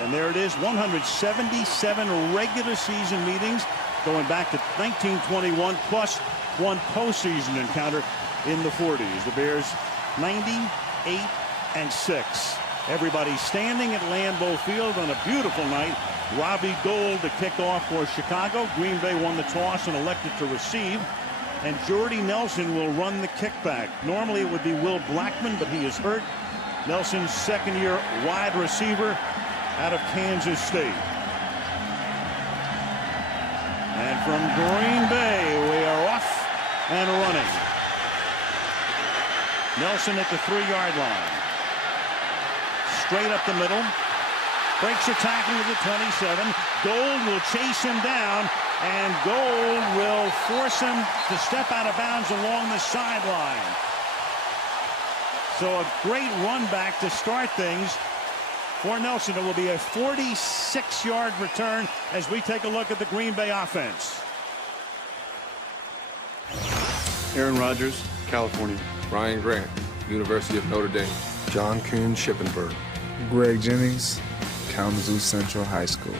And there it is, 177 regular season meetings going back to 1921, plus one postseason encounter in the 40s. The Bears 98-6. Everybody standing at Lambeau Field on a beautiful night. Robbie Gould to kick off for Chicago. Green Bay won the toss and elected to receive. And Jordy Nelson will run the kickback. Normally it would be Will Blackman, but he is hurt. Nelson's second-year wide receiver out of Kansas State. And from Green Bay, we are off and running. Nelson at the 3-yard line. Straight up the middle. Breaks a tackle at the 27. Gould will chase him down, and Gould will force him to step out of bounds along the sideline. So a great run back to start things for Nelson. It will be a 46-yard return as we take a look at the Green Bay offense. Aaron Rodgers, California. Ryan Grant, University of Notre Dame. John Kuhn, Shippensburg. Greg Jennings, Kalamazoo Central High School.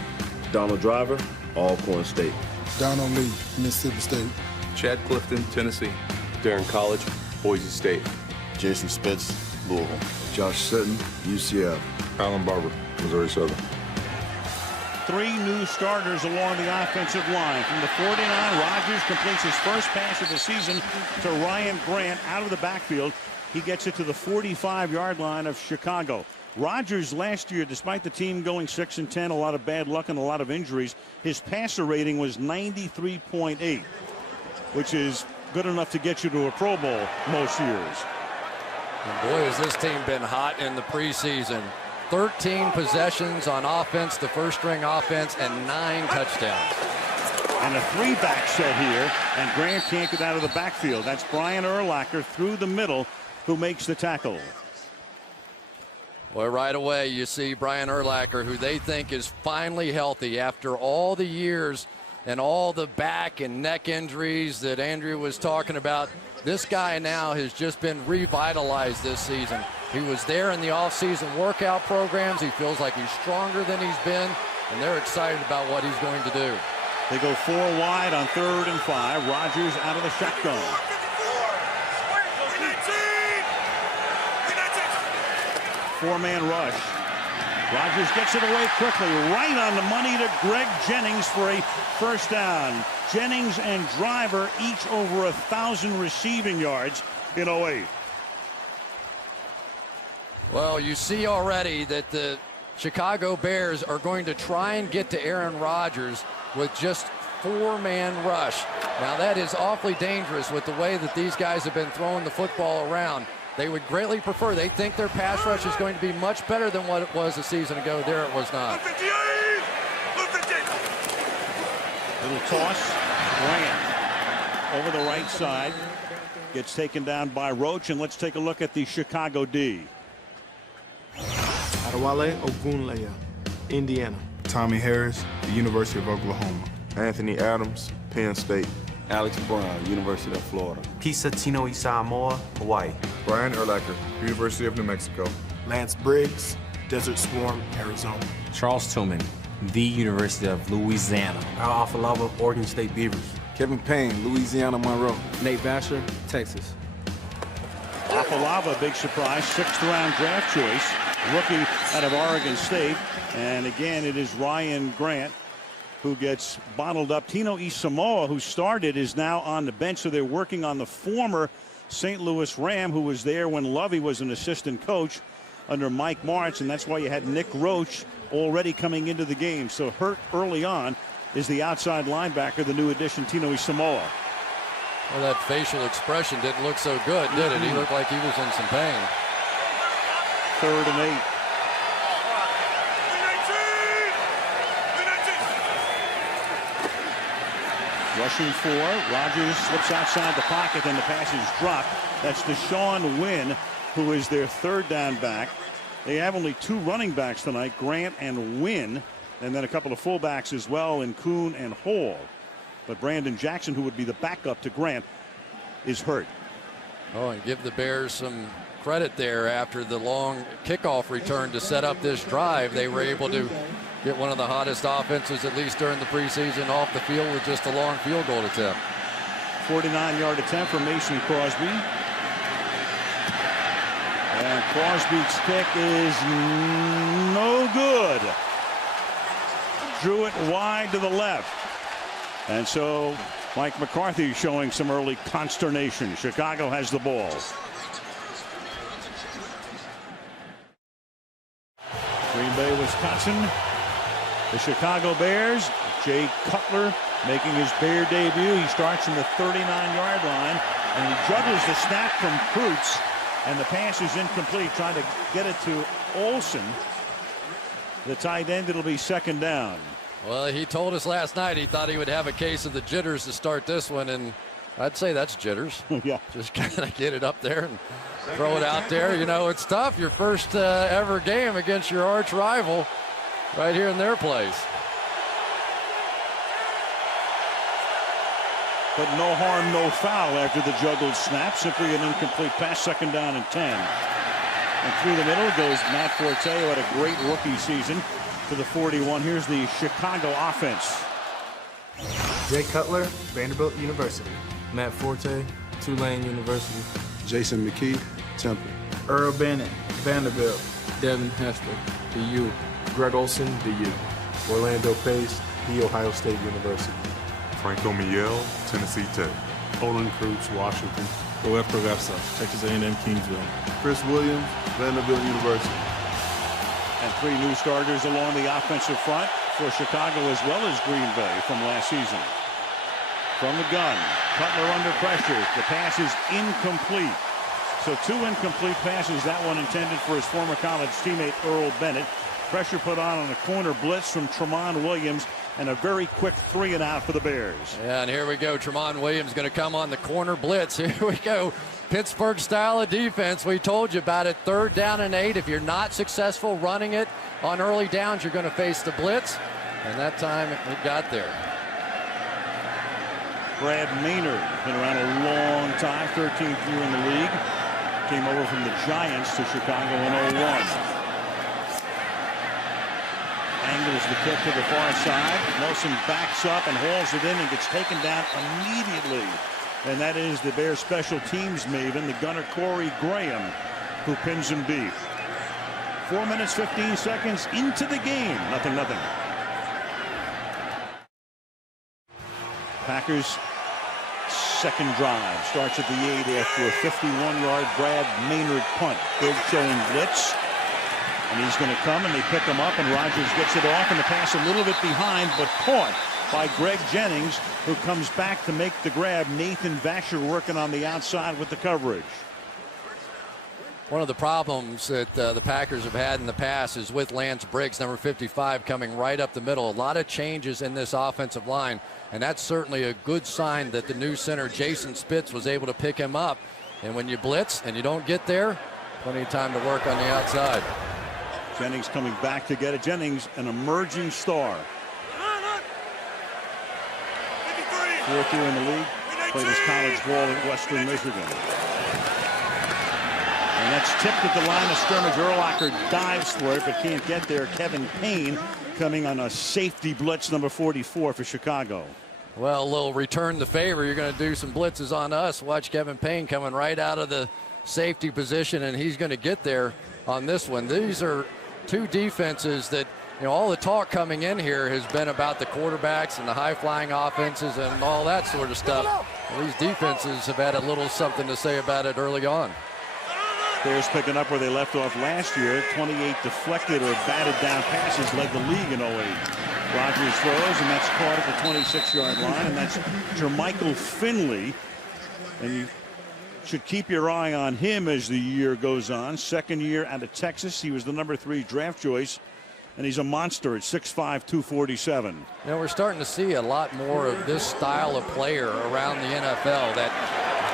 Donald Driver, Alcorn State. Donald Lee, Mississippi State. Chad Clifton, Tennessee. Darren College, Boise State. Jason Spitz, Louisville. Josh Sutton, UCF. Alan Barber, Missouri Southern. 3 new starters along the offensive line. From the 49, Rodgers completes his first pass of the season to Ryan Grant out of the backfield. He gets it to the 45-yard line of Chicago. Rodgers last year, despite the team going 6-10, a lot of bad luck and a lot of injuries, his passer rating was 93.8, which is good enough to get you to a Pro Bowl most years. And boy, has this team been hot in the preseason. 13 possessions on offense, the first-string offense, and 9 touchdowns. And a 3-back set here, and Grant can't get out of the backfield. That's Brian Urlacher through the middle who makes the tackle. Well, right away you see Brian Urlacher, who they think is finally healthy after all the years and all the back and neck injuries that Andrew was talking about. This guy now has just been revitalized this season. He was there in the offseason workout programs. He feels like he's stronger than he's been, and they're excited about what he's going to do. They go 4 wide on 3rd and 5. Rodgers out of the shotgun. 4-man rush. Rodgers gets it away quickly, right on the money to Greg Jennings for a first down. Jennings and Driver each over 1,000 receiving yards in 08. Well, you see already that the Chicago Bears are going to try and get to Aaron Rodgers with just 4-man rush. Now that is awfully dangerous with the way that these guys have been throwing the football around. They would greatly prefer, they think their pass rush is going to be much better than what it was a season ago. There it was not. Little toss. Grant over the right side. Gets taken down by Roach, and let's take a look at the Chicago D. Adewale Ogunleye, Indiana. Tommy Harris, the University of Oklahoma. Anthony Adams, Penn State. Alex Brown, University of Florida. Kisa Tino Isamoa, Hawaii. Brian Urlacher, University of New Mexico. Lance Briggs, Desert Swarm, Arizona. Charles Tillman, the University of Louisiana. Al Afalava, Oregon State Beavers. Kevin Payne, Louisiana Monroe. Nate Vasher, Texas. Afalava, big surprise, 6th-round draft choice, rookie out of Oregon State. And again, it is Ryan Grant who gets bottled up. Tino Isamoa, who started, is now on the bench, so they're working on the former St. Louis Ram who was there when Lovey was an assistant coach under Mike Martz, and that's why you had Nick Roach already coming into the game. So hurt early on is the outside linebacker, the new addition, Tino Isamoa. Well, that facial expression didn't look so good, did it? He looked like he was in some pain. 3rd and 8. Rushing 4. Rodgers slips outside the pocket, and the pass is dropped. That's Deshaun Wynn, who is their 3rd down back. They have only 2 running backs tonight, Grant and Wynn, and then a couple of fullbacks as well in Kuhn and Hall. But Brandon Jackson, who would be the backup to Grant, is hurt. Oh, and give the Bears some credit there after the long kickoff return to set up this drive. They were able to get one of the hottest offenses, at least during the preseason, off the field with just a long field goal attempt. 49-yard attempt from Mason Crosby. And Crosby's kick is no good. Drew it wide to the left. And so Mike McCarthy showing some early consternation. Chicago has the ball. Green Bay, Wisconsin. The Chicago Bears. Jay Cutler making his Bear debut. He starts from the 39-yard line, and he juggles the snap from Kreutz, and the pass is incomplete, trying to get it to Olsen, the tight end. It'll be second down. Well, he told us last night he thought he would have a case of the jitters to start this one, and I'd say that's jitters. Yeah. Just kind of get it up there and throw it out there. You know, it's tough. Your first ever game against your arch rival right here in their place. But no harm, no foul after the juggled snap. Simply an incomplete pass, second down and 10. And through the middle goes Matt Forte, who had a great rookie season, to the 41. Here's the Chicago offense. Jay Cutler, Vanderbilt University. Matt Forte, Tulane University. Jason McKee, Temple. Earl Bennett, Vanderbilt. Devin Hester, BU. Greg Olson, DU. Orlando Pace, The Ohio State University. Franco Miel, Tennessee Tech. Olin Kreutz, Washington. Joel Progressa, Texas A&M Kingsville. Chris Williams, Vanderbilt University. And three new starters along the offensive front for Chicago as well as Green Bay from last season. From the gun, Cutler under pressure. The pass is incomplete. So two incomplete passes. That one intended for his former college teammate Earl Bennett. Pressure put on a corner blitz from Tramon Williams, and a very quick 3-and-out for the Bears. Yeah, and here we go. Tramon Williams going to come on the corner blitz. Here we go. Pittsburgh style of defense. We told you about it. 3rd down and 8. If you're not successful running it on early downs, you're going to face the blitz. And that time it got there. Brad Maynard, been around a long time, 13th year in the league. Came over from the Giants to Chicago in 01. Angles the kick to the far side. Nelson backs up and hauls it in and gets taken down immediately. And that is the Bears special teams maven, the gunner Corey Graham, who pins him deep. 4 minutes, 15 seconds into the game. 0-0. Packers second drive starts at the 8 after a 51-yard Brad Maynard punt. Big showing blitz. And he's going to come, and they pick him up, and Rodgers gets it off, and the pass a little bit behind, but caught by Greg Jennings, who comes back to make the grab. Nathan Vasher working on the outside with the coverage. One of the problems that the Packers have had in the past is with Lance Briggs, number 55, coming right up the middle. A lot of changes in this offensive line, and that's certainly a good sign that the new center, Jason Spitz, was able to pick him up. And when you blitz and you don't get there, plenty of time to work on the outside. Jennings coming back to get it. Jennings, an emerging star. 4th year in the league. Played his college ball at Western Michigan. And that's tipped at the line of scrimmage. Urlacher dives for it, but can't get there. Kevin Payne coming on a safety blitz, number 44 for Chicago. Well, a little return the favor. You're going to do some blitzes on us. Watch Kevin Payne coming right out of the safety position, and he's going to get there on this one. These are two defenses that, you know, all the talk coming in here has been about the quarterbacks and the high-flying offenses and all that sort of stuff. Well, these defenses have had a little something to say about it early on. Bears picking up where they left off last year. 28 deflected or batted down passes led the league in 08. Rodgers throws, and that's caught at the 26-yard line, and that's Jermichael Finley. And you should keep your eye on him as the year goes on. Second year out of Texas. He was the number 3 draft choice, and he's a monster at 6'5", 247. You know, we're starting to see a lot more of this style of player around the NFL. That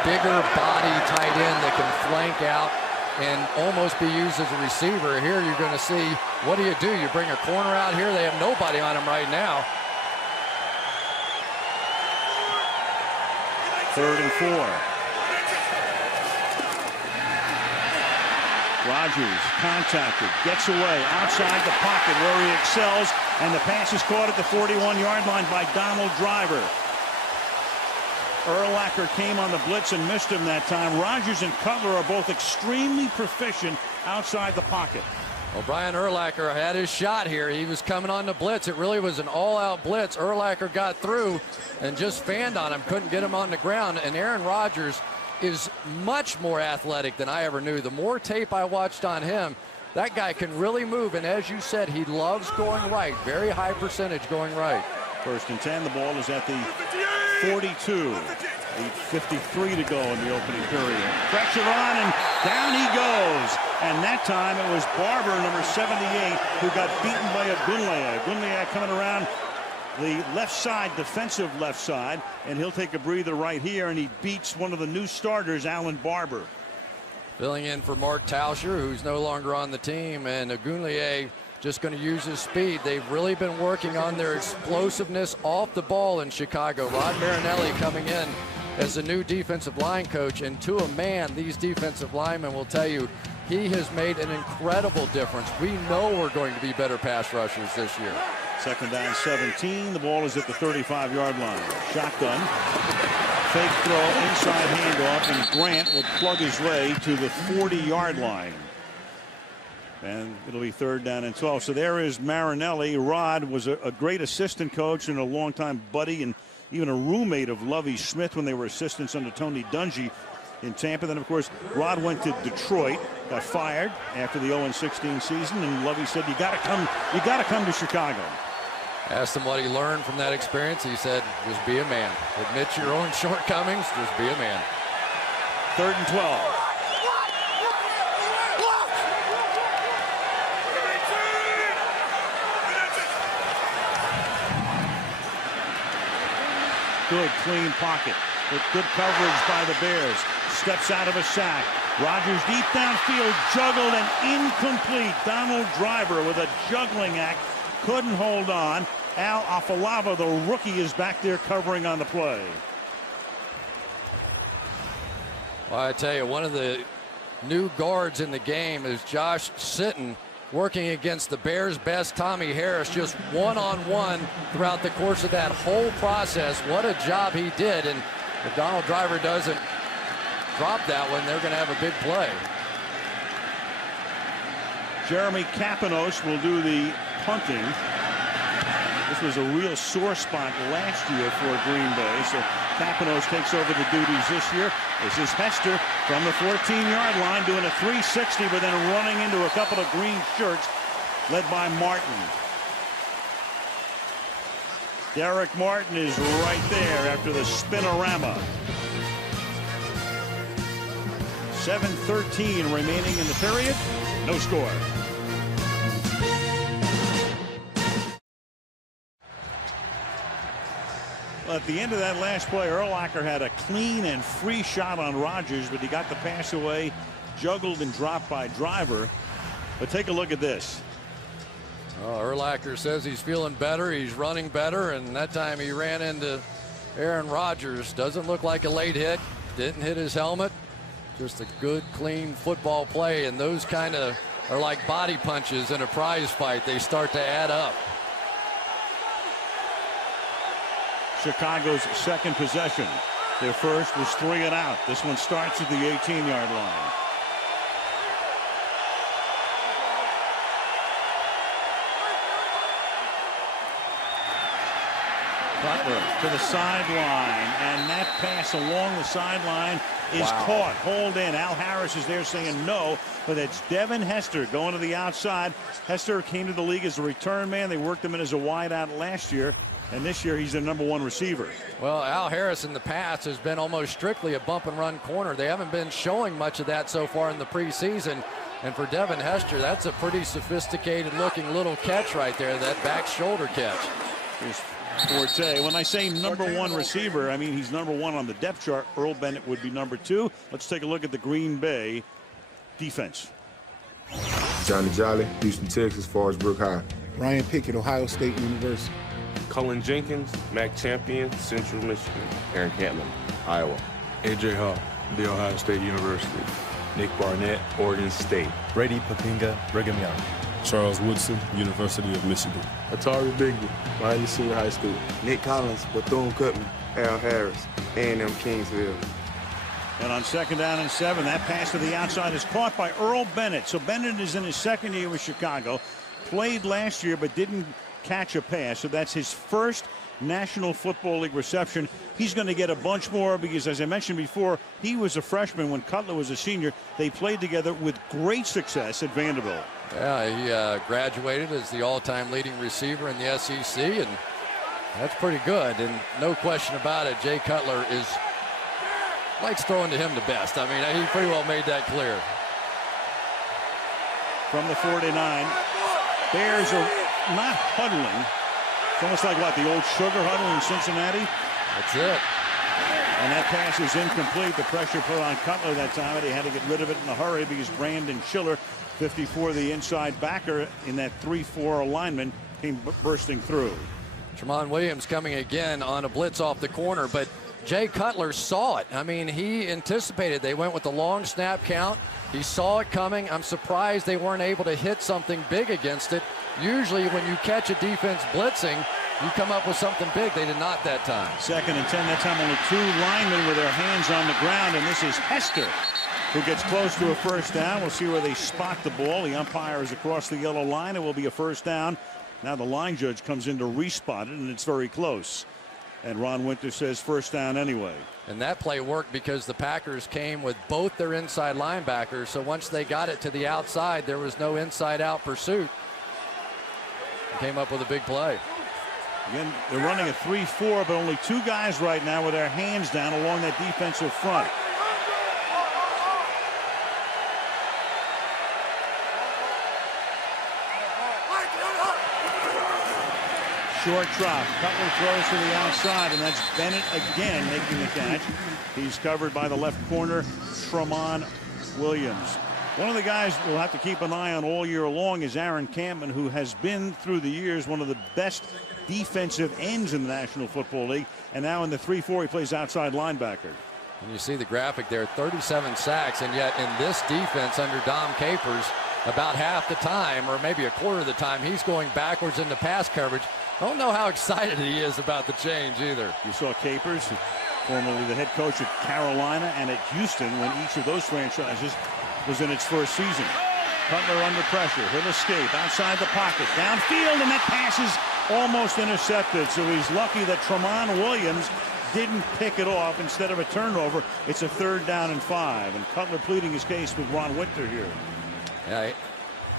bigger body tight end that can flank out and almost be used as a receiver. Here you're going to see, what do? You bring a corner out here. They have nobody on him right now. 3rd and 4. Rodgers contacted, gets away outside the pocket where he excels, and the pass is caught at the 41-yard line by Donald Driver. Urlacher came on the blitz and missed him that time. Rodgers and Cutler are both extremely proficient outside the pocket. Well, Brian Urlacher had his shot here. He was coming on the blitz. It really was an all-out blitz. Urlacher got through and just fanned on him, couldn't get him on the ground. And Aaron Rodgers is much more athletic than I ever knew. The more tape I watched on him, that guy can really move. And as you said, he loves going right. Very high percentage going right. 1st and 10. The ball is at the 42. 8:53 to go in the opening period. Pressure on, and down he goes. And that time it was Barber, number 78, who got beaten by Agunleye. Agunleye coming around the left side, defensive left side, and he'll take a breather right here, and he beats one of the new starters, Alan Barber. Filling in for Mark Tauscher, who's no longer on the team, and Agunleye just going to use his speed. They've really been working on their explosiveness off the ball in Chicago. Rod Marinelli coming in as a new defensive line coach, and to a man, these defensive linemen will tell you he has made an incredible difference. We know we're going to be better pass rushers this year. 2nd down 17. The ball is at the 35-yard line. Shotgun. Fake throw, inside handoff, and Grant will plug his way to the 40-yard line. And it'll be 3rd down and 12. So there is Marinelli. Rod was a great assistant coach and a longtime buddy and even a roommate of Lovie Smith when they were assistants under Tony Dungy in Tampa. Then, of course, Rod went to Detroit, got fired after the 0-16 season, and Lovie said, you gotta come to Chicago. Asked him what he learned from that experience. He said, just be a man. Admit your own shortcomings, just be a man. 3rd and 12. Good, clean pocket with good coverage by the Bears. Steps out of a sack. Rodgers deep downfield, juggled and incomplete. Donald Driver with a juggling act. Couldn't hold on. Al Afalava, the rookie, is back there covering on the play. Well, I tell you, one of the new guards in the game is Josh Sitton, working against the Bears' best Tommy Harris, just one-on-one throughout the course of that whole process. What a job he did. And if Donald Driver doesn't drop that one, they're going to have a big play. Jeremy Kapanos will do the punting. This was a real sore spot last year for Green Bay, so Kapanos takes over the duties this year. This is Hester from the 14-yard line doing a 360, but then running into a couple of green shirts led by Martin. Derek Martin is right there after the spinorama. 7:13 remaining in the period. No score. Well, at the end of that last play, Urlacher had a clean and free shot on Rodgers, but he got the pass away, juggled and dropped by Driver. But take a look at this. Urlacher says he's feeling better, he's running better, and that time he ran into Aaron Rodgers. Doesn't look like a late hit, didn't hit his helmet. Just a good, clean football play, and those kind of are like body punches in a prize fight. They start to add up. Chicago's second possession. Their first was 3 and out. This one starts at the 18-yard line. Cutler to the sideline, and that pass along the sideline is caught. Hold in. Al Harris is there saying no, but it's Devin Hester going to the outside. Hester came to the league as a return man. They worked him in as a wideout last year, and this year he's their #1 receiver. Well, Al Harris in the past has been almost strictly a bump and run corner. They haven't been showing much of that so far in the preseason. And for Devin Hester, that's a pretty sophisticated looking little catch right there, that back shoulder catch. Here's Forte. When I say #1 receiver, I mean he's #1 on the depth chart. Earl Bennett would be #2. Let's take a look at the Green Bay defense. Johnny Jolly, Houston, Texas, Forest High. Ryan Pickett, Ohio State University. Cullen Jenkins, Mac Champion, Central Michigan. Aaron Campbell, Iowa. AJ Hawk, The Ohio State University. Nick Barnett, Oregon State. Brady Papinga, Brigham Young. Charles Woodson, University of Michigan. Atari Bigby, Miami Senior High School. Nick Collins, Bethune-Cookman. Al Harris, A&M Kingsville. And on 2nd down and 7, that pass to the outside is caught by Earl Bennett. So Bennett is in his 2nd year with Chicago. Played last year but didn't catch a pass. So that's his first National Football League reception. He's going to get a bunch more because, as I mentioned before, he was a freshman when Cutler was a senior. They played together with great success at Vanderbilt. Yeah, he graduated as the all-time leading receiver in the SEC, and that's pretty good. And no question about it, Jay Cutler likes throwing to him the best. I mean, he pretty well made that clear. From the 49, Bears are not huddling. It's almost like what, the old sugar huddle in Cincinnati? That's it. And that pass is incomplete. The pressure put on Cutler that time, and he had to get rid of it in a hurry because Brandon Schiller, 54, the inside backer in that 3-4 alignment, came bursting through. Tramon Williams coming again on a blitz off the corner, but Jay Cutler saw it. I mean, he anticipated. They went with the long snap count. He saw it coming. I'm surprised they weren't able to hit something big against it. Usually when you catch a defense blitzing, you come up with something big. They did not that time. 2nd and 10. That time only 2 linemen with their hands on the ground, and this is Hester who gets close to a first down. We'll see where they spot the ball. The umpire is across the yellow line. It will be a first down. Now the line judge comes in to respot it, and it's very close. And Ron Winter says first down anyway. And that play worked because the Packers came with both their inside linebackers. So once they got it to the outside, there was no inside-out pursuit. They came up with a big play. Again, they're running a 3-4, but only 2 guys right now with their hands down along that defensive front. Short drop. Cutler throws to the outside, and that's Bennett again making the catch. He's covered by the left corner, Tramon Williams. One of the guys we'll have to keep an eye on all year long is Aaron Campman, who has been through the years one of the best defensive ends in the National Football League, and now in the 3-4 he plays outside linebacker. And you see the graphic there, 37 sacks, and yet in this defense under Dom Capers, about half the time, or maybe a quarter of the time, he's going backwards into pass coverage. I don't know how excited he is about the change either. You saw Capers, formerly the head coach at Carolina and at Houston, when each of those franchises was in its first season. Cutler under pressure. He'll escape outside the pocket. Downfield, and that pass is almost intercepted. So he's lucky that Tramon Williams didn't pick it off. Instead of a turnover, it's a 3rd down and 5. And Cutler pleading his case with Ron Winter here. Yeah,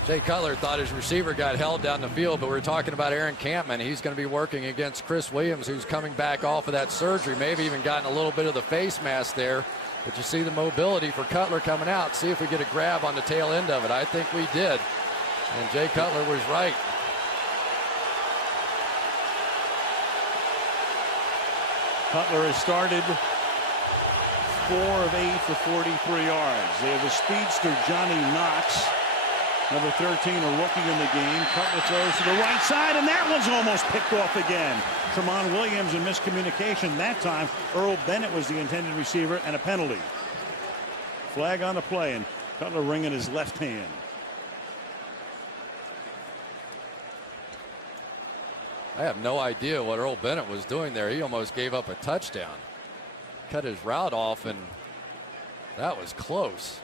Jay Cutler thought his receiver got held down the field, but we're talking about Aaron Campman. He's going to be working against Chris Williams, who's coming back off of that surgery. Maybe even gotten a little bit of the face mask there. But you see the mobility for Cutler coming out. See if we get a grab on the tail end of it. I think we did. And Jay Cutler was right. Cutler has started 4 of 8 for 43 yards. They have the speedster Johnny Knox, number 13, a rookie in the game. Cutler throws to the right side, and that one's almost picked off again. Tramon Williams in miscommunication. That time, Earl Bennett was the intended receiver, and a penalty. Flag on the play, and Cutler wringing his left hand. I have no idea what Earl Bennett was doing there. He almost gave up a touchdown. Cut his route off, and that was close.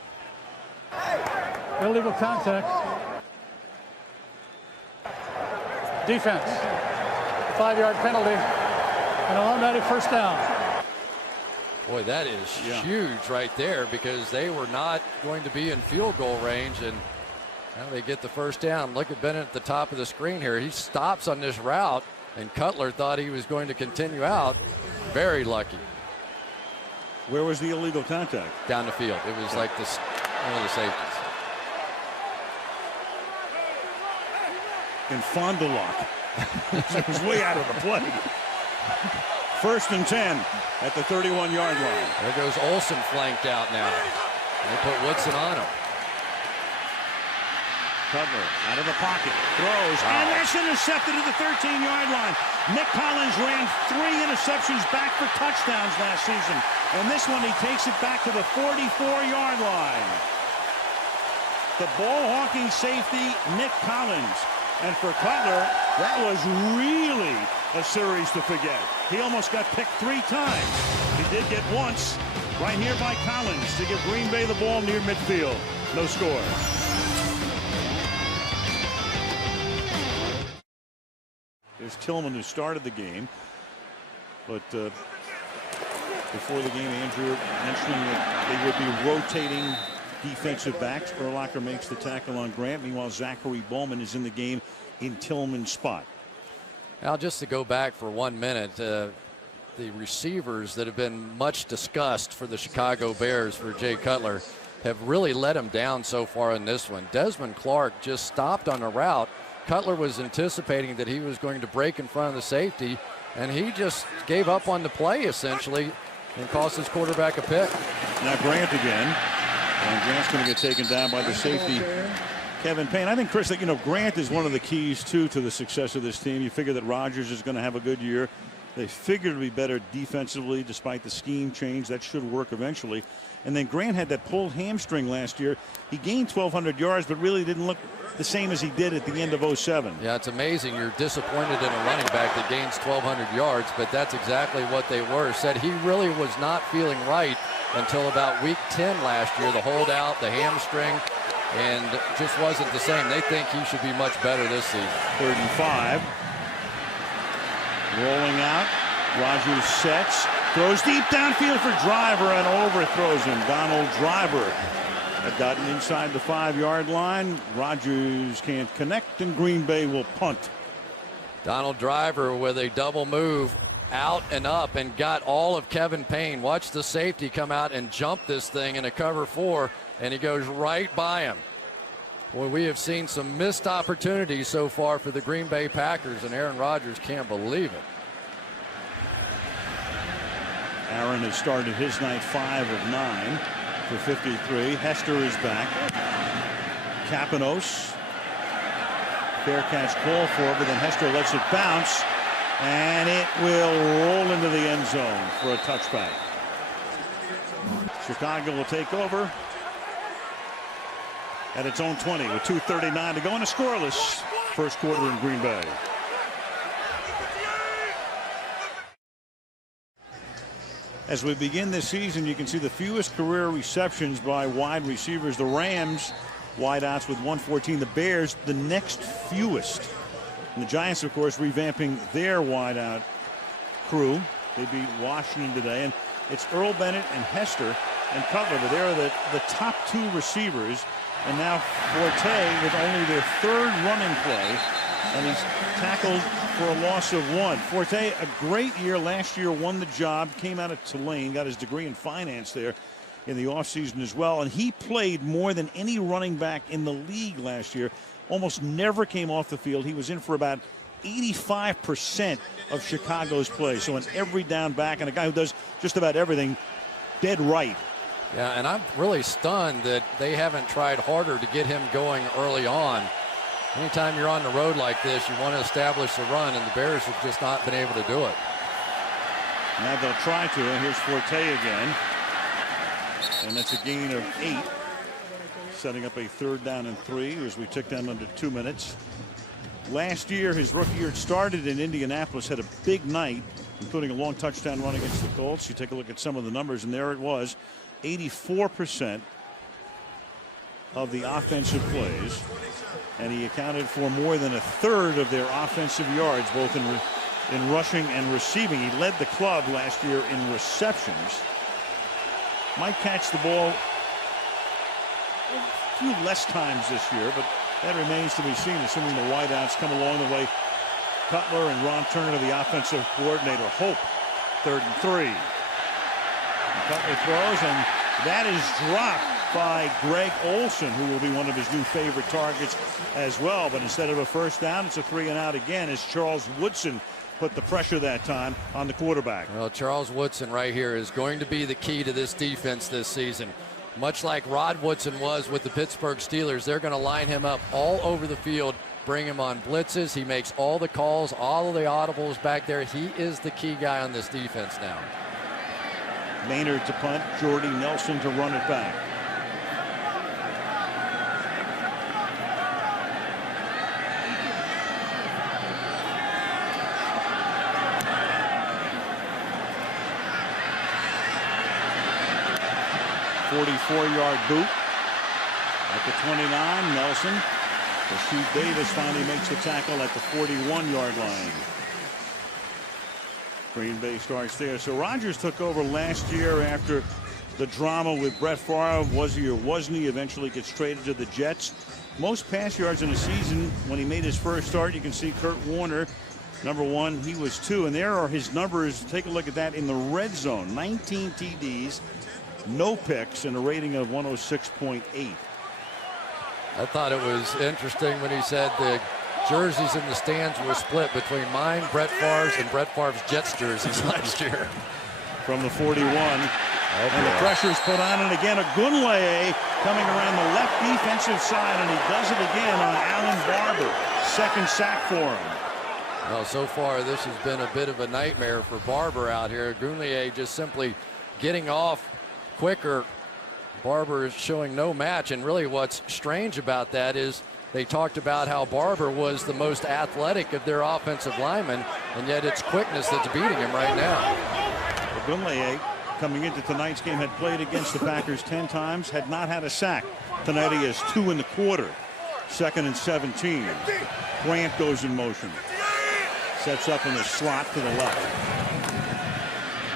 Illegal contact. Defense. 5-yard penalty. And an automatic first down. Boy, that is huge right there, because they were not going to be in field goal range, and now they get the first down. Look at Bennett at the top of the screen here. He stops on this route, and Cutler thought he was going to continue out. Very lucky. Where was the illegal contact? Down the field. It was like this, one of the safeties. In Fond du Lac. It was way out of the play. 1st and 10 at the 31-yard line. There goes Olsen flanked out now. They put Woodson on him. Cutler out of the pocket, throws, and that's intercepted at the 13-yard line. Nick Collins ran 3 interceptions back for touchdowns last season, and this one he takes it back to the 44-yard line. the ball-hawking safety, Nick Collins. And for Cutler, that was really a series to forget. He almost got picked 3 times. He did get once right here by Collins to give Green Bay the ball near midfield. No score. There's Tillman, who started the game. But before the game, Andrew mentioning that they would be rotating defensive backs. Urlacher makes the tackle on Grant. Meanwhile, Zachary Bowman is in the game in Tillman's spot. Now, just to go back for 1 minute, the receivers that have been much discussed for the Chicago Bears for Jay Cutler have really let him down so far in this one. Desmond Clark just stopped on a route. Cutler was anticipating that he was going to break in front of the safety, and he just gave up on the play essentially and cost his quarterback a pick. Now Grant again, and Grant's going to get taken down by the safety, Kevin Payne. I think, Chris, that Grant is one of the keys too to the success of this team. You figure that Rodgers is going to have a good year. They figured to be better defensively despite the scheme change. That should work eventually. And then Grant had that pulled hamstring last year. He gained 1,200 yards, but really didn't look the same as he did at the end of 07. Yeah, it's amazing. You're disappointed in a running back that gains 1,200 yards, but that's exactly what they were. Said he really was not feeling right until about week 10 last year. The holdout, the hamstring, and just wasn't the same. They think he should be much better this season. 3rd and 5. Rolling out. Rodgers sets. Throws deep downfield for Driver and overthrows him. Donald Driver had gotten inside the 5-yard line. Rodgers can't connect, and Green Bay will punt. Donald Driver with a double move out and up and got all of Kevin Payne. Watch the safety come out and jump this thing in a cover 4, and he goes right by him. Boy, we have seen some missed opportunities so far for the Green Bay Packers, and Aaron Rodgers can't believe it. Aaron has started his night 5 of 9 for 53. Hester is back. Kapanos. Fair catch call for it, but then Hester lets it bounce, and it will roll into the end zone for a touchback. Chicago will take over at its own 20 with 2:39 to go in a scoreless first quarter in Green Bay. As we begin this season, you can see the fewest career receptions by wide receivers. The Rams wideouts with 114. The Bears the next fewest. And the Giants, of course, revamping their wideout crew. They beat Washington today. And it's Earl Bennett and Hester and Cutler, but they're the top 2 receivers. And now Forte with only their 3rd running play, and he's tackled for a loss of 1. Forte, a great year last year, won the job, came out of Tulane, got his degree in finance there in the offseason as well, and he played more than any running back in the league last year. Almost never came off the field. He was in for about 85% of Chicago's play, so an every down back and a guy who does just about everything dead right. Yeah, and I'm really stunned that they haven't tried harder to get him going early on. Anytime you're on the road like this, you want to establish the run, and the Bears have just not been able to do it. Now they'll try to, and here's Forte again. And that's a gain of 8. Setting up a 3rd down and 3 as we tick down under 2 minutes. Last year, his rookie year, started in Indianapolis, had a big night, including a long touchdown run against the Colts. You take a look at some of the numbers, and there it was. 84% of the offensive plays, and he accounted for more than 1/3 of their offensive yards, both in rushing and receiving. He led the club last year in receptions. Might catch the ball a few less times this year, but that remains to be seen, assuming the wideouts come along the way Cutler and Ron Turner, the offensive coordinator, hope. 3rd and 3. And Cutler throws, and that is dropped by Greg Olsen, who will be one of his new favorite targets as well. But instead of a 1st down, it's a 3 and out again as Charles Woodson put the pressure that time on the quarterback. Well, Charles Woodson right here is going to be the key to this defense this season. Much like Rod Woodson was with the Pittsburgh Steelers, they're going to line him up all over the field, bring him on blitzes. He makes all the calls, all of the audibles back there. He is the key guy on this defense now. Maynard to punt, Jordy Nelson to run it back. 44-yard boot. At the 29, Nelson. Rasheed Davis finally makes the tackle at the 41-yard line. Green Bay starts there. So Rodgers took over last year after the drama with Brett Favre. Was he or wasn't he? Eventually gets traded to the Jets. Most pass yards in a season when he made his first start. You can see Kurt Warner, number 1. He was 2. And there are his numbers. Take a look at that in the red zone. 19 TDs, no picks, and a rating of 106.8. I thought it was interesting when he said the jerseys in the stands were split between mine, Brett Favre's, and Brett Favre's Jets jerseys last year. From the 41. And the pressure's put on, and again, Ogunleye coming around the left defensive side, and he does it again on Alan Barber. Second sack for him. Well, so far, this has been a bit of a nightmare for Barber out here. Ogunleye just simply getting off quicker. Barber is showing no match, and really what's strange about that is they talked about how Barber was the most athletic of their offensive linemen, and yet it's quickness that's beating him right now. Ogunleye, coming into tonight's game, had played against the Packers 10 times, had not had a sack. Tonight he has 2 in the quarter. 2nd and 17. Grant goes in motion. Sets up in the slot to the left.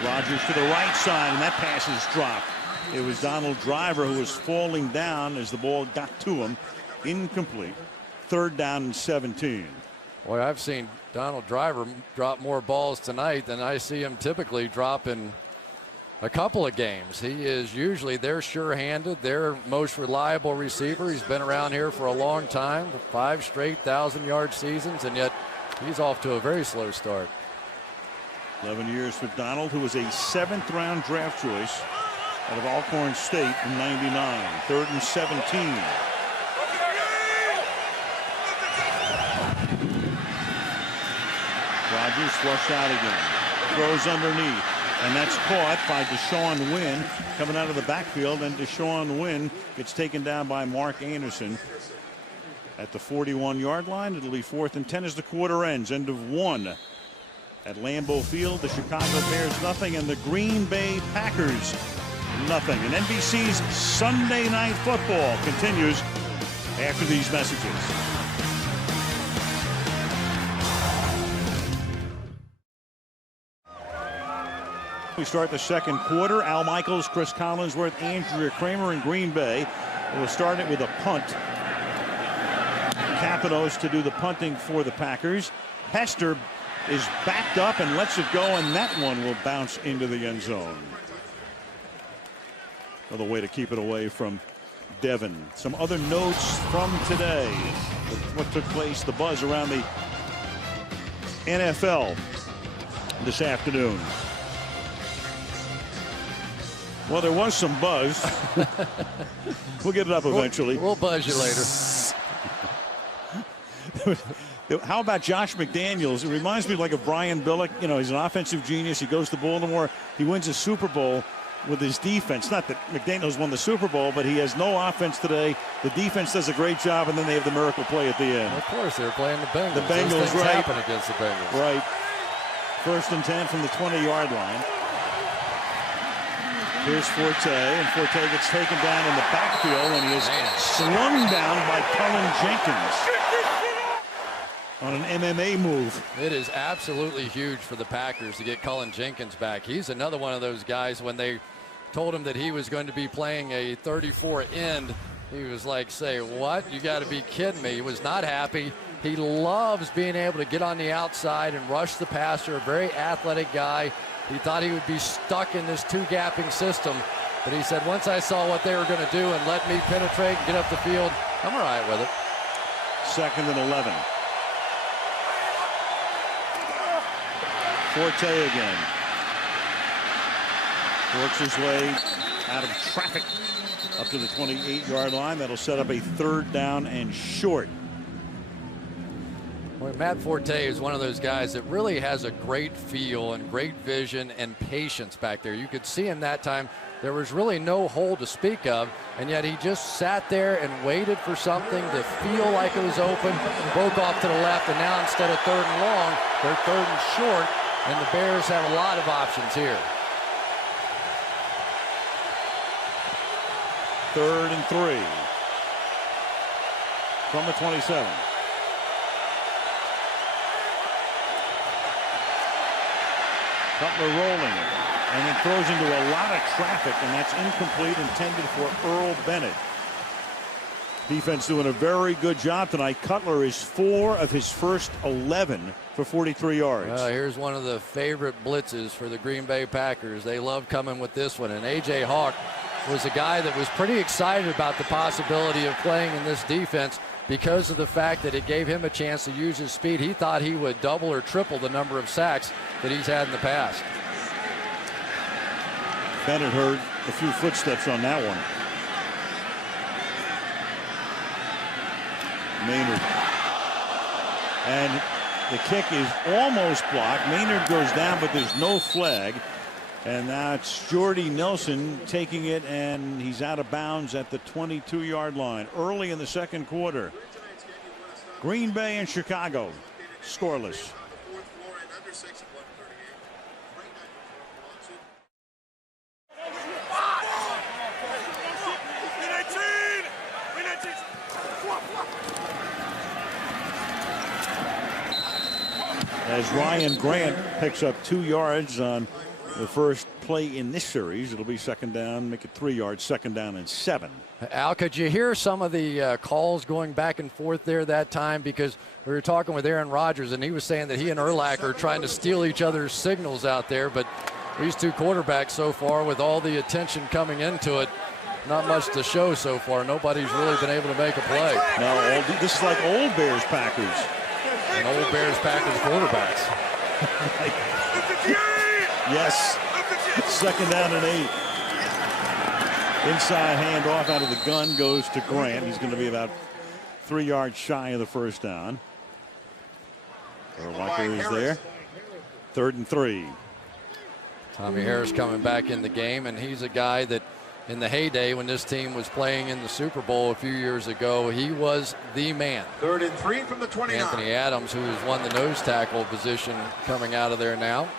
Rodgers to the right side, and that pass is dropped. It was Donald Driver who was falling down as the ball got to him. Incomplete. 3rd down and 17. Boy, I've seen Donald Driver drop more balls tonight than I see him typically drop in a couple of games. He is usually their sure-handed, their most reliable receiver. He's been around here for a long time, 5 straight 1,000-yard seasons, and yet he's off to a very slow start. 11 years for Donald, who was a 7th-round draft choice out of Alcorn State in '99. 3rd and 17. Rodgers flushed out again. Throws underneath. And that's caught by Deshaun Wynn coming out of the backfield. And Deshaun Wynn gets taken down by Mark Anderson at the 41-yard line. It'll be 4th and 10 as the quarter ends. End of 1 at Lambeau Field. The Chicago Bears nothing, and the Green Bay Packers nothing. And NBC's Sunday Night Football continues after these messages. We start the second quarter. Al Michaels, Chris Collinsworth, Andrea Kramer in Green Bay. We'll start it with a punt. Capitos to do the punting for the Packers. Hester is backed up and lets it go, and that one will bounce into the end zone. Another way to keep it away from Devin. Some other notes from today. What took place, the buzz around the NFL this afternoon. Well, there was some buzz. We'll get it up eventually. We'll buzz you later. How about Josh McDaniels? It reminds me like of Brian Billick. You know, he's an offensive genius. He goes to Baltimore. He wins a Super Bowl with his defense. Not that McDaniels won the Super Bowl, but he has no offense today. The defense does a great job, and then they have the miracle play at the end. Of course, they're playing the Bengals. The Bengals, those things right? happen against the Bengals. Right. 1st and 10 from the 20-yard line. Here's Forte, and Forte gets taken down in the backfield, and he is slung down by Cullen Jenkins on an MMA move. It is absolutely huge for the Packers to get Cullen Jenkins back. He's another one of those guys, when they told him that he was going to be playing a 34 end, he was like, say what? You got to be kidding me. He was not happy. He loves being able to get on the outside and rush the passer, a very athletic guy. He thought he would be stuck in this 2-gapping system, but he said, once I saw what they were going to do and let me penetrate and get up the field, I'm all right with it. 2nd and 11. Forte again. Works his way out of traffic up to the 28-yard line. That'll set up a 3rd down and short. Well, Matt Forte is one of those guys that really has a great feel and great vision and patience back there. You could see him that time. There was really no hole to speak of, and yet he just sat there and waited for something to feel like it was open, broke off to the left, and now instead of 3rd and long, they're 3rd and short, and the Bears have a lot of options here. 3rd and 3 from the 27. Cutler rolling and then throws into a lot of traffic, and that's incomplete, intended for Earl Bennett. Defense doing a very good job tonight. Cutler is 4 of his first 11 for 43 yards. Here's one of the favorite blitzes for the Green Bay Packers. They love coming with this one. And A.J. Hawk was a guy that was pretty excited about the possibility of playing in this defense because of the fact that it gave him a chance to use his speed. He thought he would double or triple the number of sacks that he's had in the past. Bennett heard a few footsteps on that one. Maynard. And the kick is almost blocked. Maynard goes down, but there's no flag. And that's Jordy Nelson taking it, and he's out of bounds at the 22-yard line early in the second quarter. Green Bay and Chicago scoreless. As Ryan Grant picks up 2 yards on the first play in this series, it'll be second down, make it 3 yards, 2nd down and 7. Al, could you hear some of the calls going back and forth there that time? Because we were talking with Aaron Rodgers, and he was saying that he and Urlacher are trying to steal each other's signals out there. But these two quarterbacks so far, with all the attention coming into it, not much to show so far. Nobody's really been able to make a play. No, this is like old Bears Packers. And old Bears Packers quarterbacks. Yes. 2nd down and 8. Inside handoff out of the gun goes to Grant. He's going to be about 3 yards shy of the first down. Urlacher is there. 3rd and 3. Tommy Harris coming back in the game, and he's a guy that in the heyday when this team was playing in the Super Bowl a few years ago, he was the man. 3rd and 3 from the 29. Anthony Adams, who has won the nose tackle position, coming out of there now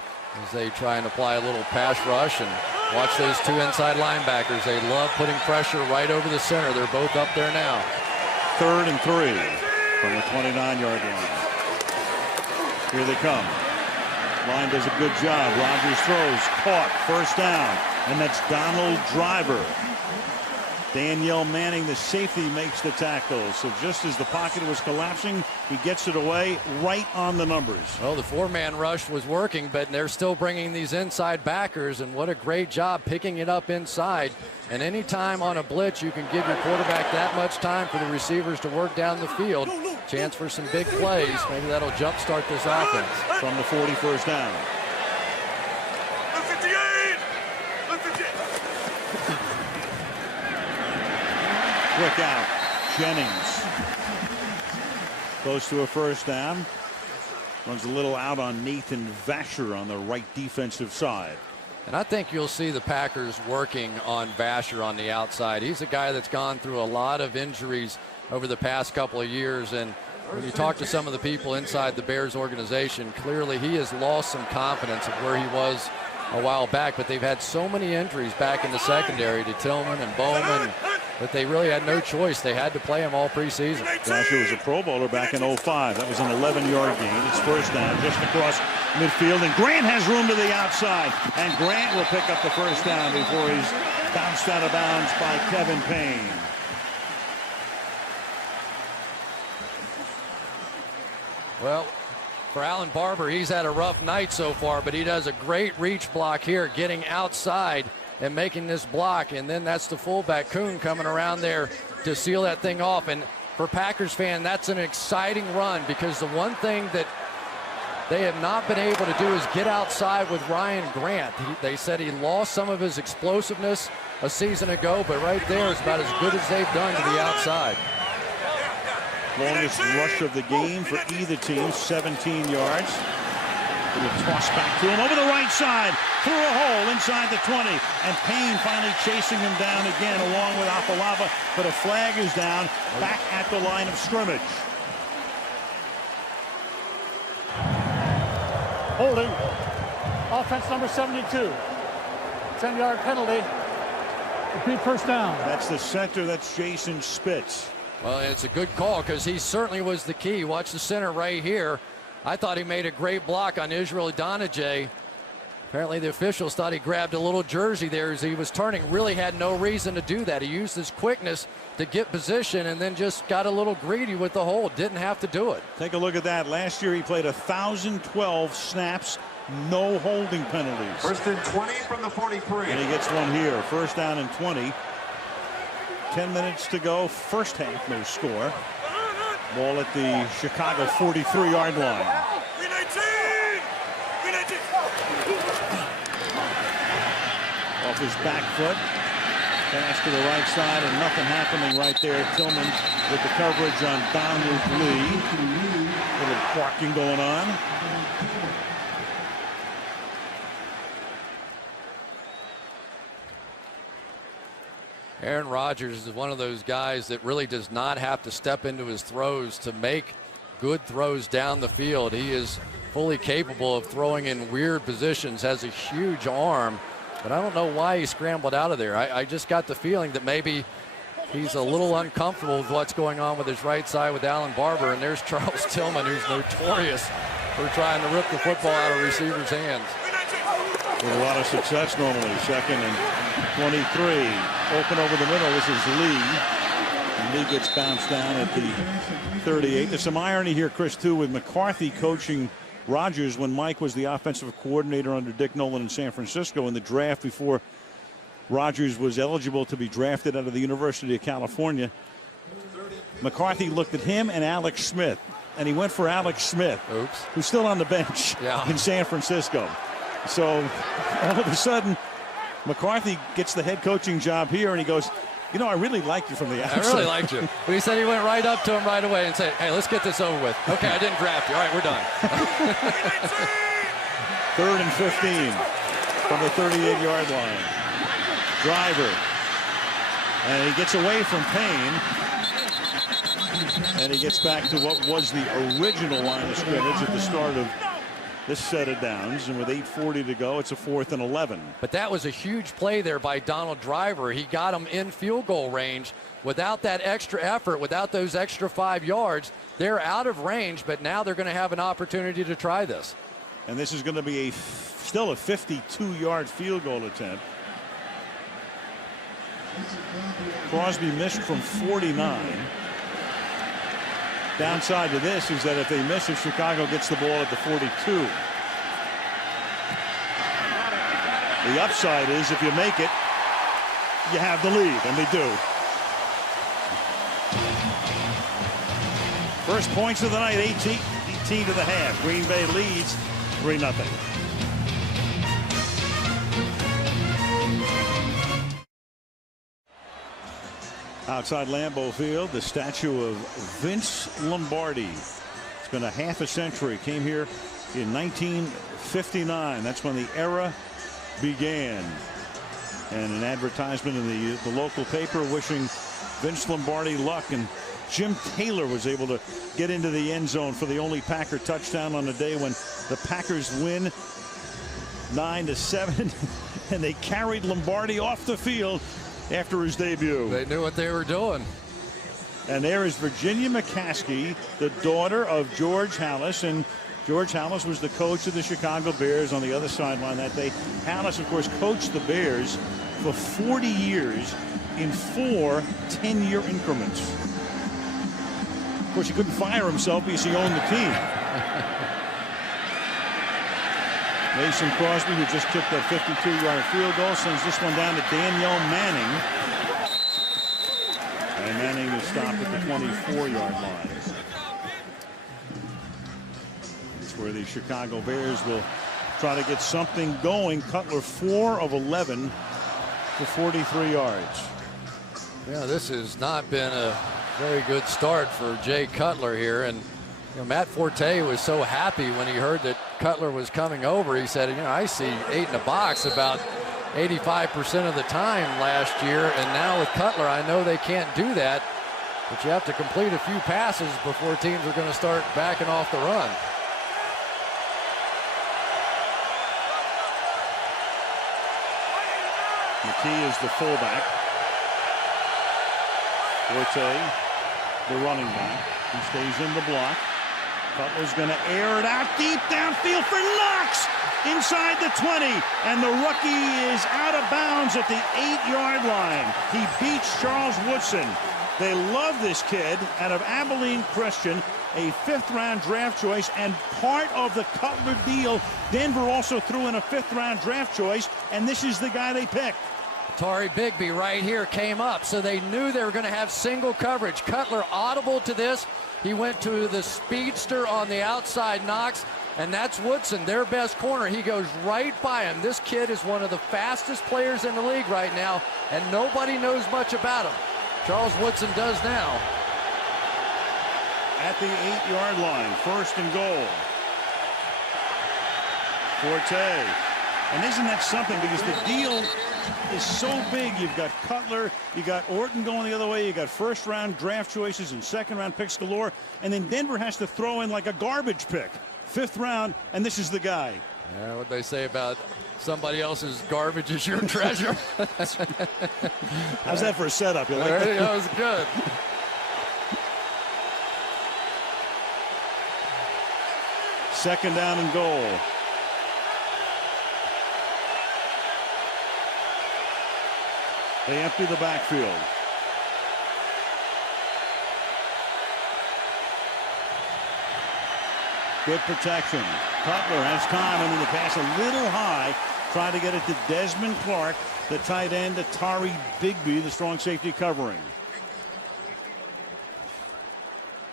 as they try and apply a little pass rush. And watch those 2 inside linebackers. They love putting pressure right over the center. They're both up there now. 3rd and 3 from the 29-yard line. Here they come. Line does a good job. Rodgers throws, caught, first down, and that's Donald Driver. Danielle Manning, the safety, makes the tackle. So just as the pocket was collapsing, he gets it away right on the numbers. Well, the 4-man rush was working, but they're still bringing these inside backers, and what a great job picking it up inside. And anytime on a blitz, you can give your quarterback that much time for the receivers to work down the field. Chance for some big plays. Maybe that'll jumpstart this offense. From the 41st down. Quick out. Jennings goes to a first down. Runs a little out on Nathan Vasher on the right defensive side. And I think you'll see the Packers working on Vasher on the outside. He's a guy that's gone through a lot of injuries over the past couple of years, and when you talk to some of the people inside the Bears organization, clearly he has lost some confidence of where he was a while back, but they've had so many injuries back in the secondary to Tillman and Bowman that they really had no choice. They had to play him all preseason. Vasher was a Pro Bowler back in 05. That was an 11-yard gain. It's first down just across midfield, and Grant has room to the outside, and Grant will pick up the first down before he's bounced out of bounds by Kevin Payne. Well, for Alan Barber, he's had a rough night so far, but he does a great reach block here, getting outside and making this block. And then that's the fullback, Kuhn, coming around there to seal that thing off. And for Packers fan, that's an exciting run, because the one thing that they have not been able to do is get outside with Ryan Grant. They said he lost some of his explosiveness a season ago, but right there is about as good as they've done to the outside. Longest rush of the game for either team, 17 yards. Little toss back to him over the right side, through a hole inside the 20, and Payne finally chasing him down again along with Afalava, but a flag is down back at the line of scrimmage. Holding. Offense number 72. 10-yard penalty. Repeat first down. That's the center. That's Jason Spitz. Well, it's a good call because he certainly was the key. Watch the center right here. I thought he made a great block on Israel Donajay. Apparently the officials thought he grabbed a little jersey there as he was turning. Really had no reason to do that. He used his quickness to get position and then just got a little greedy with the hold. Didn't have to do it. Take a look at that. Last year he played 1,012 snaps, no holding penalties. First and 20 from the 43. And he gets one here. First down and 20. 10 minutes to go. First half, no score. Ball at the Chicago 43-yard line. Off his back foot. Pass to the right side and nothing happening right there. Tillman with the coverage on Donald Lee. A little barking going on. Aaron Rodgers is one of those guys that really does not have to step into his throws to make good throws down the field. He is fully capable of throwing in weird positions, has a huge arm, but I don't know why he scrambled out of there. I just got the feeling that maybe he's a little uncomfortable with what's going on with his right side with Alan Barber, and there's Charles Tillman, who's notorious for trying to rip the football out of receivers' hands. With a lot of success normally. Second and 23. Open over the middle. This is Lee. And Lee gets bounced down at the 38. There's some irony here, Chris, too, with McCarthy coaching Rodgers when Mike was the offensive coordinator under Dick Nolan in San Francisco in the draft before Rodgers was eligible to be drafted out of the University of California. McCarthy looked at him and Alex Smith, and he went for Alex Smith, who's still on the bench in San Francisco. So all of a sudden, McCarthy gets the head coaching job here, and he goes, you know, I really liked you from the outside. I really liked you. But he said he went right up to him right away and said, hey, let's get this over with. Okay, I didn't draft you. All right, we're done. 3rd and 15 from the 38-yard line. Driver. And he gets away from Payne. And he gets back to what was the original line of scrimmage at the start of this set of downs, and with 8:40 to go, it's a 4th and 11. But that was a huge play there by Donald Driver. He got him in field goal range. Without that extra effort, without those extra 5 yards, they're out of range, but now they're going to have an opportunity to try this. And this is going to be still a 52-yard field goal attempt. Crosby missed from 49. Downside to this is that if they miss it, Chicago gets the ball at the 42. The upside is if you make it, you have the lead, and they do. First points of the night, 18 to the half. Green Bay leads 3-0. Outside Lambeau Field, the statue of Vince Lombardi. It's been a half a century. Came here in 1959. That's when the era began. And an advertisement in the local paper wishing Vince Lombardi luck. And Jim Taylor was able to get into the end zone for the only Packer touchdown on the day when the Packers win 9-7. And they carried Lombardi off the field after his debut. They knew what they were doing. And there is Virginia McCaskey, the daughter of George Halas. And George Halas was the coach of the Chicago Bears on the other sideline that day. Halas, of course, coached the Bears for 40 years in 4 10-year increments. Of course, he couldn't fire himself because he owned the team. Mason Crosby, who just took that 52-yard field goal, sends this one down to Danielle Manning. And Manning is stopped at the 24-yard line. That's where the Chicago Bears will try to get something going. Cutler 4 of 11 for 43 yards. Yeah, this has not been a very good start for Jay Cutler here. And you know, Matt Forte was so happy when he heard that Cutler was coming over. He said, you know, I see 8 in the box about 85% of the time last year, and now with Cutler, I know they can't do that, but you have to complete a few passes before teams are going to start backing off the run. McKee is the fullback. Forte, the running back. He stays in the block. Cutler's going to air it out deep downfield for Knox inside the 20. And the rookie is out of bounds at the 8-yard line. He beats Charles Woodson. They love this kid out of Abilene Christian, a 5th-round draft choice, and part of the Cutler deal. Denver also threw in a 5th-round draft choice, and this is the guy they picked. Tari Bigby right here came up, so they knew they were going to have single coverage. Cutler audible to this. He went to the speedster on the outside, Knox, and that's Woodson, their best corner. He goes right by him. This kid is one of the fastest players in the league right now, and nobody knows much about him. Charles Woodson does now. At the 8-yard line, 1st and goal. Forte. And isn't that something? Because the deal is so big. You've got Cutler, you got Orton going the other way, you got 1st-round draft choices and 2nd-round picks galore, and then Denver has to throw in like a garbage pick. 5th round, and this is the guy. Yeah, what they say about somebody else's garbage is your treasure. How's that for a setup? You like that? That was good. Second down and goal. They empty the backfield. Good protection. Cutler has time, and then the pass a little high. Trying to get it to Desmond Clark, the tight end, to Tari Bigby, the strong safety covering.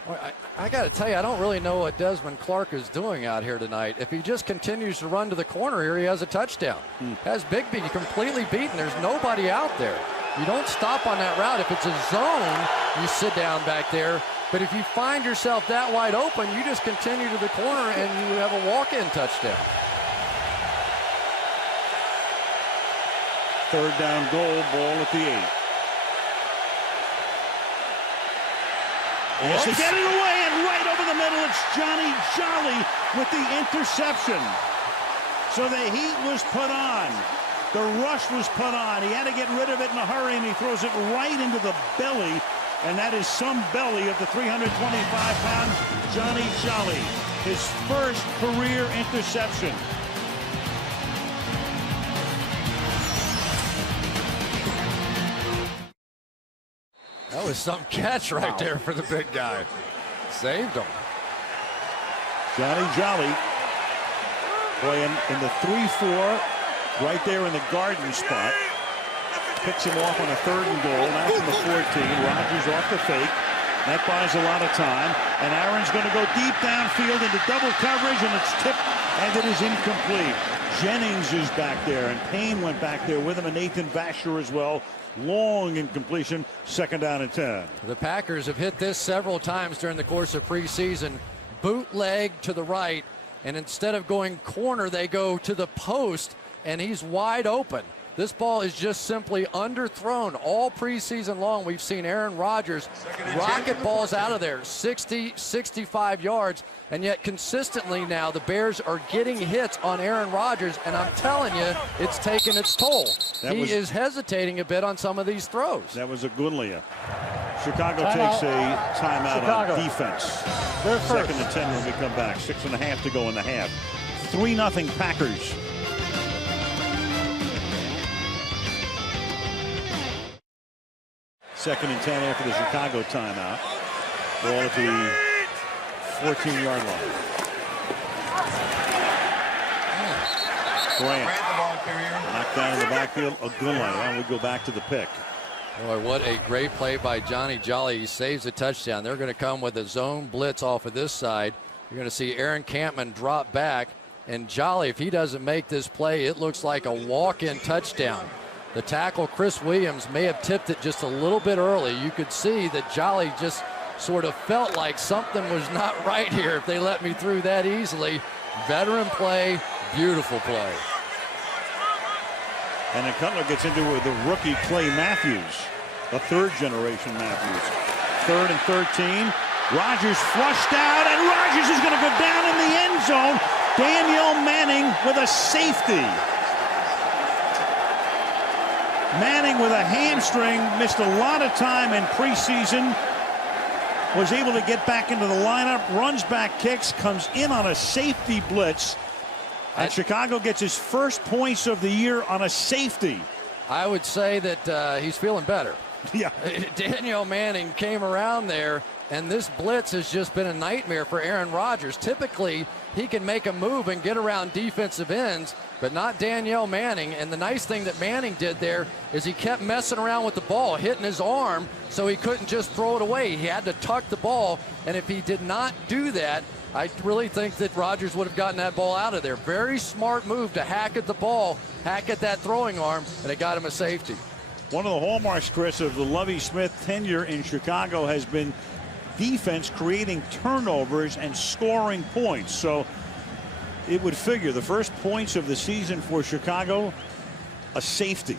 Well, I got to tell you, I don't really know what Desmond Clark is doing out here tonight. If he just continues to run to the corner here, he has a touchdown. Has Bigby completely beaten. There's nobody out there. You don't stop on that route. If it's a zone, you sit down back there. But if you find yourself that wide open, you just continue to the corner and you have a walk-in touchdown. 3rd down goal, ball at the 8. Yes, to get it away, and right over the middle, it's Johnny Jolly with the interception. So the heat was put on. The rush was put on. He had to get rid of it in a hurry, and he throws it right into the belly. And that is some belly of the 325-pound Johnny Jolly. His first career interception. That was some catch right there for the big guy. Saved him. Johnny Jolly playing in the 3-4, right there in the garden spot. Picks him off on a 3rd and goal, now from the 14. Rodgers off the fake. That buys a lot of time. And Aaron's going to go deep downfield into double coverage, and it's tipped, and it is incomplete. Jennings is back there, and Payne went back there with him, and Nathan Vasher as well. Long incompletion, 2nd down and 10. The Packers have hit this several times during the course of preseason. Bootleg to the right, and instead of going corner, they go to the post, and he's wide open. This ball is just simply underthrown all preseason long. We've seen Aaron Rodgers rocket balls out of there, 60, 65 yards, and yet consistently now the Bears are getting hits on Aaron Rodgers, and I'm telling you, it's taking its toll. He is hesitating a bit on some of these throws. That was a Gunlia. Chicago takes a timeout on defense. 2nd and 10 when we come back. 6.5 to go in the half. 3-0 Packers. Second and 10 after the Chicago timeout. Ball at the 14-yard line. Grant knocked down in the backfield. Ogunleye. And we go back to the pick. Boy, what a great play by Johnny Jolly. He saves a touchdown. They're going to come with a zone blitz off of this side. You're going to see Aaron Campman drop back. And Jolly, if he doesn't make this play, it looks like a walk-in touchdown. The tackle, Chris Williams, may have tipped it just a little bit early. You could see that Jolly just sort of felt like something was not right here if they let me through that easily. Veteran play, beautiful play. And then Cutler gets into it with the rookie Clay Matthews, a 3rd-generation Matthews. 3rd and 13. Rodgers flushed out, and Rodgers is going to go down in the end zone. Daniel Manning with a safety. Manning with a hamstring, missed a lot of time in preseason. Was able to get back into the lineup, runs back, kicks, comes in on a safety blitz. And Chicago gets his first points of the year on a safety. I would say that he's feeling better. Yeah. Danielle Manning came around there, and this blitz has just been a nightmare for Aaron Rodgers. Typically, he can make a move and get around defensive ends, but not Danielle Manning. And the nice thing that Manning did there is he kept messing around with the ball, hitting his arm, so he couldn't just throw it away. He had to tuck the ball, and if he did not do that, I really think that Rodgers would have gotten that ball out of there. Very smart move to hack at the ball, hack at that throwing arm, and it got him a safety. One of the hallmarks, Chris, of the Lovie Smith tenure in Chicago has been defense creating turnovers and scoring points. So it would figure the first points of the season for Chicago, a safety.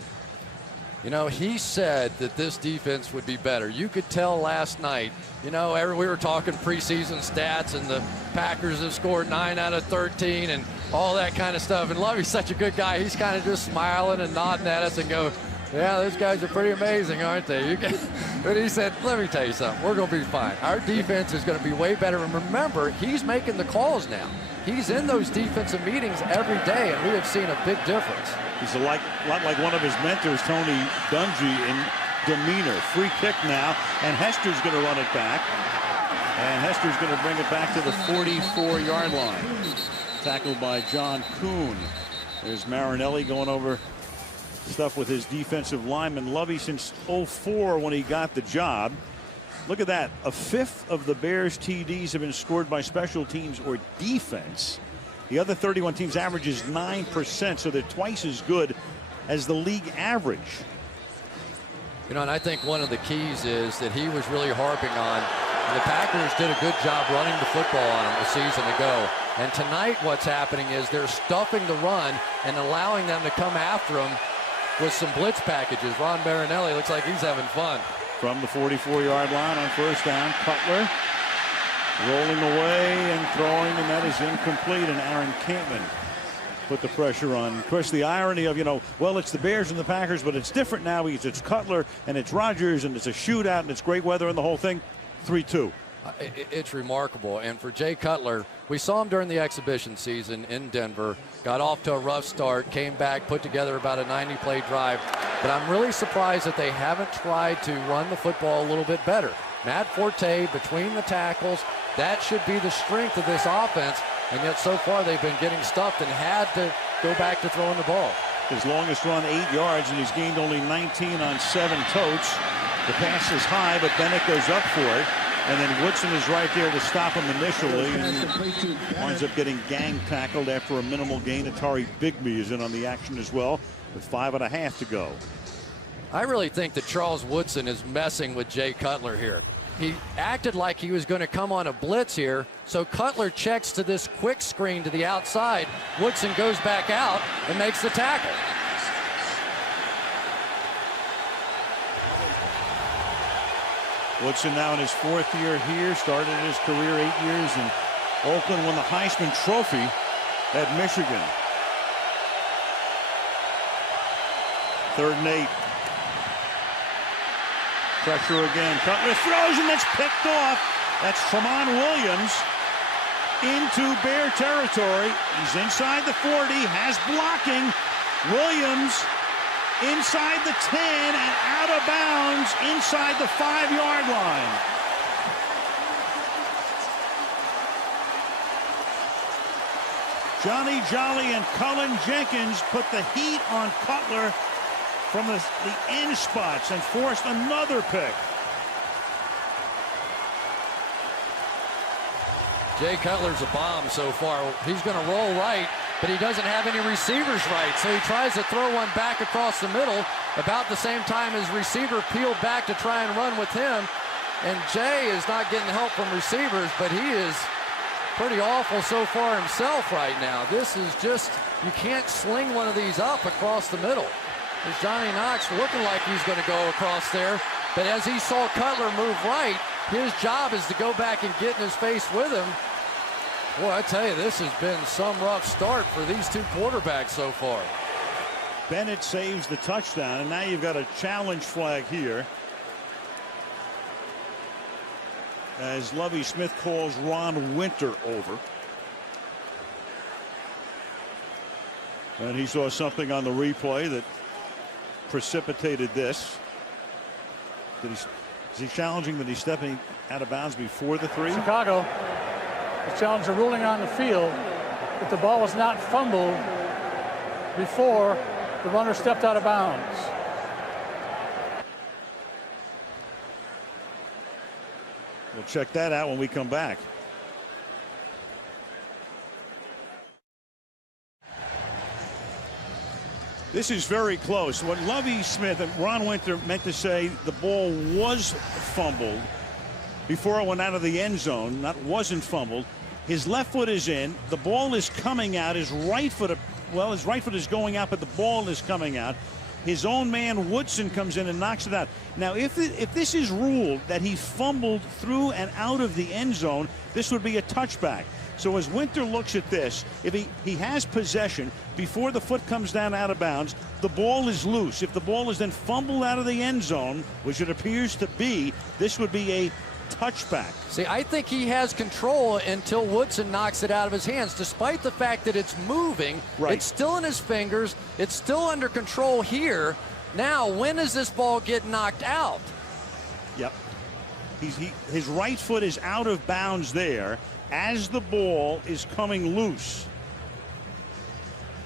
You know, he said that this defense would be better. You could tell last night, you know, we were talking preseason stats, and the Packers have scored 9 out of 13 and all that kind of stuff. And Lovey's such a good guy. He's kind of just smiling and nodding at us and go, yeah, those guys are pretty amazing, aren't they? But he said, let me tell you something. We're going to be fine. Our defense is going to be way better. And remember, he's making the calls now. He's in those defensive meetings every day, and we have seen a big difference. He's a lot like one of his mentors, Tony Dungy, in demeanor. Free kick now, and Hester's going to run it back. And Hester's going to bring it back to the 44-yard line. Tackled by John Kuhn. There's Marinelli going over stuff with his defensive lineman. Lovey since 04 when he got the job. Look at that. A fifth of the Bears TDs have been scored by special teams or defense. The other 31 teams average is 9%, so they're twice as good as the league average. You know, and I think one of the keys is that he was really harping on the Packers did a good job running the football on him a season ago. And tonight what's happening is they're stuffing the run and allowing them to come after him with some blitz packages. Ron Marinelli looks like he's having fun. From the 44-yard line on first down, Cutler rolling away and throwing, and that is incomplete. And Aaron Campbell put the pressure on. Of course, the irony of, well, it's the Bears and the Packers, but it's different now because it's Cutler and it's Rodgers and it's a shootout and it's great weather and the whole thing. 3-2. It's remarkable. And for Jay Cutler, we saw him during the exhibition season in Denver, got off to a rough start, came back, put together about a 90-play drive. But I'm really surprised that they haven't tried to run the football a little bit better. Matt Forte between the tackles, that should be the strength of this offense. And yet so far they've been getting stuffed and had to go back to throwing the ball. His longest run 8 yards, and he's gained only 19 on 7 totes. The pass is high, but Bennett goes up for it. And then Woodson is right there to stop him initially, and winds up getting gang tackled after a minimal gain. Atari Bigby is in on the action as well with 5.5 to go. I really think that Charles Woodson is messing with Jay Cutler here. He acted like he was going to come on a blitz here, so Cutler checks to this quick screen to the outside. Woodson goes back out and makes the tackle. Woodson now in his 4th year here, started his career 8 years in Oakland, won the Heisman Trophy at Michigan. 3rd and 8. Pressure again. Cutler throws, and that's picked off. That's Tramon Williams into Bear territory. He's inside the 40, has blocking. Williams inside the 10 and out of bounds inside the 5-yard line. Johnny Jolly and Cullen Jenkins put the heat on Cutler from the end spots and forced another pick. Jay Cutler's a bomb so far. He's going to roll right, but he doesn't have any receivers right, so he tries to throw one back across the middle about the same time his receiver peeled back to try and run with him. And Jay is not getting help from receivers, but he is pretty awful so far himself right now. This is just, you can't sling one of these up across the middle. There's Johnny Knox looking like he's going to go across there, but as he saw Cutler move right, his job is to go back and get in his face with him. Boy, I tell you, this has been some rough start for these two quarterbacks so far. Bennett saves the touchdown, and now you've got a challenge flag here as Lovie Smith calls Ron Winter over. And he saw something on the replay that precipitated this. Is he challenging that he's stepping out of bounds before the 3? Chicago is challenged a ruling on the field that the ball was not fumbled before the runner stepped out of bounds. We'll check that out when we come back. This is very close. What Lovie Smith and Ron Winter meant to say, the ball was fumbled before it went out of the end zone, not wasn't fumbled. His left foot is in, the ball is coming out, his right foot is going out, but the ball is coming out. His own man Woodson comes in and knocks it out. Now, if this is ruled that he fumbled through and out of the end zone, this would be a touchback. So as Winter looks at this, if he has possession before the foot comes down out of bounds, the ball is loose. If the ball is then fumbled out of the end zone, which it appears to be, this would be a touchback. See, I think he has control until Woodson knocks it out of his hands. Despite the fact that it's moving, it's still in his fingers. It's still under control here. Now, when does this ball get knocked out? Yep. His right foot is out of bounds there as the ball is coming loose.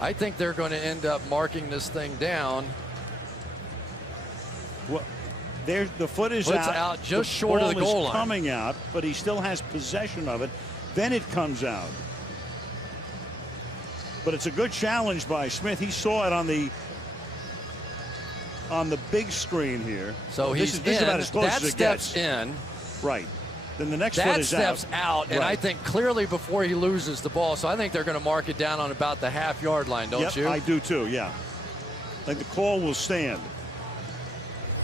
I think they're going to end up marking this thing down. Well, the foot is out just short of the goal line. Coming out, but he still has possession of it. Then it comes out. But it's a good challenge by Smith. He saw it on the big screen here. So this is about as close as it gets. That steps in. Right. Then the next foot is out. That steps out, and I think clearly before he loses the ball. So I think they're going to mark it down on about the half-yard line, don't you? I do too, yeah. I think the call will stand.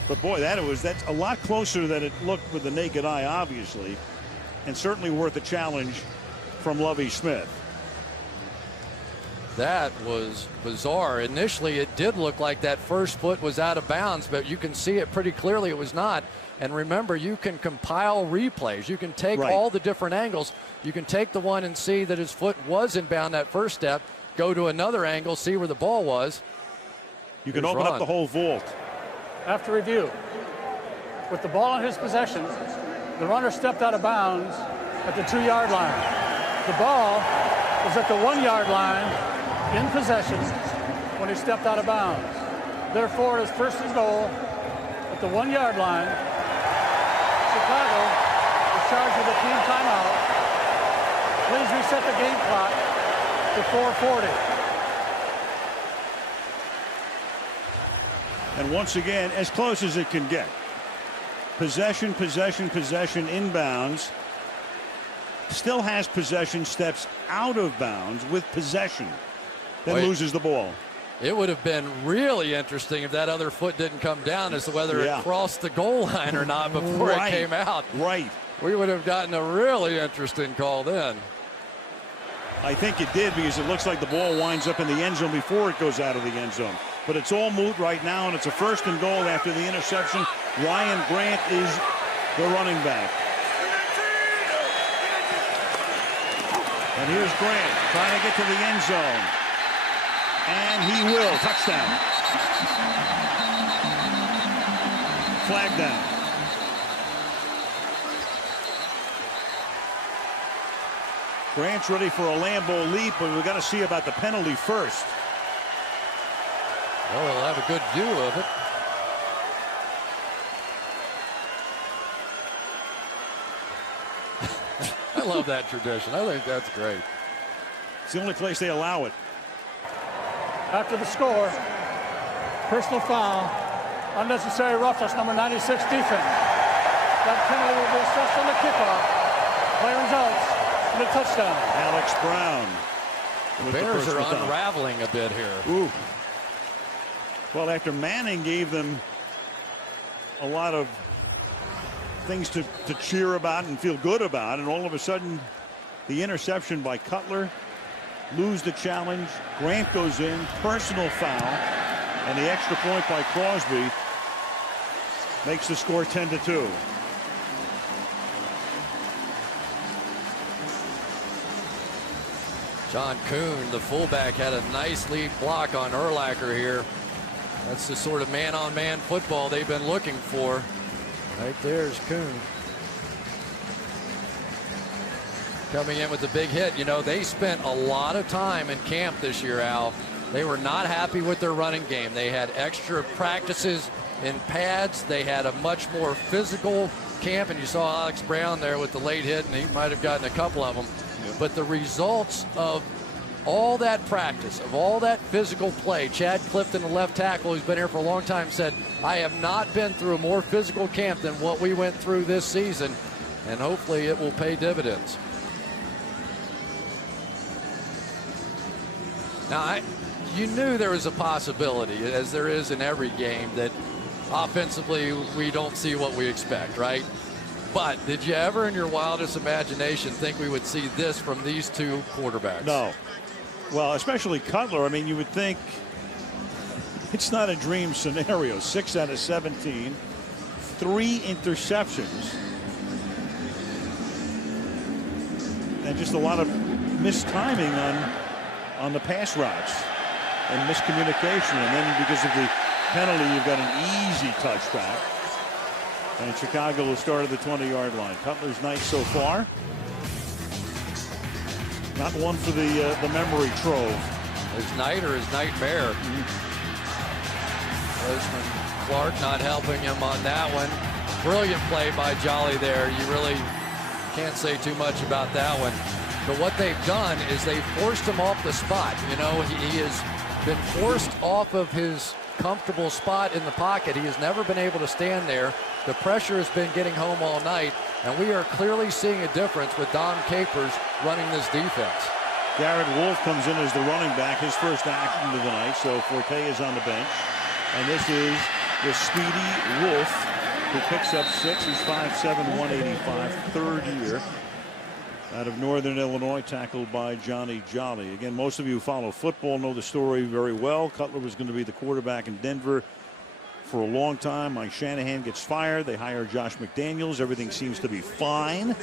But boy, that's a lot closer than it looked with the naked eye, obviously, and certainly worth a challenge from Lovie Smith. That was bizarre. Initially, it did look like that first foot was out of bounds, but you can see it pretty clearly it was not. And remember, you can compile replays. You can take all the different angles. You can take the one and see that his foot was inbound that first step, go to another angle, see where the ball was. You can open up the whole vault. After review, with the ball in his possession, the runner stepped out of bounds at the 2-yard line. The ball was at the 1-yard line in possession when he stepped out of bounds. Therefore, it is first and goal at the 1-yard line. Chicago is charged with a team timeout. Please reset the game clock to 4:40. And once again, as close as it can get. Possession, possession, possession, inbounds. Still has possession, steps out of bounds with possession. Then loses the ball. It would have been really interesting if that other foot didn't come down as to whether it crossed the goal line or not before it came out. Right. We would have gotten a really interesting call then. I think it did, because it looks like the ball winds up in the end zone before it goes out of the end zone. But it's all moot right now, and it's a first and goal after the interception. Ryan Grant is the running back. And here's Grant trying to get to the end zone. And he will. Touchdown. Flag down. Grant's ready for a Lambeau leap, but we've got to see about the penalty first. Well, we'll have a good view of it. I love that tradition. I think that's great. It's the only place they allow it. After the score, personal foul, unnecessary roughness, number 96 defense. That penalty will be assessed on the kickoff. Play results in a touchdown. Alex Brown. The Bears are unraveling a bit here. Ooh. Well, after Manning gave them a lot of things to cheer about and feel good about, and all of a sudden the interception by Cutler, lose the challenge. Grant goes in, personal foul. And the extra point by Crosby makes the score 10-2. John Kuhn, the fullback, had a nice lead block on Urlacher here. That's the sort of man-on-man football they've been looking for. Right there's Kuhn. Coming in with a big hit. You know, they spent a lot of time in camp this year, Al. They were not happy with their running game. They had extra practices in pads. They had a much more physical camp, and you saw Alex Brown there with the late hit, and he might have gotten a couple of them. But the results of all that practice, of all that physical play, Chad Clifton, the left tackle, who's been here for a long time, said, I have not been through a more physical camp than what we went through this season, and hopefully it will pay dividends. Now, you knew there was a possibility, as there is in every game, that offensively we don't see what we expect, right? But did you ever in your wildest imagination think we would see this from these two quarterbacks? No. Well, especially Cutler. I mean, you would think it's not a dream scenario. 6 out of 17, 3 interceptions, and just a lot of mistiming on the pass routes and miscommunication. And then because of the penalty, you've got an easy touchback. And Chicago will start at the 20-yard line. Cutler's nice so far. Not one for the memory trove. His night or his nightmare. Roseman Clark not helping him on that one. Brilliant play by Jolly there. You really can't say too much about that one. But what they've done is they've forced him off the spot. You know, he has been forced off of his comfortable spot in the pocket. He has never been able to stand there. The pressure has been getting home all night, and we are clearly seeing a difference with Dom Capers running this defense. Garrett Wolf comes in as the running back, his first action of the night, so Forte is on the bench. And this is the speedy Wolf, who picks up 6. He's 5'7", 185, third year out of Northern Illinois, tackled by Johnny Jolly. Again, most of you who follow football know the story very well. Cutler was going to be the quarterback in Denver for a long time. Mike Shanahan gets fired. They hire Josh McDaniels. Everything seems to be fine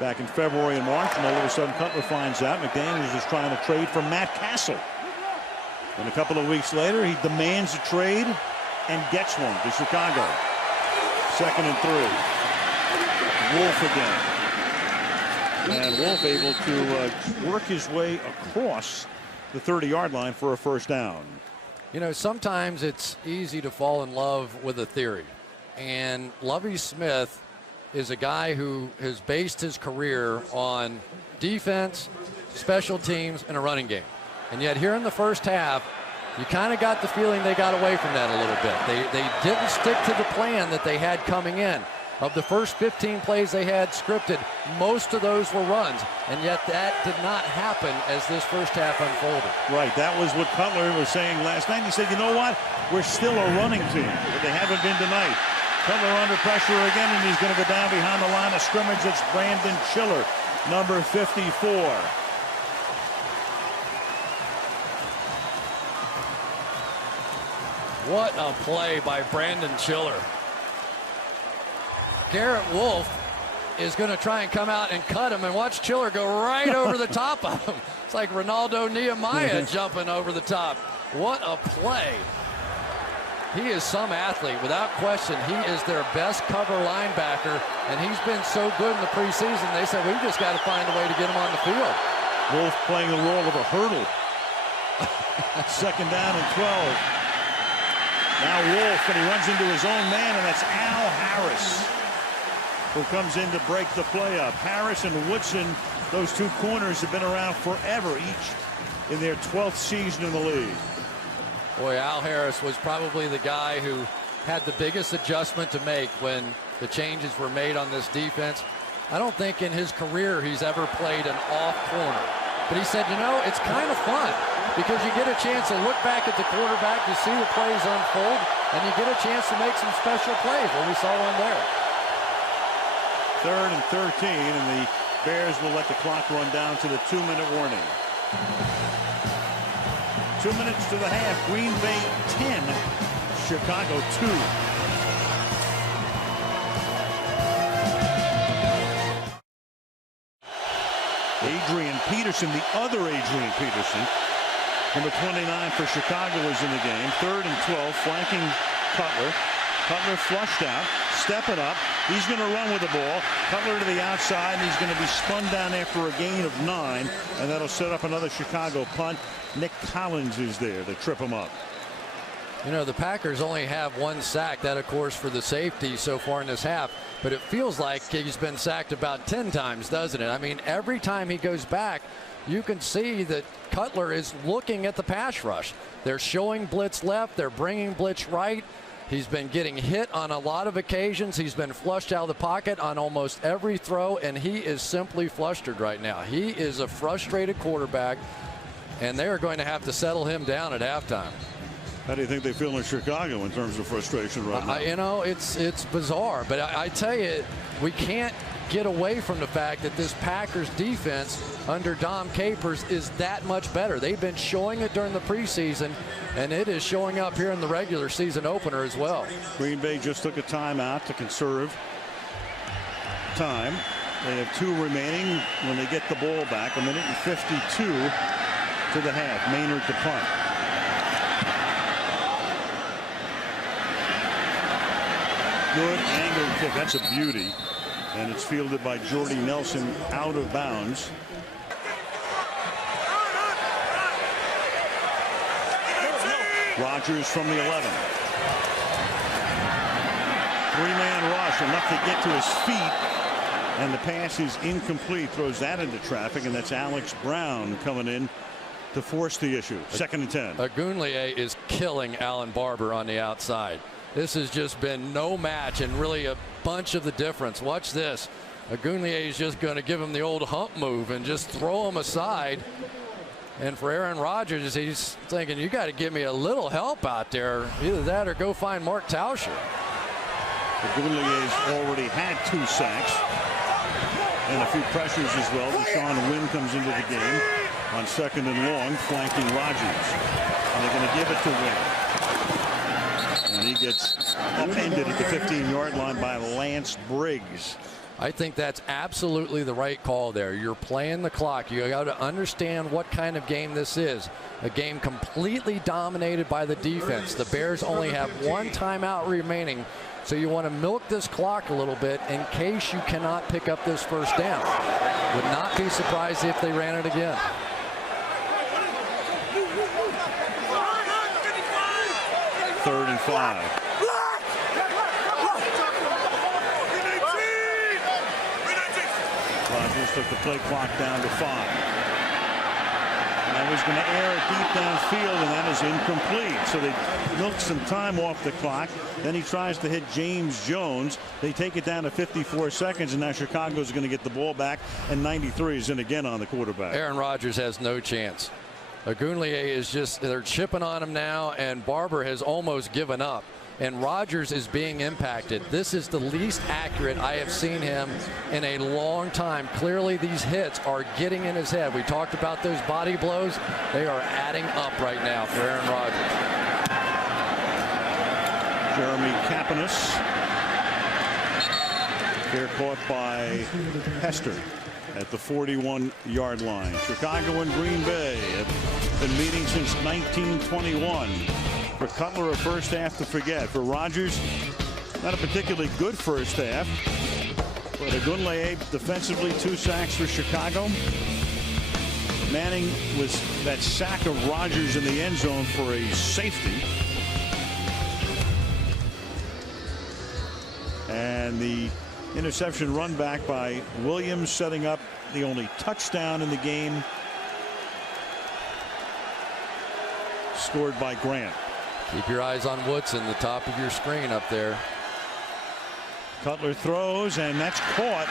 back in February and March, and all of a sudden Cutler finds out McDaniels is trying to trade for Matt Castle. And a couple of weeks later, he demands a trade and gets one to Chicago. 2nd and 3. Wolf again. And Wolf able to work his way across the 30-yard line for a first down. You know, sometimes it's easy to fall in love with a theory. And Lovie Smith is a guy who has based his career on defense, special teams, and a running game. And yet here in the first half, you kind of got the feeling they got away from that a little bit. They didn't stick to the plan that they had coming in. Of the first 15 plays they had scripted, most of those were runs, and yet that did not happen as this first half unfolded. Right, that was what Cutler was saying last night. He said, you know what, we're still a running team, but they haven't been tonight. Cutler under pressure again, and he's going to go down behind the line of scrimmage. It's Brandon Chiller, number 54. What a play by Brandon Chiller. Garrett Wolf is going to try and come out and cut him, and watch Chiller go right over the top of him. It's like Ronaldo Nehemiah jumping over the top. What a play. He is some athlete, without question. He is their best cover linebacker, and he's been so good in the preseason. They said, we've just got to find a way to get him on the field. Wolf playing the role of a hurdle. 2nd down and 12. Now Wolf, and he runs into his own man, and that's Al Harris, who comes in to break the play up. Harris and Woodson, those two corners have been around forever, each in their 12th season in the league. Boy, Al Harris was probably the guy who had the biggest adjustment to make when the changes were made on this defense. I don't think in his career he's ever played an off corner. But he said, you know, it's kind of fun because you get a chance to look back at the quarterback to see the plays unfold, and you get a chance to make some special plays. Well, we saw one there. 3rd and 13, and the Bears will let the clock run down to the 2-minute warning. 2 minutes to the half. Green Bay 10, Chicago 2. Adrian Peterson, the other Adrian Peterson, number 29 for Chicago, is in the game. 3rd and 12, flanking Cutler. Cutler flushed out, stepping up. He's going to run with the ball. Cutler to the outside, and he's going to be spun down after a gain of 9, and that'll set up another Chicago punt. Nick Collins is there to trip him up. You know, the Packers only have 1 sack, that of course for the safety so far in this half, but it feels like he's been sacked about 10 times, doesn't it? I mean, every time he goes back, you can see that Cutler is looking at the pass rush. They're showing blitz left, they're bringing blitz right. He's been getting hit on a lot of occasions. He's been flushed out of the pocket on almost every throw, and he is simply flustered right now. He is a frustrated quarterback, and they're going to have to settle him down at halftime. How do you think they feel in Chicago in terms of frustration right now? You know, it's bizarre, but I tell you, we can't get away from the fact that this Packers defense under Dom Capers is that much better. They've been showing it during the preseason, and it is showing up here in the regular season opener as well. Green Bay just took a timeout to conserve time. They have 2 remaining when they get the ball back. 1 minute and 52 to the half. Maynard to punt. Good angled kick. That's a beauty. And it's fielded by Jordy Nelson out of bounds. Rodgers from the 11. 3-man rush, enough to get to his feet. And the pass is incomplete. Throws that into traffic, and that's Alex Brown coming in to force the issue. 2nd and 10. Agunlie is killing Alan Barber on the outside. This has just been no match and really a bunch of the difference. Watch this. Agunlie is just going to give him the old hump move and just throw him aside. And for Aaron Rodgers, he's thinking, you got to give me a little help out there. Either that or go find Mark Tauscher. Agunlie has already had 2 sacks and a few pressures as well. Deshaun Wynn comes into the game on 2nd and long, flanking Rodgers. And they're going to give it to Wynn. And he gets upended at the 15-yard line by Lance Briggs. I think that's absolutely the right call there. You're playing the clock. You got to understand what kind of game this is. A game completely dominated by the defense. The Bears only have 1 timeout remaining. So you want to milk this clock a little bit in case you cannot pick up this first down. Would not be surprised if they ran it again. Third and 5. Rodgers took the play clock down to 5. And was going to air it deep downfield, and that is incomplete. So they milked some time off the clock. Then he tries to hit James Jones. They take it down to 54 seconds, and now Chicago's going to get the ball back, and 93 is in again on the quarterback. Aaron Rodgers has no chance. Agunlie is just, they're chipping on him now, and Barber has almost given up. And Rodgers is being impacted. This is the least accurate I have seen him in a long time. Clearly, these hits are getting in his head. We talked about those body blows. They are adding up right now for Aaron Rodgers. Jeremy Kapanis. Fair caught by Hester at the 41-yard line. Chicago and Green Bay have been meeting since 1921. For Cutler, a first half to forget. For Rodgers, not a particularly good first half. But Agunlie defensively, 2 sacks for Chicago. Manning was that sack of Rodgers in the end zone for a safety. And the interception run back by Williams, setting up the only touchdown in the game, scored by Grant. Keep your eyes on Woodson, the top of your screen up there. Cutler throws, and that's caught,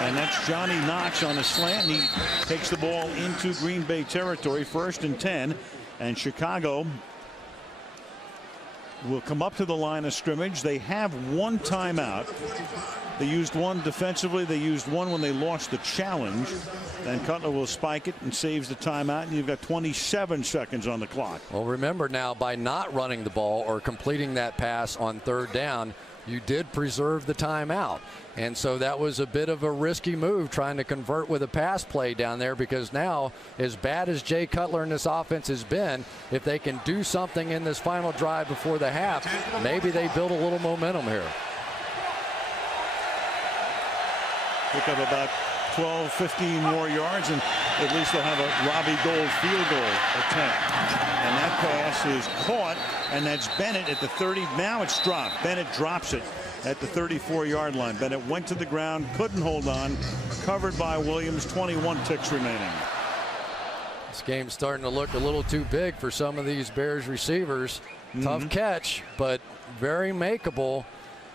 and that's Johnny Knox on a slant. He takes the ball into Green Bay territory, 1st and 10, and Chicago will come up to the line of scrimmage. They have 1 timeout. They used one defensively. They used one when they lost the challenge. And Cutler will spike it and saves the timeout. And you've got 27 seconds on the clock. Well, remember now, by not running the ball or completing that pass on 3rd down, you did preserve the timeout. And so that was a bit of a risky move, trying to convert with a pass play down there, because now, as bad as Jay Cutler and this offense has been, if they can do something in this final drive before the half, maybe they build a little momentum here. Pick up about 12, 15 more yards, and at least they'll have a Robbie Gould field goal attempt. And that pass is caught, and that's Bennett at the 30. Now it's dropped. Bennett drops it at the 34-yard line. Bennett went to the ground, couldn't hold on, covered by Williams. 21 ticks remaining. This game's starting to look a little too big for some of these Bears receivers. Tough catch, but very makeable.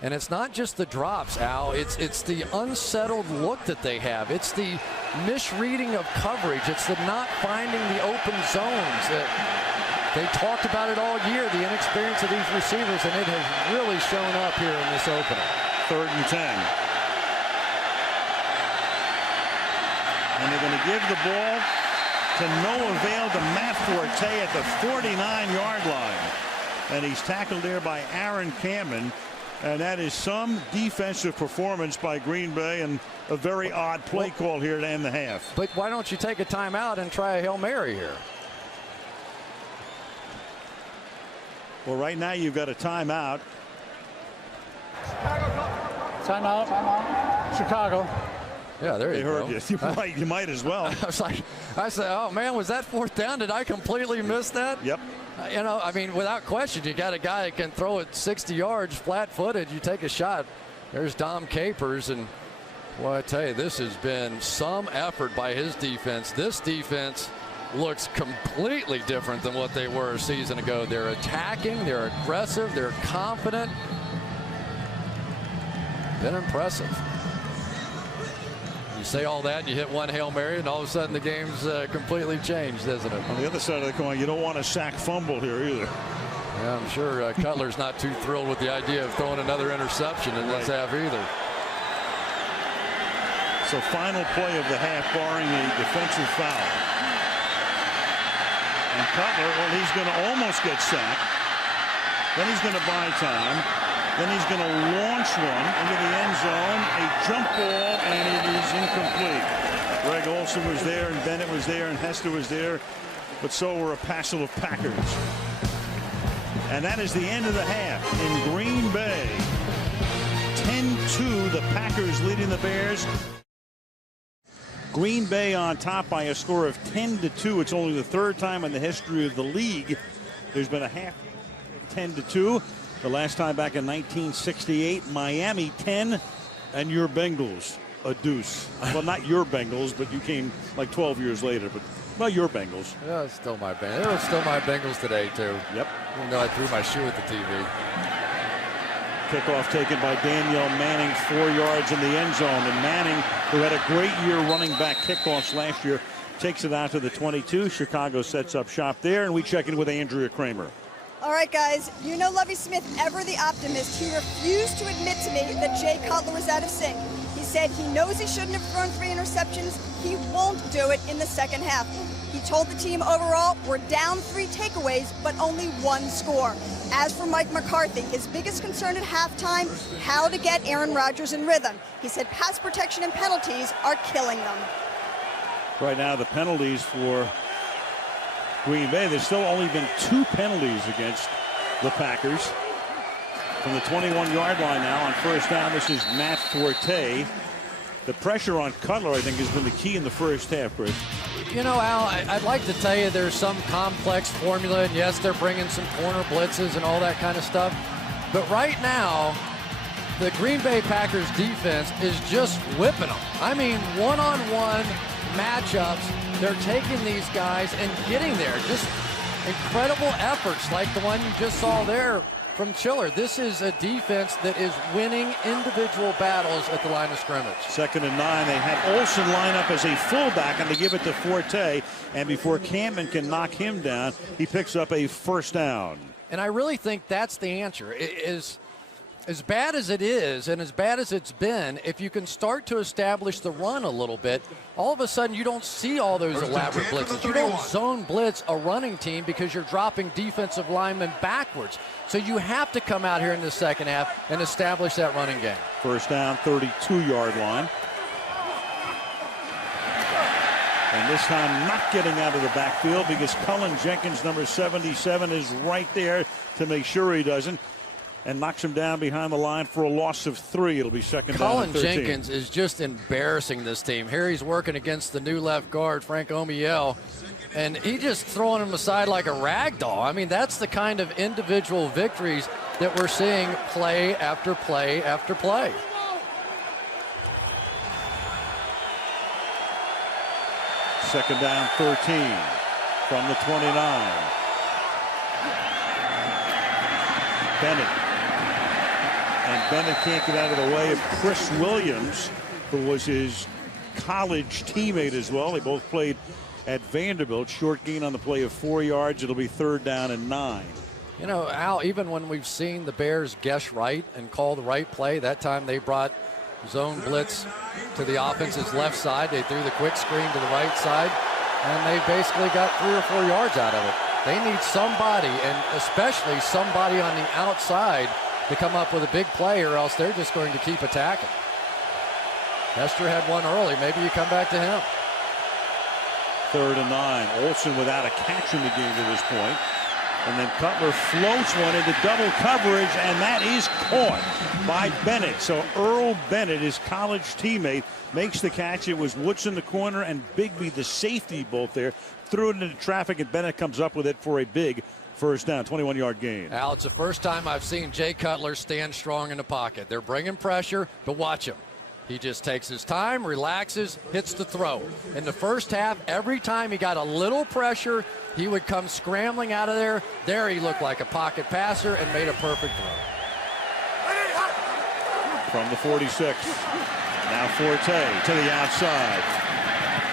And it's not just the drops, Al. It's the unsettled look that they have. It's the misreading of coverage. It's the not finding the open zones. They talked about it all year, the inexperience of these receivers, and it has really shown up here in this opener. 3rd and 10. And they're going to give the ball to no avail to Matt Forte at the 49-yard line. And he's tackled there by Aaron Campbell. And that is some defensive performance by Green Bay, and a very odd play call here to end the half. But why don't you take a timeout and try a Hail Mary here? Well, right now you've got a timeout. Timeout. Chicago. Yeah, there you go. You might as well. I said, oh man, was that 4th down? Did I completely miss that? Yep. You know, I mean, without question, you got a guy that can throw it 60 yards flat-footed. You take a shot. There's Dom Capers, and well, I tell you, this has been some effort by his defense. This defense looks completely different than what they were a season ago. They're attacking, they're aggressive, they're confident. Been impressive. You say all that, and you hit one Hail Mary, and all of a sudden the game's completely changed, doesn't it? On the other side of the coin, you don't want a sack fumble here either. Yeah, I'm sure Cutler's not too thrilled with the idea of throwing another interception in this half either. So final play of the half, barring a defensive foul. And Cutler, well, he's going to almost get sacked. Then he's going to buy time. Then he's going to launch one into the end zone, a jump ball, and it is incomplete. Greg Olsen was there, and Bennett was there, and Hester was there, but so were a passel of Packers. And that is the end of the half in Green Bay. 10-2, the Packers leading the Bears. Green Bay on top by a score of 10-2. It's only the 3rd time in the history of the league there's been a half 10-2. The last time back in 1968, Miami 10 and your Bengals a deuce. Well, not your Bengals, but you came like 12 years later. But well, your Bengals. Yeah, it's still my Bengals. It was still my Bengals today too. Yep. Even though I threw my shoe at the TV. Kickoff taken by Danielle Manning, 4 yards in the end zone. And Manning, who had a great year running back kickoffs last year, takes it out to the 22. Chicago sets up shop there, and we check in with Andrea Kramer. All right, guys, you know Lovie Smith, ever the optimist. He refused to admit to me that Jay Cutler was out of sync. He said he knows he shouldn't have thrown 3 interceptions. He won't do it in the second half. He told the team overall, we're down 3 takeaways, but only 1 score. As for Mike McCarthy, his biggest concern at halftime, how to get Aaron Rodgers in rhythm. He said pass protection and penalties are killing them. Right now, the penalties for Green Bay, there's still only been 2 penalties against the Packers. From the 21-yard line now on first down, this is Matt Forte. The pressure on Cutler, I think, has been the key in the first half, Chris. You know, Al, I'd like to tell you there's some complex formula, and yes, they're bringing some corner blitzes and all that kind of stuff. But right now, the Green Bay Packers defense is just whipping them. I mean, one-on-one matchups, they're taking these guys and getting there. Just incredible efforts like the one you just saw there from Chiller. This is a defense that is winning individual battles at the line of scrimmage. 2nd and 9. They had Olsen line up as a fullback, and they give it to Forte. And before Campbell can knock him down, he picks up a first down. And I really think that's the answer, is as bad as it is and as bad as it's been, if you can start to establish the run a little bit, all of a sudden you don't see all those elaborate blitzes. You don't zone blitz a running team because you're dropping defensive linemen backwards. So you have to come out here in the second half and establish that running game. First down, 32-yard line. And this time not getting out of the backfield because Cullen Jenkins, number 77, is right there to make sure he doesn't. And knocks him down behind the line for a loss of 3. It'll be second down and 13. Cullen Jenkins is just embarrassing this team. Here he's working against the new left guard, Frank Omiel, and he just throwing him aside like a rag doll. I mean, that's the kind of individual victories that we're seeing play after play after play. Second down, 13 from the 29. Bennett. And Bennett can't get out of the way of Chris Williams, who was his college teammate as well. They both played at Vanderbilt. Short gain on the play of 4 yards. It'll be third down and 9. You know, Al, even when we've seen the Bears guess right and call the right play, that time they brought zone blitz to the offense's left side. They threw the quick screen to the right side, and they basically got 3 or 4 yards out of it. They need somebody, and especially somebody on the outside, to come up with a big play, or else they're just going to keep attacking. Hester had one early. Maybe you come back to him. Third and 9. Olsen without a catch in the game to this point. And then Cutler floats one into double coverage, and that is caught by Bennett. So Earl Bennett, his college teammate, makes the catch. It was Woodson, the corner, and Bigby, the safety, both there. Threw it into traffic, and Bennett comes up with it for a big first down, 21-yard gain. Al, it's the first time I've seen Jay Cutler stand strong in the pocket. They're bringing pressure, but watch him. He just takes his time, relaxes, hits the throw. In the first half, every time he got a little pressure, he would come scrambling out of there. There he looked like a pocket passer and made a perfect throw. From the 46. Now Forte to the outside.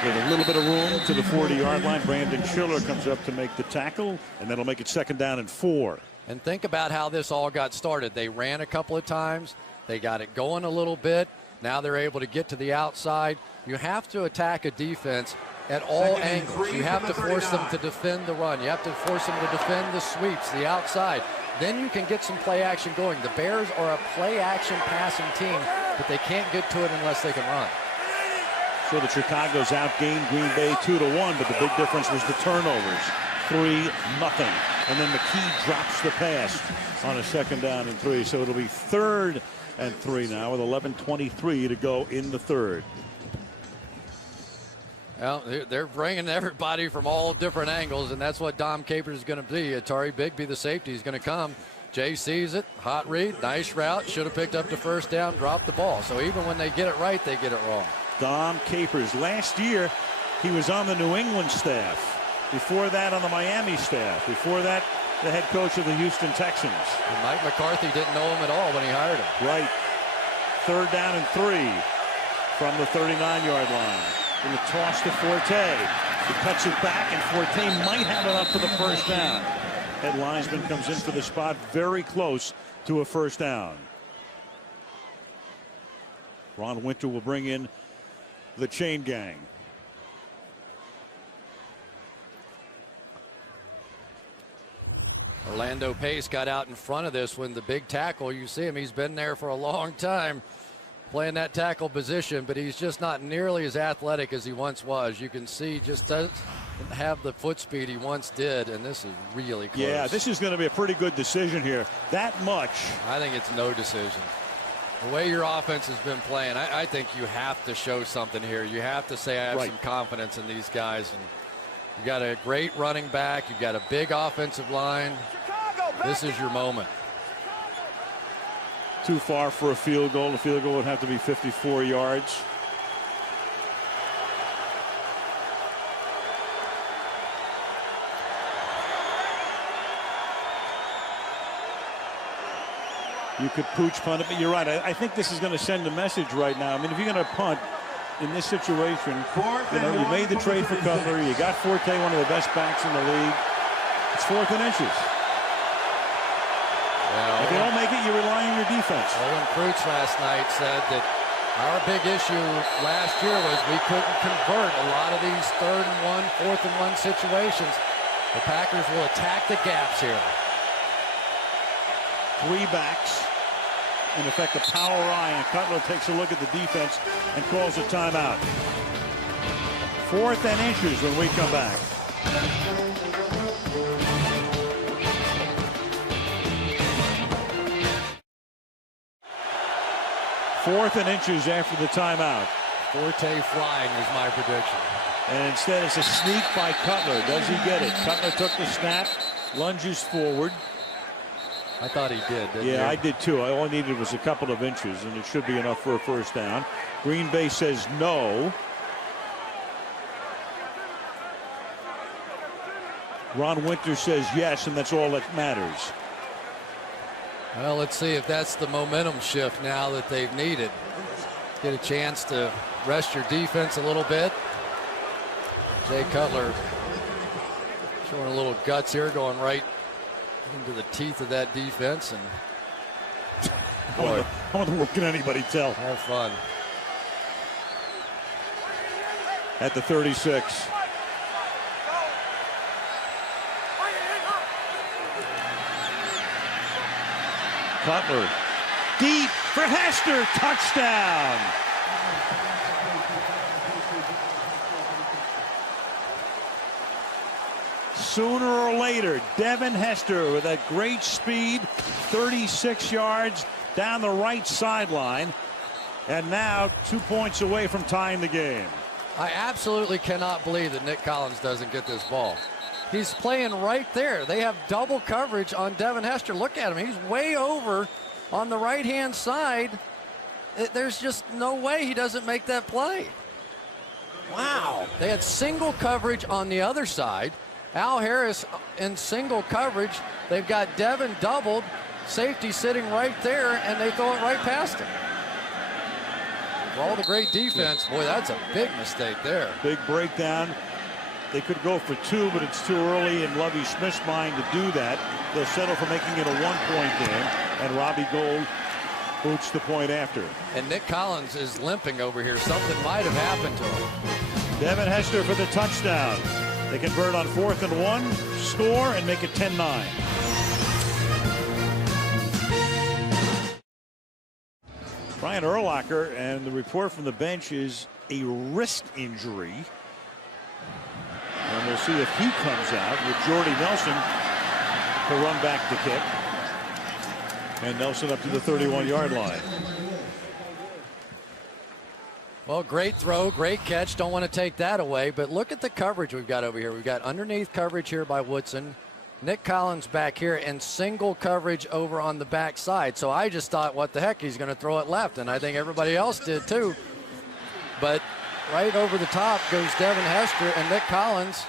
With a little bit of room to the 40-yard line. Brandon Schiller comes up to make the tackle, and that'll make it second down and 4. And think about how this all got started. They ran a couple of times. They got it going a little bit. Now they're able to get to the outside. You have to attack a defense at all angles. You have to force them to defend the run. You have to force them to defend the sweeps, the outside. Then you can get some play action going. The Bears are a play action passing team, but they can't get to it unless they can run. So the Chicago's outgained Green Bay 2-1, but the big difference was the turnovers. 3-0. And then McKee drops the pass on a second down and 3. So it'll be third and 3 now with 11:23 to go in the third. Well, they're bringing everybody from all different angles, and that's what Dom Capers is going to be. Atari Bigby, the safety, is going to come. Jay sees it. Hot read. Nice route. Should have picked up the first down. Dropped the ball. So even when they get it right, they get it wrong. Dom Capers. Last year, he was on the New England staff. Before that, on the Miami staff. Before that, the head coach of the Houston Texans. And Mike McCarthy didn't know him at all when he hired him. Right. Third down and 3 from the 39-yard line. And the toss to Forte. He cuts it back, and Forte might have it up for the first down. Ed Linesman comes in for the spot, very close to a first down. Ron Winter will bring in the chain gang. Orlando Pace got out in front of this when the big tackle. You see him, he's been there for a long time playing that tackle position, but he's just not nearly as athletic as he once was. You can see just doesn't have the foot speed he once did, and this is really close. Yeah, this is going to be a pretty good decision here. That much. I think it's no decision. The way your offense has been playing, I think you have to show something here. You have to say I have some confidence in these guys. And you got a great running back. You've got a big offensive line. This is your moment. Too far for a field goal. The field goal would have to be 54 yards. You could pooch punt it, but you're right. I think this is going to send a message right now. I mean, if you're going to punt in this situation, you made the trade for Cutler. You got Forte, one of the best backs in the league. It's 4th and inches. Well, if you don't make it, you rely on your defense. defense. Olin Kreutz last night said that our big issue last year was we couldn't convert a lot of these 3rd and 1, 4th and 1 situations. The Packers will attack the gaps here. 3 backs. In effect, a power eye, and Cutler takes a look at the defense and calls a timeout. 4th and inches when we come back. Fourth and inches after the timeout. Forte flying was my prediction. And instead it's a sneak by Cutler. Does he get it? Cutler took the snap, lunges forward. I thought he did, didn't you? Yeah, I did too. All I needed was a couple of inches, and it should be enough for a first down. Green Bay says no. Ron Winter says yes, and that's all that matters. Well, let's see if that's the momentum shift now that they've needed. Get a chance to rest your defense a little bit. Jay Cutler showing a little guts here, going right into the teeth of that defense. And I wonder what can anybody tell? Have fun. At the 36. Cutler deep for Hester, touchdown. Sooner or later, Devin Hester with that great speed, 36 yards down the right sideline, and now 2 points away from tying the game. I absolutely cannot believe that Nick Collins doesn't get this ball. He's playing right there. They have double coverage on Devin Hester. Look at him. He's way over on the right-hand side. There's just no way he doesn't make that play. Wow. They had single coverage on the other side. Al Harris in single coverage. They've got Devin doubled. Safety sitting right there, and they throw it right past him. For all the great defense, boy, that's a big mistake there. Big breakdown. They could go for 2, but it's too early in Lovie Smith's mind to do that. They'll settle for making it a 1-point game, and Robbie Gould boots the point after. And Nick Collins is limping over here. Something might have happened to him. Devin Hester for the touchdown. They convert on 4th and 1, score, and make it 10-9. Brian Urlacher, and the report from the bench is a wrist injury. And we'll see if he comes out with Jordy Nelson to run back the kick. And Nelson up to the 31-yard line. Well, great throw, great catch. Don't want to take that away, but look at the coverage we've got over here. We've got underneath coverage here by Woodson. Nick Collins back here, and single coverage over on the backside. So I just thought, what the heck, he's going to throw it left, and I think everybody else did too. But right over the top goes Devin Hester, and Nick Collins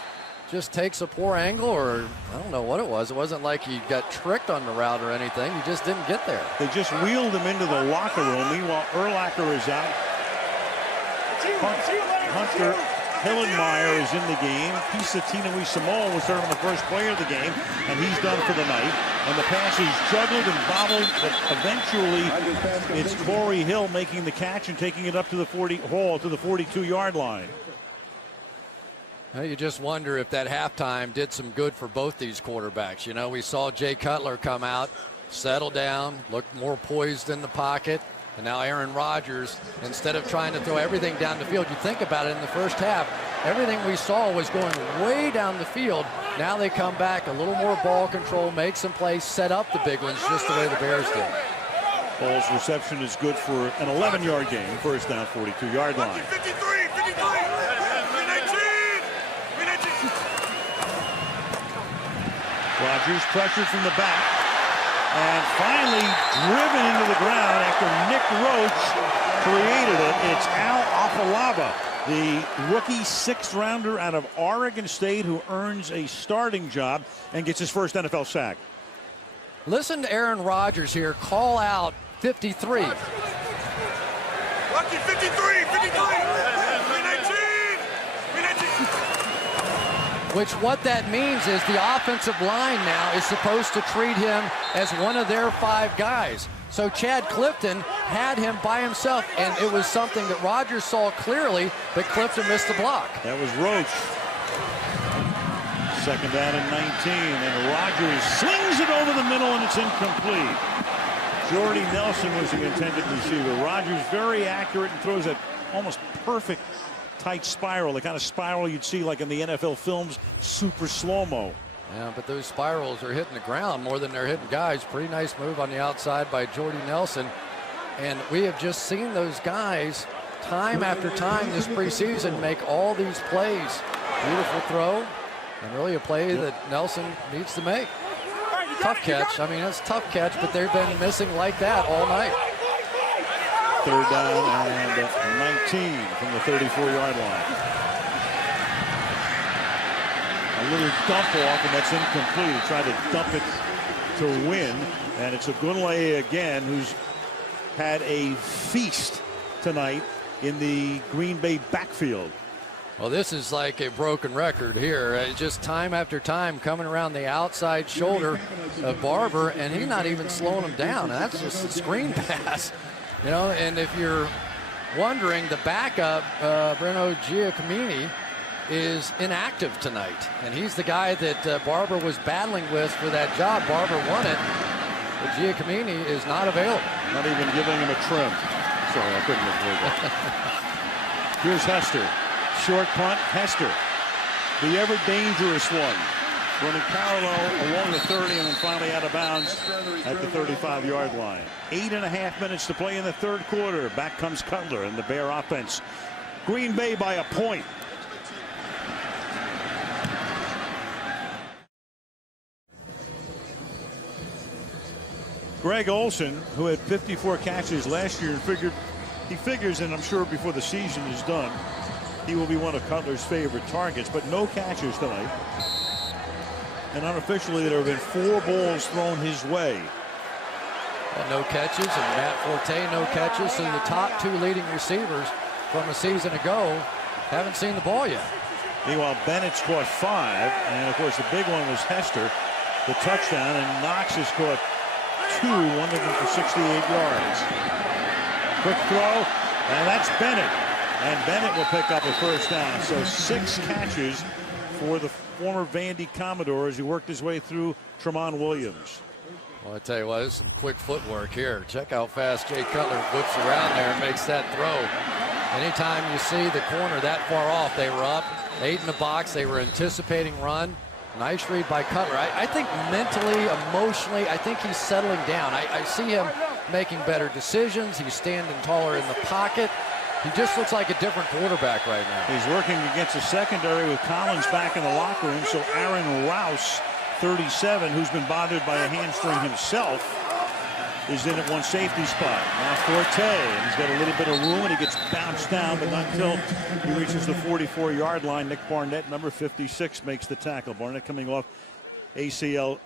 just takes a poor angle, or I don't know what it was. It wasn't like he got tricked on the route or anything. He just didn't get there. They just wheeled him into the locker room. Meanwhile, Urlacher is out. Hunter Hillenmeyer is in the game. Kisa Tinui-Samoa was certainly the first player of the game, and he's done for the night. And the pass is juggled and bobbled, but eventually it's Corey Hill making the catch and taking it up to the 42-yard line. Well, you just wonder if that halftime did some good for both these quarterbacks. You know, we saw Jay Cutler come out, settle down, look more poised in the pocket. And now Aaron Rodgers, instead of trying to throw everything down the field, you think about it in the first half, everything we saw was going way down the field. Now they come back, a little more ball control, make some plays, set up the big ones just the way the Bears did. Ball's reception is good for an 11-yard gain, first down, 42-yard line. Rodgers pressured from the back. And finally driven into the ground after Nick Roach created it. It's Al Afalava, the rookie 6th rounder out of Oregon State, who earns a starting job and gets his first NFL sack. Listen to Aaron Rodgers here call out 53. Lucky 53, 53, 319, 319. which what that means is the offensive line now is supposed to treat him as one of their 5 guys. So Chad Clifton had him by himself, and it was something that Rodgers saw clearly, but Clifton missed the block. That was Roach. Second down and 19, and Rodgers slings it over the middle, and it's incomplete. Jordy Nelson was the intended receiver. Rodgers very accurate and throws that almost perfect tight spiral, the kind of spiral you'd see like in the NFL films, super slow-mo. Yeah, but those spirals are hitting the ground more than they're hitting guys. Pretty nice move on the outside by Jordy Nelson. And we have just seen those guys time after time this preseason make all these plays. Beautiful throw, and really a play that Nelson needs to make. Tough catch. I mean, it's a tough catch, but they've been missing like that all night. Third down and 19 from the 34-yard line. A little dump off, and that's incomplete. He tried to dump it to win, and it's Ogunleye again, who's had a feast tonight in the Green Bay backfield. Well, this is like a broken record here. Just time after time coming around the outside shoulder of Barber, and he's not even slowing him down. That's just a screen pass. You know, and if you're wondering, the backup, Bruno Giacomini, is inactive tonight. And he's the guy that Barber was battling with for that job. Barber won it, but Giacomini is not available. Not even giving him a trim. Sorry, I couldn't avoid that. Here's Hester. Short punt, Hester. The ever dangerous one. Running parallel along the 30 and then finally out of bounds at the 35-yard line. 8.5 minutes to play in the third quarter. Back comes Cutler and the Bear offense. Green Bay by a point. Greg Olsen, who had 54 catches last year, he figures, and I'm sure before the season is done, he will be one of Cutler's favorite targets, but no catches tonight. And unofficially, there have been 4 balls thrown his way. Well, no catches, and Matt Forte, no catches. So the top 2 leading receivers from a season ago haven't seen the ball yet. Meanwhile, Bennett's caught 5, and of course the big one was Hester, the touchdown, and Knox has caught 2, one of them for 68 yards. Quick throw, and that's Bennett. And Bennett will pick up a first down. So 6 catches for the former Vandy Commodore as he worked his way through Tramon Williams. Well, I tell you what, there's some quick footwork here. Check how fast Jay Cutler whips around there and makes that throw. Anytime you see the corner that far off, they were up, 8 in the box, they were anticipating run. Nice read by Cutler. I think mentally, emotionally, I think he's settling down. I see him making better decisions. He's standing taller in the pocket. He just looks like a different quarterback right now. He's working against a secondary with Collins back in the locker room. So Aaron Rouse, 37, who's been bothered by a hamstring himself, is in at one safety spot. Now Forte, and he's got a little bit of room, and he gets bounced down, but not until he reaches the 44-yard line. Nick Barnett, number 56, makes the tackle. Barnett coming off ACL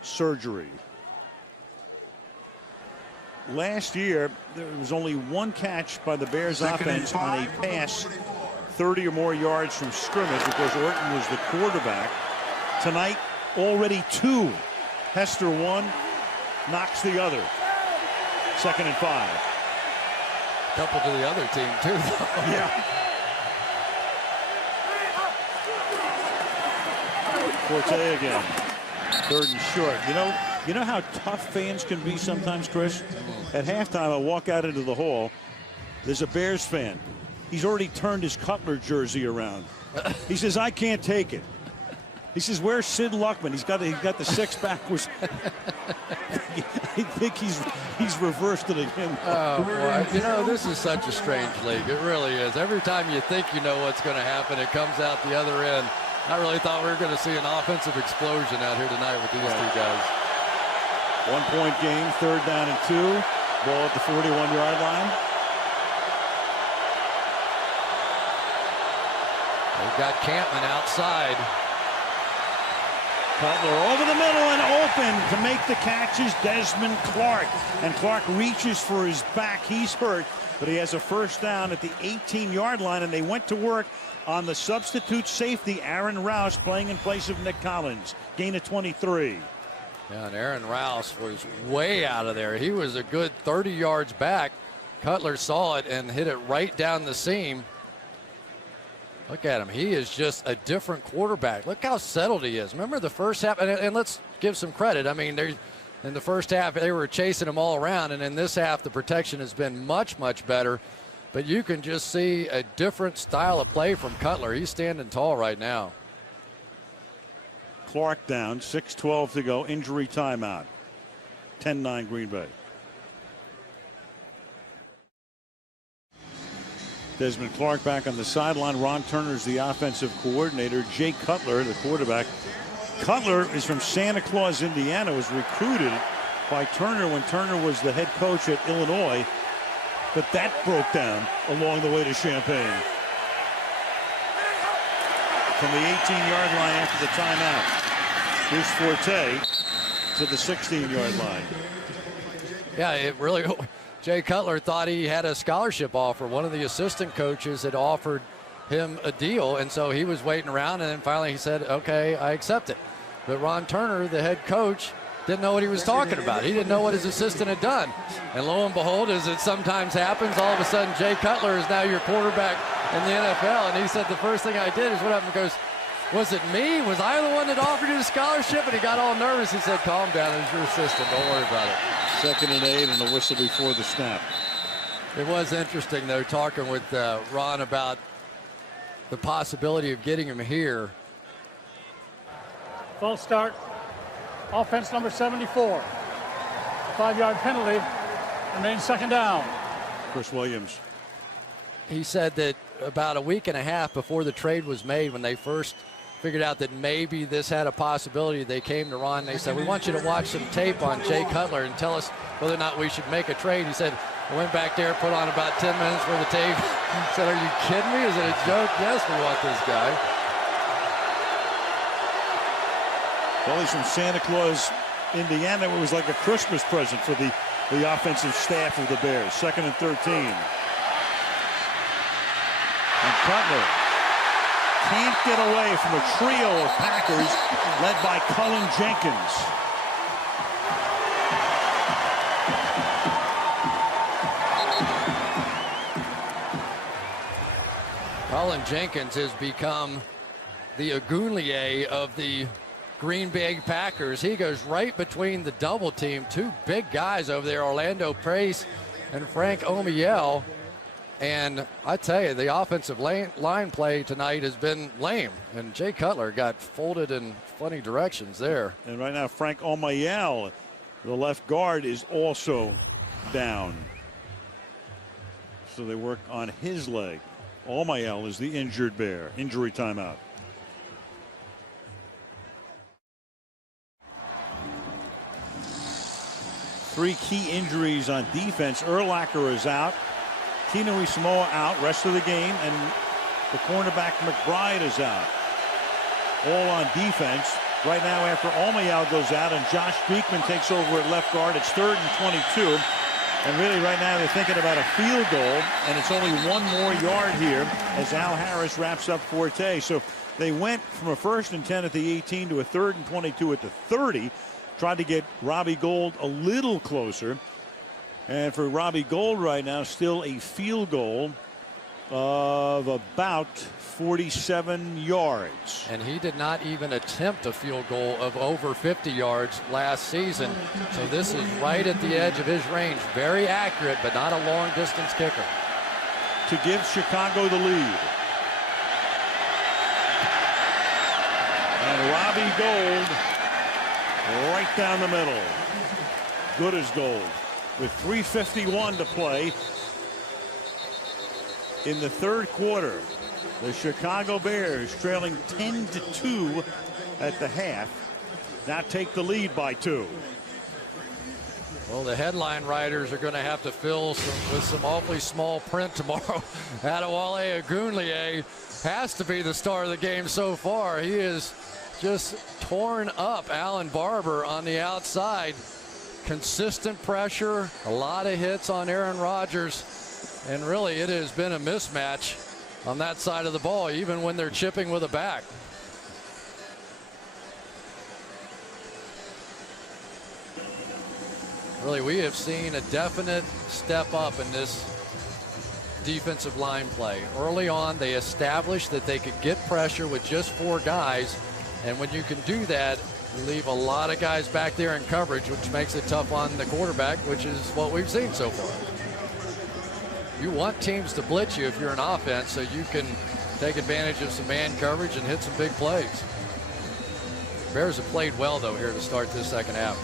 surgery. Last year, there was only 1 catch by the Bears offense on a pass 30 or more yards from scrimmage because Orton was the quarterback. Tonight, already 2. Hester 1, Knox the other. 2nd and 5. Couple to the other team, too, though. Yeah. Forte again. 3rd and short. You know how tough fans can be sometimes, Chris? At halftime, I walk out into the hall. There's a Bears fan. He's already turned his Cutler jersey around. He says, I can't take it. He says, where's Sid Luckman? He's got the 6 backwards. I think he's reversed it again. Oh, boy. This is such a strange league. It really is. Every time you think you know what's going to happen, it comes out the other end. I really thought we were going to see an offensive explosion out here tonight with these 2 guys. 1-point game, 3rd down and 2. Ball at the 41-yard line. They've got Campman outside. Cutler over the middle and open to make the catch is Desmond Clark. And Clark reaches for his back. He's hurt, but he has a first down at the 18-yard line, and they went to work on the substitute safety, Aaron Rouse, playing in place of Nick Collins. Gain of 23. Yeah, and Aaron Rouse was way out of there. He was a good 30 yards back. Cutler saw it and hit it right down the seam. Look at him. He is just a different quarterback. Look how settled he is. Remember the first half, and let's give some credit. I mean, in the first half, they were chasing him all around, and in this half, the protection has been much, much better. But you can just see a different style of play from Cutler. He's standing tall right now. Clark down, 6:12 to go, injury timeout. 10-9 Green Bay. Desmond Clark back on the sideline. Ron Turner's the offensive coordinator. Jay Cutler, the quarterback. Cutler is from Santa Claus, Indiana, was recruited by Turner when Turner was the head coach at Illinois. But that broke down along the way to Champaign. From the 18-yard line after the timeout. Here's Forte to the 16-yard line. Yeah, it really, Jay Cutler thought he had a scholarship offer. One of the assistant coaches had offered him a deal, and so he was waiting around, and then finally he said, okay, I accept it. But Ron Turner, the head coach, didn't know what he was talking about. He didn't know what his assistant had done. And lo and behold, as it sometimes happens, all of a sudden Jay Cutler is now your quarterback in the NFL. And he said, the first thing I did is what happened. He goes, was it me? Was I the one that offered you the scholarship? And he got all nervous. He said, calm down. It was your assistant. Don't worry about it. 2nd and 8 and a whistle before the snap. It was interesting, though, talking with Ron about the possibility of getting him here. False start. Offense number 74. 5-yard penalty. Remains 2nd down. Chris Williams. He said that about a week and a half before the trade was made, when they first figured out that maybe this had a possibility, they came to Ron and they said, we want you to watch some tape on Jay Cutler and tell us whether or not we should make a trade. He said, I went back there, put on about 10 minutes worth of tape. Said, are you kidding me? Is it a joke? Yes, we want this guy. Well, he's from Santa Claus, Indiana. It was like a Christmas present for the offensive staff of the Bears. 2nd and 13. And Cutler can't get away from a trio of Packers led by Cullen Jenkins. Cullen Jenkins has become the Ogunleye of the Green Bay Packers. He goes right between the double team. Two big guys over there, Orlando Pace and Frank Omiyale. And I tell you, the offensive line play tonight has been lame. And Jay Cutler got folded in funny directions there. And right now, Frank Omiyale, the left guard, is also down. So they work on his leg. Omiyale is the injured Bear. Injury timeout. Three key injuries on defense. Urlacher is out. Tino Isamoa out, rest of the game, and the cornerback McBride is out. All on defense. Right now, after Omiyale goes out and Josh Beekman takes over at left guard, it's 3rd and 22. And really right now they're thinking about a field goal, and it's only 1 more yard here as Al Harris wraps up Forte. So they went from a 1st and 10 at the 18 to a 3rd and 22 at the 30. Tried to get Robbie Gould a little closer. And for Robbie Gould right now, still a field goal of about 47 yards. And he did not even attempt a field goal of over 50 yards last season. So this is right at the edge of his range. Very accurate, but not a long distance kicker. To give Chicago the lead. And Robbie Gould right down the middle. Good as gold. With 3:51 to play in the 3rd quarter. The Chicago Bears trailing 10-2 at the half. Now take the lead by 2. Well, the headline writers are going to have to fill with some awfully small print tomorrow. Adewale Ogunleye has to be the star of the game so far. He is just torn up Alan Barber on the outside. Consistent pressure, a lot of hits on Aaron Rodgers, and really it has been a mismatch on that side of the ball, even when they're chipping with a back. Really, we have seen a definite step up in this defensive line play. Early on, they established that they could get pressure with just 4 guys, and when you can do that, you leave a lot of guys back there in coverage, which makes it tough on the quarterback, which is what we've seen so far. You want teams to blitz you if you're an offense, so you can take advantage of some man coverage and hit some big plays. Bears have played well, though, here to start this second half.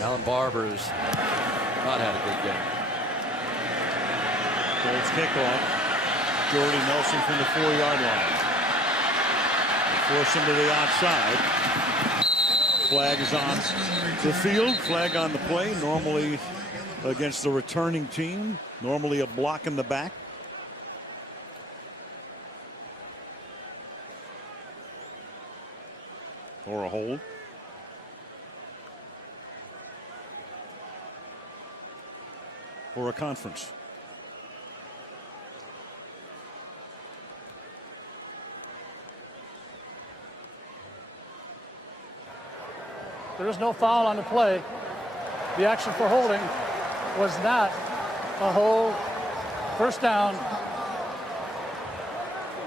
Alan Barber's not had a good game. Colts kickoff. Jordy Nelson from the 4-yard line. They force him to the outside. Flag is on the field. Flag on the play. Normally against the returning team. Normally a block in the back. Or a hold. Or a conference. There is no foul on the play. The action for holding was not a hold. First down.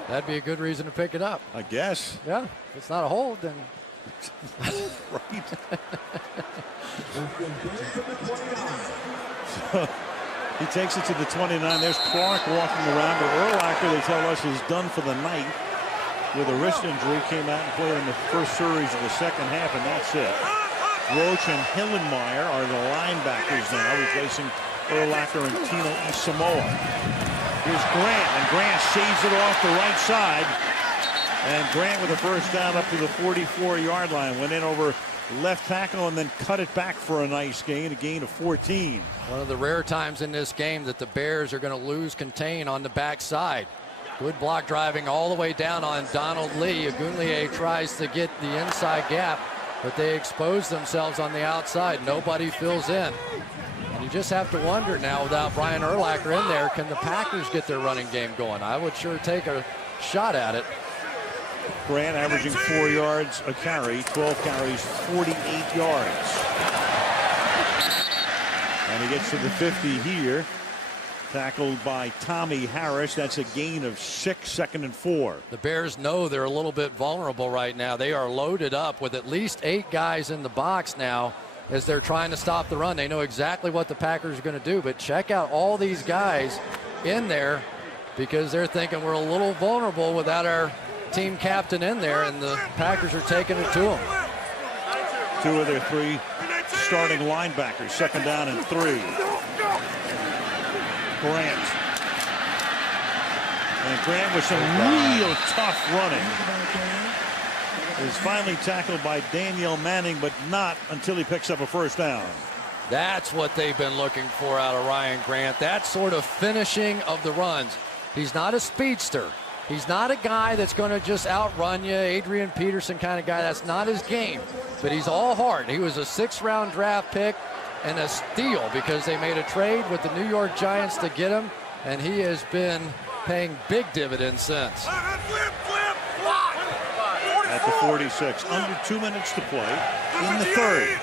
That'd be a good reason to pick it up, I guess. Yeah, if it's not a hold, then. Right. So he takes it to the 29. There's Clark walking around, but Urlacher, they tell us, is done for the night with a wrist injury. Came out and played in the first series of the second half, and that's it. Roach and Hillenmeyer are the linebackers now, replacing Urlacher and Tino Isamoa. Here's Grant, and Grant shaves it off the right side. And Grant with a first down up to the 44-yard line. Went in over left tackle and then cut it back for a nice gain, a gain of 14. One of the rare times in this game that the Bears are going to lose contain on the backside. Good block driving all the way down on Donald Lee. Agunlie tries to get the inside gap, but they expose themselves on the outside. Nobody fills in. And you just have to wonder now, without Brian Urlacher in there, can the Packers get their running game going? I would sure take a shot at it. Grant averaging 4 yards a carry, 12 carries, 48 yards. And he gets to the 50 here. Tackled by Tommy Harris. That's a gain of 6, 2nd and 4. The Bears know they're a little bit vulnerable right now. They are loaded up with at least 8 guys in the box now as they're trying to stop the run. They know exactly what the Packers are going to do, but check out all these guys in there because they're thinking we're a little vulnerable without our team captain in there, and the Packers are taking it to them. 2 of their 3 starting linebackers, 2nd down and 3. Grant. And Grant with some real tough running is finally tackled by Daniel Manning, but not until he picks up a first down. That's what they've been looking for out of Ryan Grant. That sort of finishing of the runs. He's not a speedster. He's not a guy that's going to just outrun you, Adrian Peterson kind of guy. That's not his game. But he's all heart. He was a 6th-round draft pick and a steal because they made a trade with the New York Giants to get him, and he has been paying big dividends since. At the 46, under 2 minutes to play in the 3rd.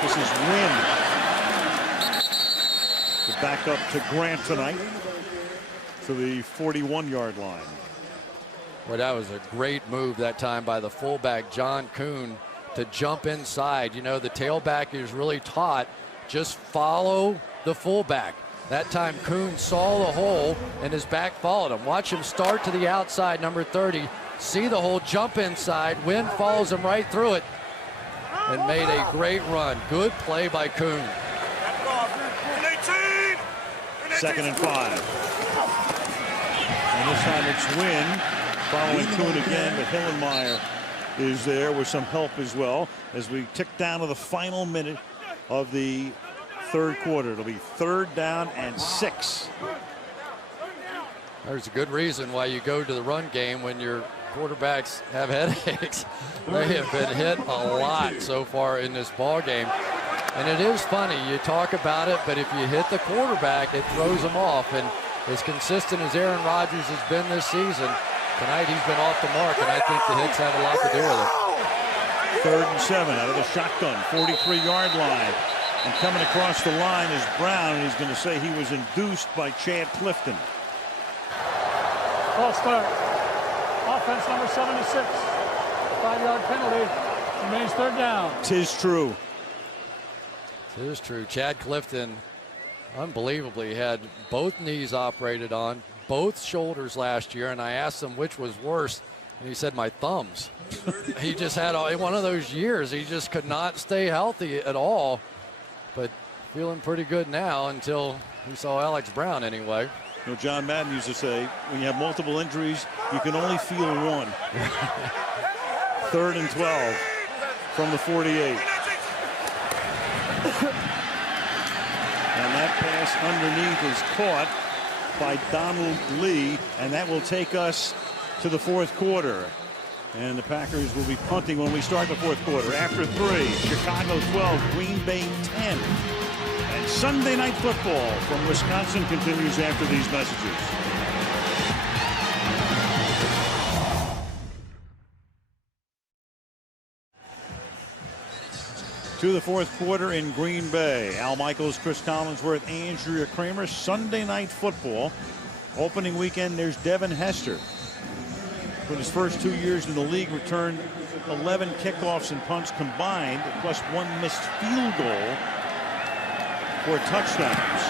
This is Wynn. The back up to Grant tonight to the 41-yard line. Well, that was a great move that time by the fullback, John Kuhn, to jump inside. You know, the tailback is really taught, just follow the fullback. That time Kuhn saw the hole and his back followed him. Watch him start to the outside, number 30. See the hole, jump inside. Wynn follows him right through it and made a great run. Good play by Kuhn. 2nd and 5. And this time it's Wynn following Kuhn again, but Hillenmeyer is there with some help as well as we tick down to the final minute of the 3rd quarter. It'll be 3rd down and 6. There's a good reason why you go to the run game when your quarterbacks have headaches. They have been hit a lot so far in this ball game. And it is funny, you talk about it, but if you hit the quarterback, it throws them off. And as consistent as Aaron Rodgers has been this season, tonight he's been off the mark, and I think the hits have a lot to do with it. 3rd and 7 out of the shotgun, 43-yard line. And coming across the line is Brown, and he's going to say he was induced by Chad Clifton. False start. Offense number 76. 5-yard penalty. Remains 3rd down. 'Tis true. It is true. Chad Clifton, unbelievably, had both knees operated on, both shoulders last year, and I asked him which was worse, and he said, my thumbs. He just had one of those years. He just could not stay healthy at all, but feeling pretty good now until he saw Alex Brown anyway. You know, John Madden used to say, when you have multiple injuries, you can only feel one. 3rd and 12 from the 48. And that pass underneath is caught by Donald Lee, and that will take us to the 4th quarter. And the Packers will be punting when we start the 4th quarter. After 3, Chicago 12, Green Bay 10. And Sunday Night Football from Wisconsin continues after these messages. To the 4th quarter in Green Bay. Al Michaels, Chris Collinsworth, Andrea Kramer. Sunday Night Football. Opening weekend, there's Devin Hester. For his first 2 years in the league, returned 11 kickoffs and punts combined, plus 1 missed field goal for touchdowns.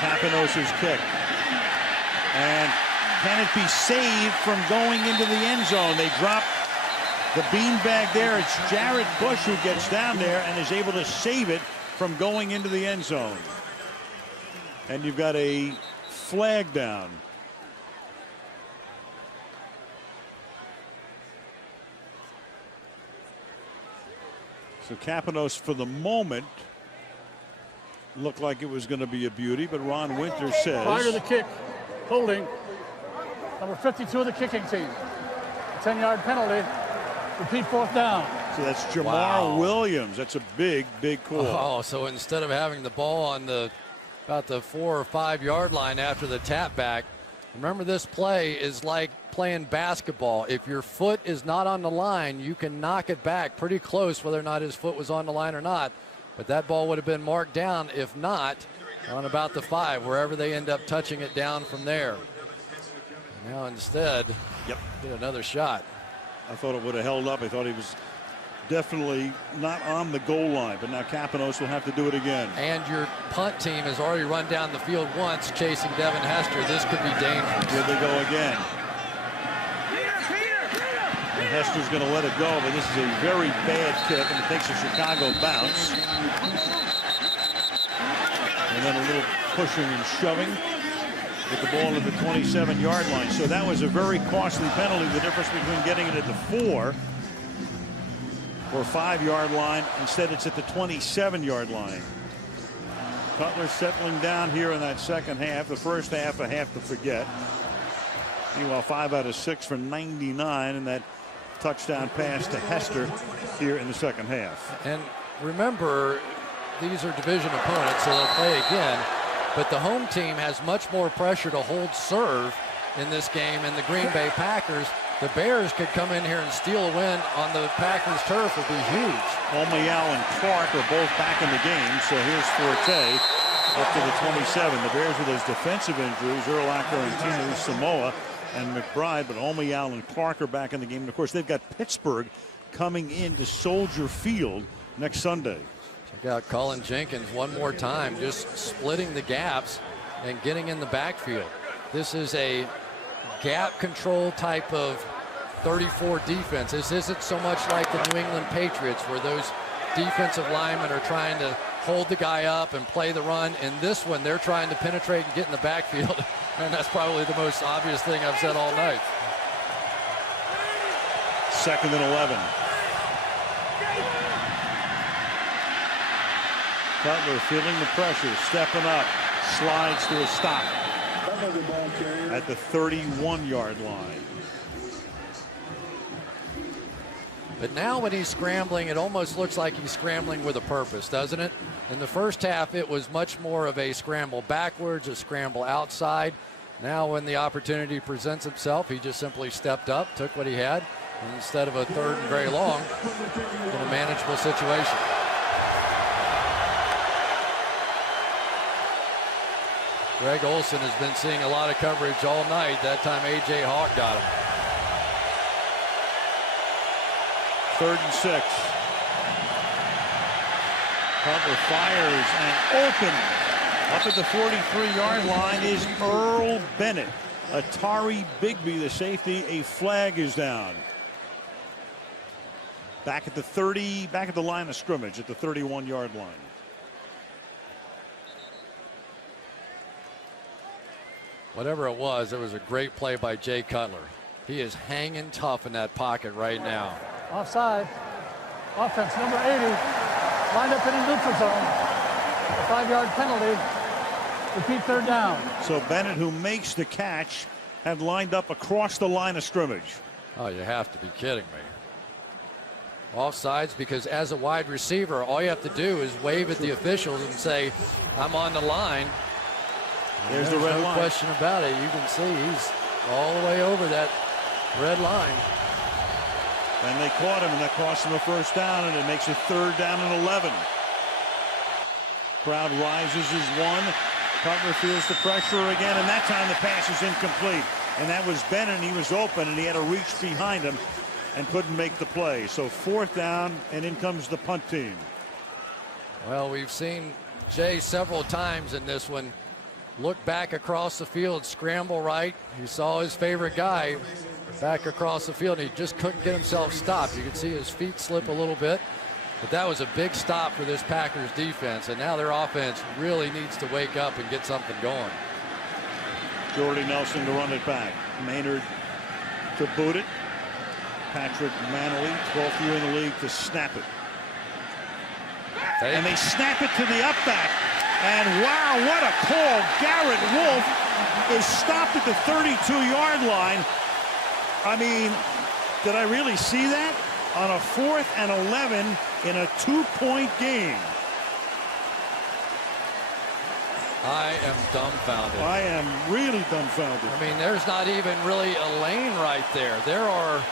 Capanos' kick. And can it be saved from going into the end zone? They drop the beanbag there. It's Jared Bush who gets down there and is able to save it from going into the end zone. And you've got a flag down. So Capanos, for the moment, looked like it was going to be a beauty, but Ron Winter says... Prior to the kick, holding, number 52 of the kicking team. 10-yard penalty. Repeat 4th down. So that's Jamar Williams. That's a big, big call. Oh, so instead of having the ball on about the 4 or 5 yard line after the tap back, remember this play is like playing basketball. If your foot is not on the line, you can knock it back pretty close, whether or not his foot was on the line or not. But that ball would have been marked down, if not, on about the 5, wherever they end up touching it down from there. Now instead, get another shot. I thought it would have held up. I thought he was definitely not on the goal line, but now Capanos will have to do it again. And your punt team has already run down the field once chasing Devin Hester. This could be dangerous. Here they go again. And Hester's going to let it go, but this is a very bad kick, and it takes a Chicago bounce. And then a little pushing and shoving with the ball at the 27-yard line. So that was a very costly penalty. The difference between getting it at the 4 or 5-yard line. Instead, it's at the 27-yard line. Cutler settling down here in that second half. The first half, a half to forget. Meanwhile, 5 out of 6 for 99, and that touchdown pass to Hester here in the second half. And remember, these are division opponents, so they'll play again. But the home team has much more pressure to hold serve in this game, and the Green Bay Packers, the Bears could come in here and steal a win on the Packers turf would be huge. Omayal and Clark are both back in the game, so here's Forte up to the 27. The Bears with those defensive injuries, Urlacher and Tino Samoa and McBride, but Omayal and Clark are back in the game. And of course, they've got Pittsburgh coming into Soldier Field next Sunday. Check out Colin Jenkins one more time, just splitting the gaps and getting in the backfield. This is a gap control type of 34 defense. This isn't so much like the New England Patriots where those defensive linemen are trying to hold the guy up and play the run. In this one, they're trying to penetrate and get in the backfield. And that's probably the most obvious thing I've said all night. 2nd and 11. Cutler feeling the pressure, stepping up. slides to a stop at the 31-yard line. But now when he's scrambling, it almost looks like he's scrambling with a purpose, doesn't it? In the first half, it was much more of a scramble backwards, a scramble outside. Now when the opportunity presents itself, he just simply stepped up, took what he had, and instead of a third and very long, in a manageable situation. Greg Olsen has been seeing a lot of coverage all night. That time A.J. Hawk got him. 3rd and 6. Cutler fires and open. Up at the 43-yard line is Earl Bennett. Atari Bigby, the safety. A flag is down. Back at the 30, back at the line of scrimmage at the 31-yard line. Whatever it was a great play by Jay Cutler. He is hanging tough in that pocket right now. Offside. Offense number 80. Lined up in a neutral zone. A 5-yard penalty. Repeat 3rd down. So Bennett, who makes the catch, had lined up across the line of scrimmage. Oh, you have to be kidding me. Offsides, because as a wide receiver, all you have to do is wave at the officials and say, I'm on the line. There's the red line. No question about it. You can see he's all the way over that red line. And they caught him, and that cost him a 1st down, and it makes it 3rd down and 11. Crowd rises as one. Cutler feels the pressure again, and that time the pass is incomplete. And that was Bennett, and he was open, and he had to reach behind him and couldn't make the play. So 4th down, and in comes the punt team. Well, we've seen Jay several times in this one. Look back across the field, scramble right. He saw his favorite guy back across the field, and he just couldn't get himself stopped. You can see his feet slip a little bit, but that was a big stop for this Packers defense, and now their offense really needs to wake up and get something going. Jordy Nelson to run it back. Maynard to boot it. Patrick Manley, 12th year in the league, to snap it. And they snap it to the up back. And wow, what a call. Garrett Wolfe is stopped at the 32-yard line. I mean, did I really see that? On a 4th and 11 in a 2-point game. I am dumbfounded. I am really dumbfounded. I mean, there's not even really a lane right there. There are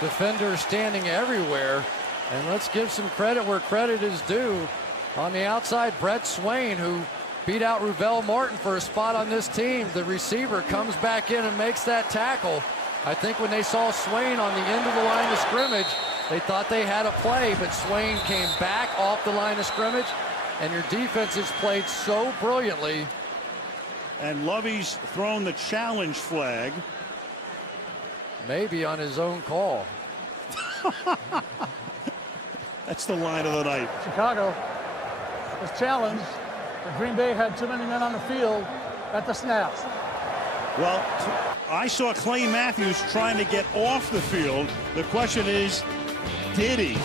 defenders standing everywhere. And let's give some credit where credit is due. On the outside, Brett Swain, who beat out Ruvell Martin for a spot on this team. The receiver comes back in and makes that tackle. I think when they saw Swain on the end of the line of scrimmage, they thought they had a play, but Swain came back off the line of scrimmage, and your defense has played so brilliantly. And Lovey's thrown the challenge flag. Maybe on his own call. That's the line of the night. Chicago was challenged, but Green Bay had too many men on the field at the snap. Well, I saw Clay Matthews trying to get off the field. The question is, did he?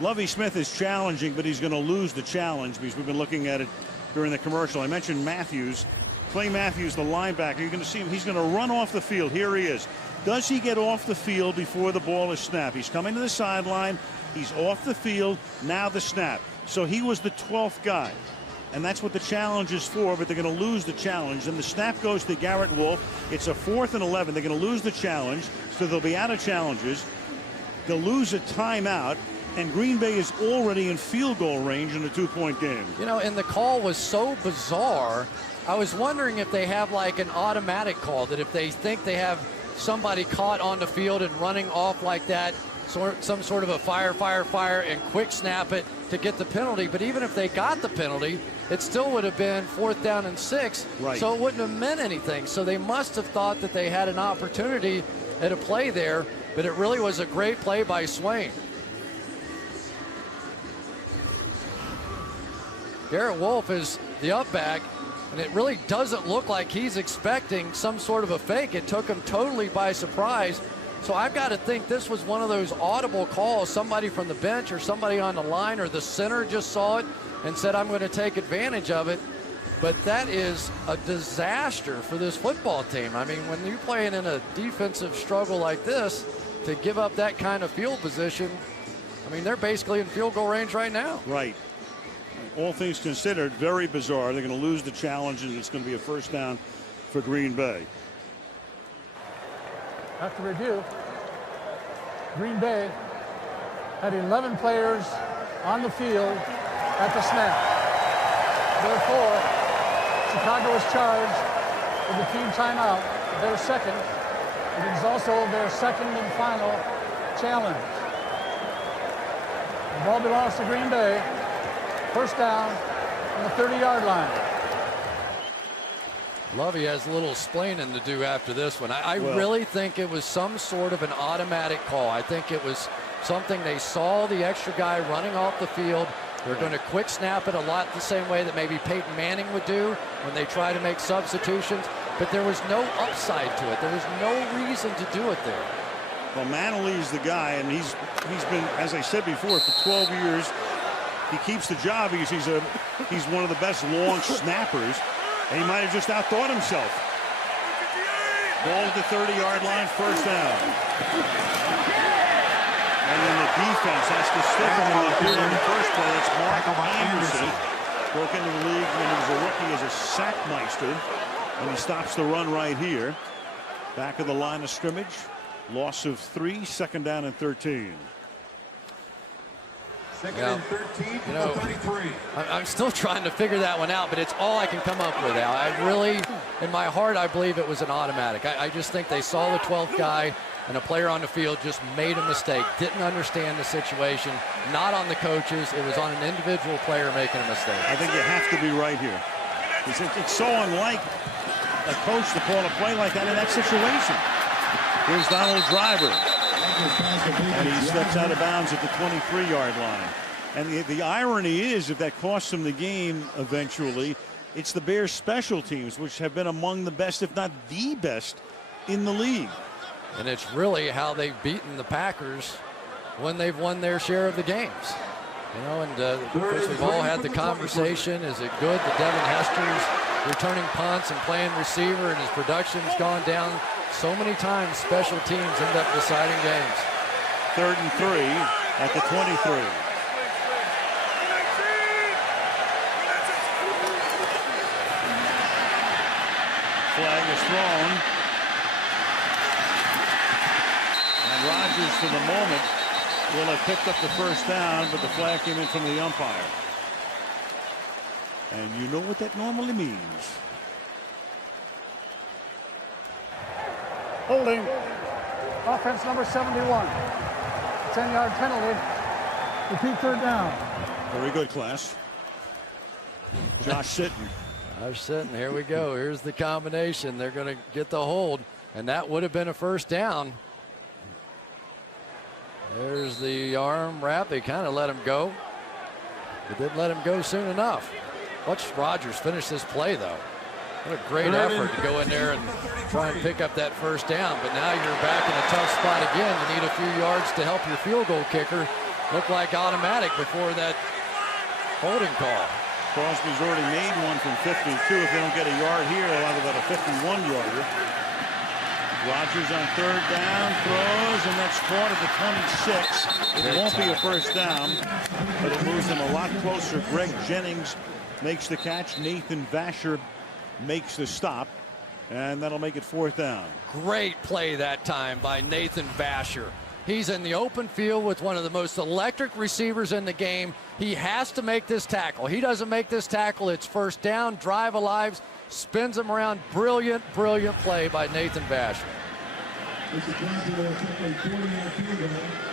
Lovie Smith is challenging, but he's going to lose the challenge because we've been looking at it during the commercial. I mentioned Matthews. Clay Matthews, the linebacker. You're going to see him. He's going to run off the field. Here he is. Does he get off the field before the ball is snapped? He's coming to the sideline. He's off the field. Now the snap. So he was the 12th guy. And that's what the challenge is for, but they're going to lose the challenge. And the snap goes to Garrett Wolfe. It's a 4th and 11. They're going to lose the challenge, so they'll be out of challenges. They'll lose a timeout, and Green Bay is already in field goal range in a 2-point game. You know, and the call was so bizarre. I was wondering if they have like an automatic call, that if they think they have somebody caught on the field and running off like that, some sort of a fire, and quick snap it to get the penalty. But even if they got the penalty, it still would have been 4th down and 6. Right. So it wouldn't have meant anything. So they must have thought that they had an opportunity at a play there, but it really was a great play by Swain. Garrett Wolfe is the up back, and it really doesn't look like he's expecting some sort of a fake. It took him totally by surprise. So I've got to think this was one of those audible calls. Somebody from the bench or somebody on the line or the center just saw it and said, I'm going to take advantage of it. But that is a disaster for this football team. I mean, when you're playing in a defensive struggle like this, to give up that kind of field position, I mean, they're basically in field goal range right now. Right. All things considered, very bizarre. They're going to lose the challenge, and it's going to be a first down for Green Bay. After review, Green Bay had 11 players on the field at the snap. Therefore, Chicago was charged with the team timeout, their second. It is also their second and final challenge. The ball belongs to Green Bay. First down on the 30-yard line. Lovey has a little explaining to do after this one. I really think it was some sort of an automatic call. I think it was something they saw the extra guy running off the field. They're going to quick snap it a lot the same way that maybe Peyton Manning would do when they try to make substitutions. But there was no upside to it. There was no reason to do it there. Well, Manley's the guy, and he's been, as I said before, for 12 years. He keeps the job because he's one of the best long snappers. And he might have just outthought himself. Ball at the 30-yard line, first down. And then the defense has to stick him in the first play. It's Mark Anderson. Broke into the league when he was a rookie as a sackmeister. And he stops the run right here. Back of the line of scrimmage. Loss of 3, second down and 13. Second and 13 from the 33. I'm still trying to figure that one out, but it's all I can come up with, Al. I really, in my heart, I believe it was an automatic. I just think they saw the 12th guy, and a player on the field just made a mistake, didn't understand the situation, not on the coaches. It was on an individual player making a mistake. I think you have to be right here. It's so unlike a coach to call a play like that in that situation. Here's Donald Driver. And he steps out of bounds at the 23-yard line. And the irony is, if that costs him the game eventually, it's the Bears' special teams, which have been among the best, if not the best, in the league. And it's really how they've beaten the Packers when they've won their share of the games. You know, and of course we've all had the conversation, is it good that Devin Hester's returning punts and playing receiver and his production's gone down so many times? Special teams end up deciding games. 3rd and 3 at the 23. Flag is thrown. And Rodgers, for the moment, will have picked up the first down, but the flag came in from the umpire. And you know what that normally means. Holding. Offense number 71. 10-yard penalty. Repeat third down. Very good, class. Josh Sitton. Josh Sitton, here we go. Here's the combination. They're going to get the hold, and that would have been a first down. There's the arm wrap. They kind of let him go. They didn't let him go soon enough. Watch Rodgers finish this play, though. What a great effort to go in there and try and pick up that first down. But now you're back in a tough spot again. You need a few yards to help your field goal kicker. Looked like automatic before that holding call. Crosby's already made one from 52. If they don't get a yard here, they'll have about a 51-yarder. Rodgers on third down, throws, and that's caught at the 26. It won't be a first down, but it moves them a lot closer. Greg Jennings makes the catch. Nathan Vasher makes the stop, and that'll make it fourth down. Great play that time by Nathan Vasher. He's in the open field with one of the most electric receivers in the game. He has to make this tackle. He doesn't make this tackle, it's first down. Drive alive, spins him around. Brilliant, brilliant play by Nathan Vasher.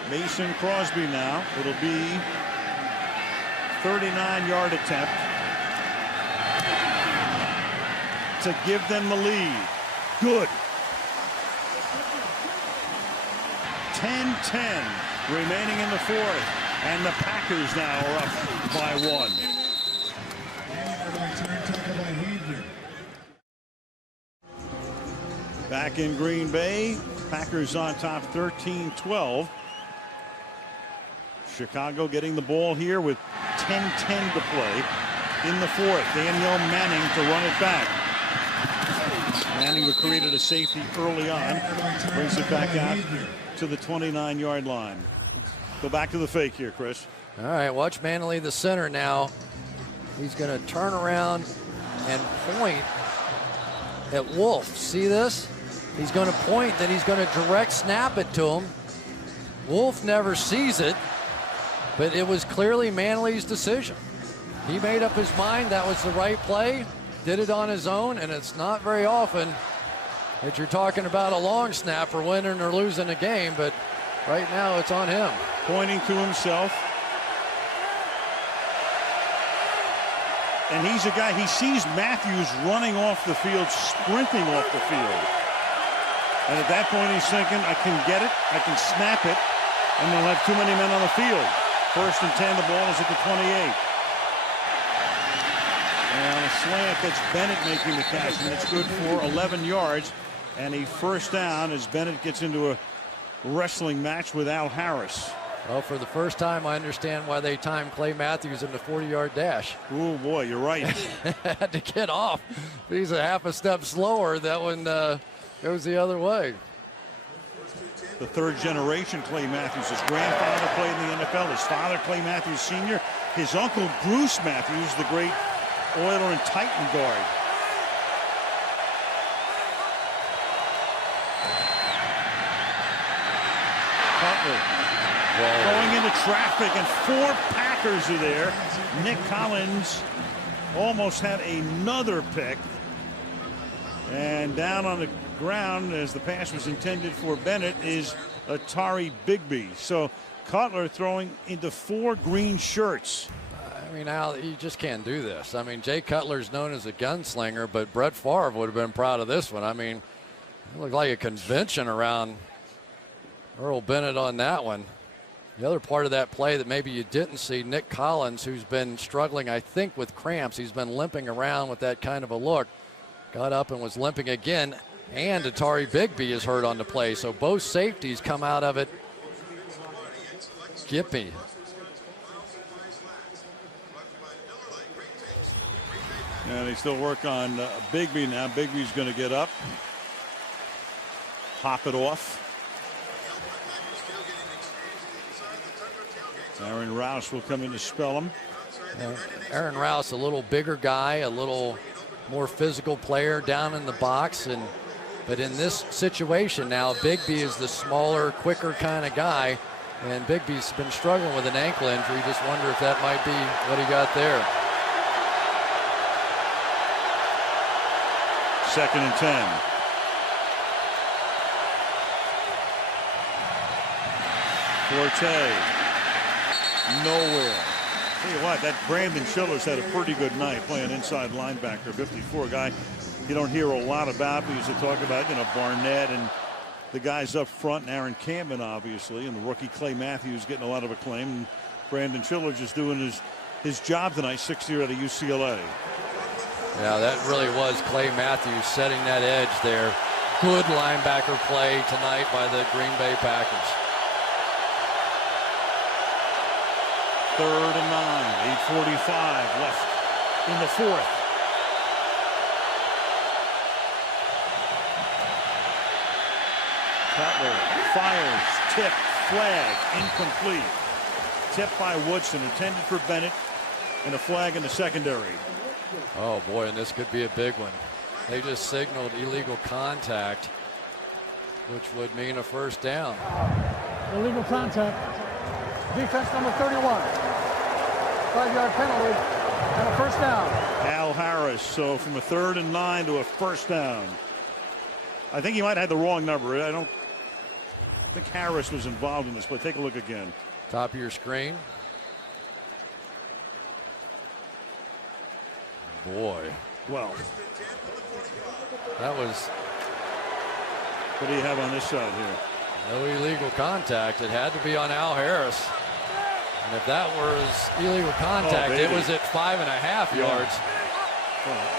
Mason Crosby now. It'll be 39-yard attempt to give them the lead. Good. 10-10 remaining in the fourth, and the Packers now are up by 1. Back in Green Bay, Packers on top 13-12. Chicago getting the ball here with 10:10 to play in the fourth. Daniel Manning to run it back. Manning created a safety early on. Brings it back out to the 29-yard line. Go back to the fake here, Chris. All right, watch Manley, the center now. He's going to turn around and point at Wolf. See this? He's going to point, then he's going to direct snap it to him. Wolf never sees it, but it was clearly Manley's decision. He made up his mind that was the right play, did it on his own, and it's not very often that you're talking about a long snapper winning or losing a game, but right now it's on him. Pointing to himself. And he's a guy, he sees Matthews running off the field, sprinting off the field. And at that point he's thinking, I can get it, I can snap it, and they'll have too many men on the field. First and 10, the ball is at the 28. And on a slant, that's Bennett making the catch, and it's good for 11 yards. And a first down as Bennett gets into a wrestling match with Al Harris. Well, for the first time, I understand why they timed Clay Matthews in the 40-yard dash. Oh, boy, you're right. Had to get off. He's a half a step slower. That one goes the other way. The third generation Clay Matthews. His grandfather played in the NFL. His father, Clay Matthews Sr. His uncle, Bruce Matthews, the great Oiler and Titan guard. Cutler going into traffic, and 4 Packers are there. Nick Collins almost had another pick. And down on the ground, as the pass was intended for Bennett, is Atari Bigby. So Cutler throwing into 4 green shirts. I mean, Al, you just can't do this. I mean, Jay Cutler's known as a gunslinger, but Brett Favre would have been proud of this one. I mean, it looked like a convention around Earl Bennett on that one. The other part of that play that maybe you didn't see, Nick Collins, who's been struggling, I think, with cramps. He's been limping around with that kind of a look. Got up and was limping again, and Atari Bigby is hurt on the play. So both safeties come out of it gippy. And they still work on Bigby now. Bigby's going to get up, hop it off. Aaron Rouse will come in to spell him. Aaron Rouse, a little bigger guy, a little more physical player down in the box, but in this situation now, Bigby is the smaller, quicker kind of guy, and Bigby's been struggling with an ankle injury. Just wonder if that might be what he got there. 2nd and 10. Forte. Nowhere. Tell you what, that Brandon Schiller's had a pretty good night playing inside linebacker, 54 guy you don't hear a lot about. We used to talk about, Barnett and the guys up front, and Aaron Campbell, obviously, and the rookie Clay Matthews getting a lot of acclaim. And Brandon Schiller just doing his job tonight, 6th year out of UCLA. Yeah, that really was Clay Matthews setting that edge there. Good linebacker play tonight by the Green Bay Packers. 3rd and 9, 8:45 left in the fourth. Cutler fires, tip, flag, incomplete. Tip by Woodson, intended for Bennett, and a flag in the secondary. Oh boy, and this could be a big one. They just signaled illegal contact, which would mean a first down. Illegal contact. Defense number 31. 5-yard penalty and a first down. Al Harris, so from a 3rd and 9 to a first down. I think he might have had the wrong number. I don't think Harris was involved in this, but take a look again. Top of your screen. Boy. Well, that was. What do you have on this side here? No illegal contact. It had to be on Al Harris. And if that was illegal contact, it was at 5.5 yards.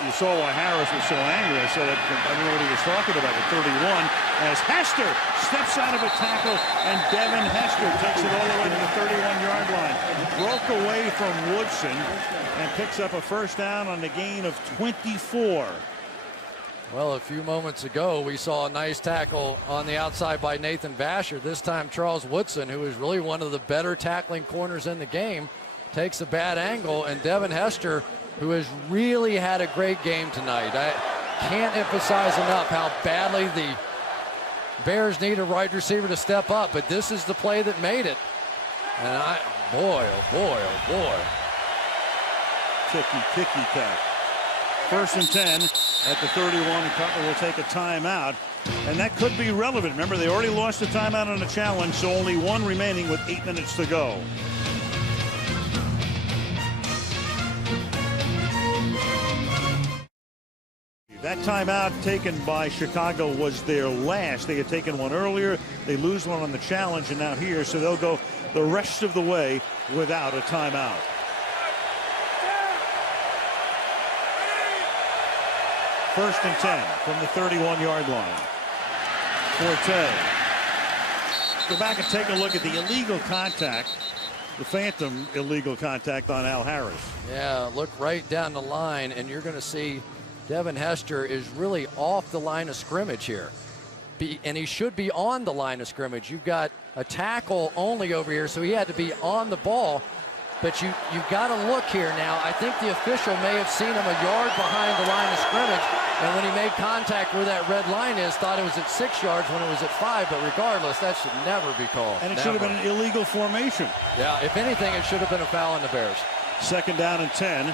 You saw why Harris was so angry. I said, I don't know what he was talking about at 31. As Hester steps out of a tackle, and Devin Hester takes it all the way to the 31-yard line. Broke away from Woodson and picks up a first down on the gain of 24. Well, a few moments ago, we saw a nice tackle on the outside by Nathan Vasher. This time, Charles Woodson, who is really one of the better tackling corners in the game, takes a bad angle, and Devin Hester, who has really had a great game tonight. I can't emphasize enough how badly the Bears need a wide receiver to step up, but this is the play that made it. And boy, oh boy, oh boy. Ticky-tack. 1st and 10 at the 31, and Cutler will take a timeout. And that could be relevant. Remember, they already lost a timeout on the challenge, so only one remaining with 8 minutes to go. That timeout taken by Chicago was their last. They had taken one earlier. They lose one on the challenge, and now here, so they'll go the rest of the way without a timeout. First and 10 from the 31-yard line. Forte. Go back and take a look at the illegal contact, the phantom illegal contact on Al Harris. Yeah, look right down the line, and you're going to see Devin Hester is really off the line of scrimmage here. And he should be on the line of scrimmage. You've got a tackle only over here, so he had to be on the ball. But you've got to look here now. I think the official may have seen him a yard behind the line of scrimmage, and when he made contact where that red line is, thought it was at 6 yards when it was at 5, but regardless, that should never be called. And it should have been an illegal formation. Yeah, if anything, it should have been a foul on the Bears. 2nd down and 10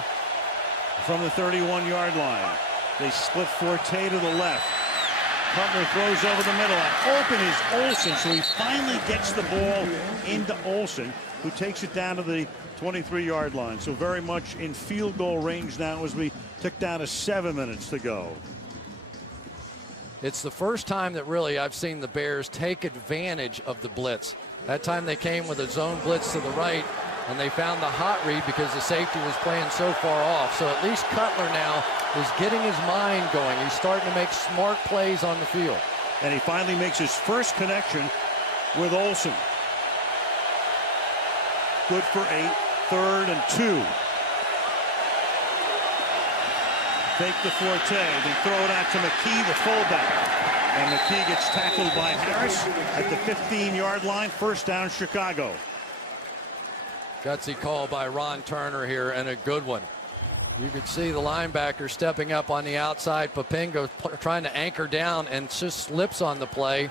from the 31-yard line. They split Forte to the left. Cutler throws over the middle, and open is Olsen, so he finally gets the ball into Olsen, who takes it down to the 23-yard line. So very much in field goal range now as we tick down to 7 minutes to go. It's the first time that really I've seen the Bears take advantage of the blitz. That time they came with a zone blitz to the right, and they found the hot read because the safety was playing so far off. So at least Cutler now is getting his mind going. He's starting to make smart plays on the field. And he finally makes his first connection with Olsen. Good for 8, 3rd and 2. Fake to Forte, then throw it out to McKee, the fullback. And McKee gets tackled by Harris at the 15-yard line. First down, Chicago. Gutsy call by Ron Turner here, and a good one. You could see the linebacker stepping up on the outside. Papinga trying to anchor down and just slips on the play.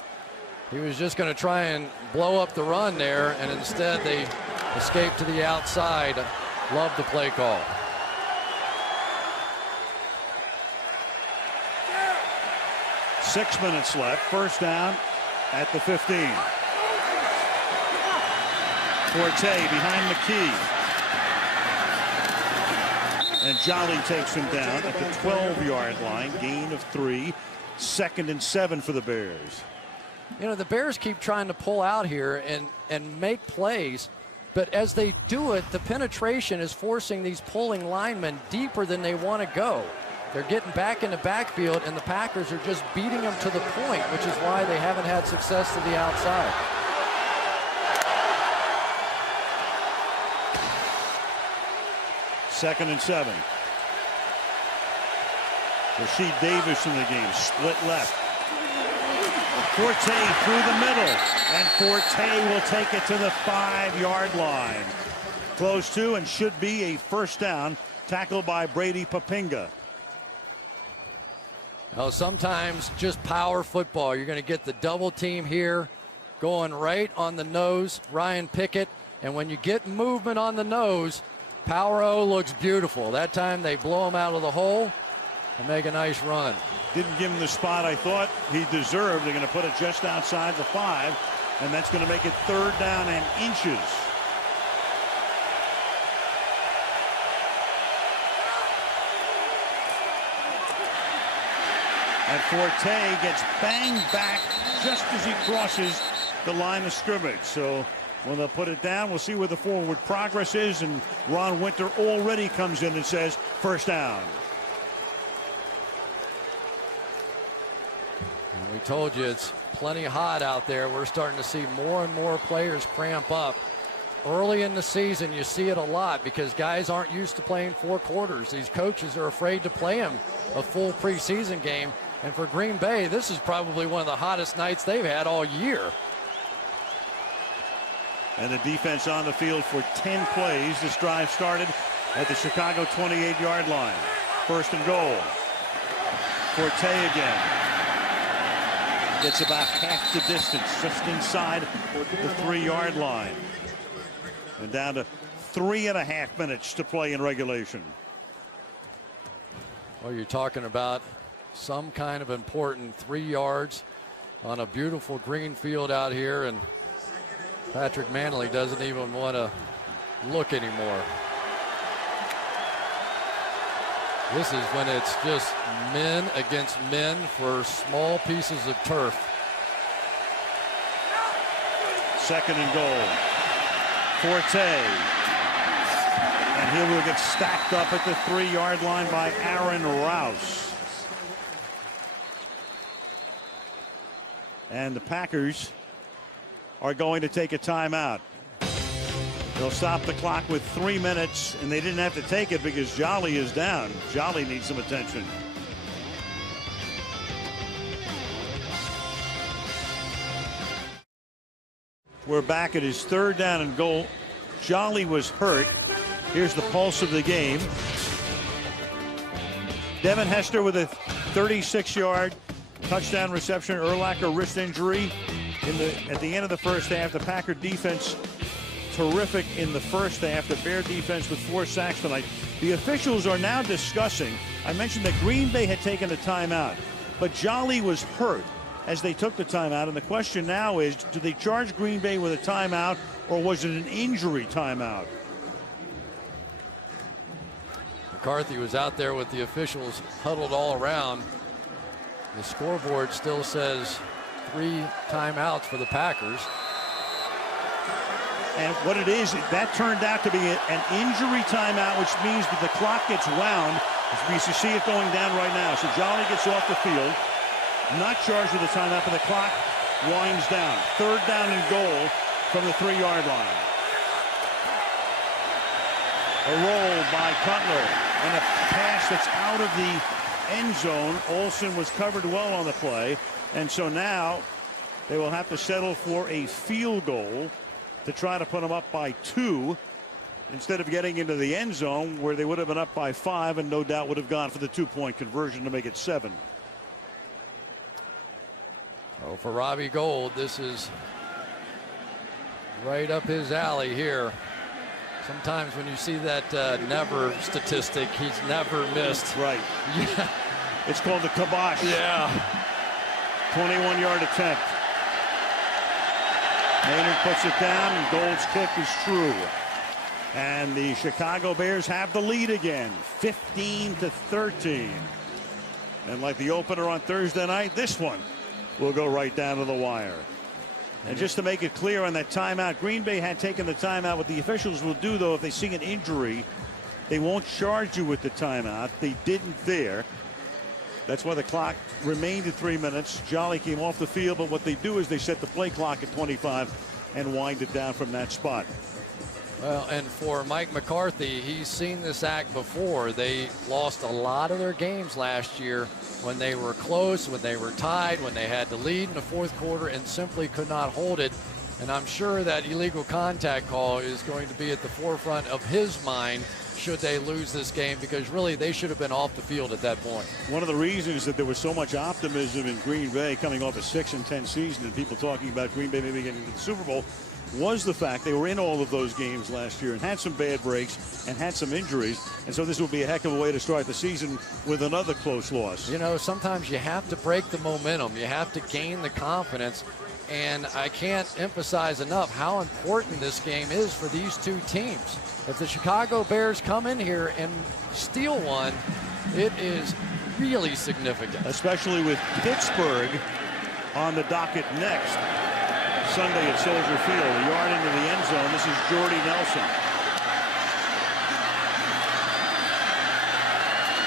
He was just going to try and blow up the run there, and instead they escape to the outside. Love the play call. Six minutes left. First down at the 15. Forte behind McKee. And Jolly takes him down at the 12-yard line. Gain of 3. 2nd and 7 for the Bears. You know, the Bears keep trying to pull out here and make plays, but as they do it, the penetration is forcing these pulling linemen deeper than they want to go. They're getting back in the backfield, and the Packers are just beating them to the point, which is why they haven't had success to the outside. Second and 7. Rasheed Davis in the game. Split left. Forte through the middle. And Forte will take it to the 5-yard line. Close to and should be a first down. Tackled by Brady Papinga. Now, sometimes just power football. You're going to get the double team here going right on the nose, Ryan Pickett. And when you get movement on the nose, Power O looks beautiful. That time they blow him out of the hole and make a nice run. Didn't give him the spot I thought he deserved. They're going to put it just outside the 5, and that's going to make it 3rd down and inches. And Forte gets banged back just as he crosses the line of scrimmage. So when they'll put it down, we'll see where the forward progress is. And Ron Winter already comes in and says, first down. We told you it's plenty hot out there. We're starting to see more and more players cramp up. Early in the season, you see it a lot because guys aren't used to playing 4 quarters. These coaches are afraid to play them a full preseason game. And for Green Bay, this is probably one of the hottest nights they've had all year. And the defense on the field for 10 plays. This drive started at the Chicago 28-yard line. 1st and goal. Forte again. Gets about half the distance, just inside the 3-yard line. And down to 3.5 minutes to play in regulation. Well, you're talking about some kind of important 3 yards on a beautiful green field out here, and Patrick Mannelly doesn't even want to look anymore. This is when it's just men against men for small pieces of turf. 2nd and goal. Forte. And he will get stacked up at the 3-yard line by Aaron Rouse. And the Packers are going to take a timeout. They'll stop the clock with 3 minutes, and they didn't have to take it because Jolly is down. Jolly needs some attention. We're back at his 3rd down and goal. Jolly was hurt. Here's the pulse of the game. Devin Hester with a 36-yard touchdown reception. Urlacher wrist injury at the end of the first half. The Packer defense terrific in the first half. The Bear defense with 4 sacks tonight. The officials are now discussing. I mentioned that Green Bay had taken a timeout, but Jolly was hurt as they took the timeout. And the question now is, do they charge Green Bay with a timeout, or was it an injury timeout? McCarthy was out there with the officials huddled all around. The scoreboard still says 3 timeouts for the Packers. And what it is, that turned out to be an injury timeout, which means that the clock gets wound. You see it going down right now. So Jolly gets off the field, not charged with a timeout, but the clock winds down. 3rd down and goal from the 3-yard line. A roll by Cutler and a pass that's out of the end zone. Olsen was covered well on the play, and so now they will have to settle for a field goal to try to put them up by 2 instead of getting into the end zone where they would have been up by 5 and no doubt would have gone for the 2-point conversion to make it 7. Oh, for Robbie Gould, this is right up his alley here. Sometimes when you see that never statistic, he's never missed. Right. Yeah. It's called the kibosh. Yeah. 21-yard attempt. Maynard puts it down, and Gould's kick is true. And the Chicago Bears have the lead again, 15-13. And like the opener on Thursday night, this one will go right down to the wire. And just to make it clear on that timeout, Green Bay had taken the timeout. What the officials will do, though, if they see an injury, they won't charge you with the timeout. They didn't there. That's why the clock remained at 3 minutes. Jolly came off the field, but what they do is they set the play clock at 25 and wind it down from that spot. Well, and for Mike McCarthy, he's seen this act before. They lost a lot of their games last year when they were close, when they were tied, when they had to lead in the 4th quarter and simply could not hold it. And I'm sure that illegal contact call is going to be at the forefront of his mind should they lose this game, because really they should have been off the field at that point. One of the reasons that there was so much optimism in Green Bay coming off a 6-10 season and people talking about Green Bay maybe getting to the Super Bowl was the fact they were in all of those games last year and had some bad breaks and had some injuries. And so this will be a heck of a way to start the season with another close loss. You know, sometimes you have to break the momentum. You have to gain the confidence. And I can't emphasize enough how important this game is for these two teams. If the Chicago Bears come in here and steal one, it is really significant. Especially with Pittsburgh on the docket next Sunday at Soldier Field. A yard into the end zone. This is Jordy Nelson.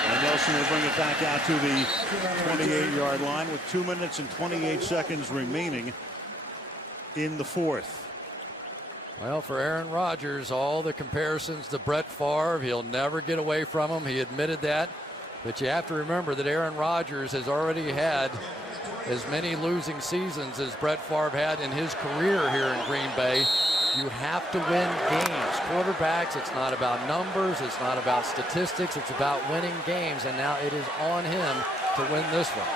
And they'll Nelson will bring it back out to the 28-yard line with 2 minutes and 28 seconds remaining in the fourth. Well, for Aaron Rodgers, all the comparisons to Brett Favre, he'll never get away from him. He admitted that. But you have to remember that Aaron Rodgers has already had as many losing seasons as Brett Favre had in his career here in Green Bay. You have to win games. Quarterbacks, it's not about numbers, it's not about statistics, it's about winning games, and now it is on him to win this one.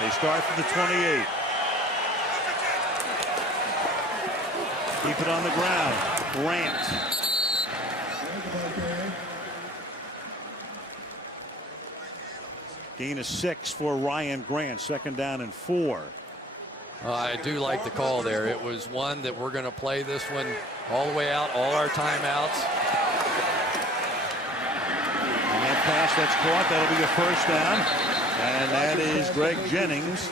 They start from the 28. Keep it on the ground. Grant. Gain of 6 for Ryan Grant. 2nd down and 4. I do like the call there. It was one that we're going to play this one all the way out, all our timeouts. And that pass that's caught, that'll be a 1st down. And that is Greg Jennings.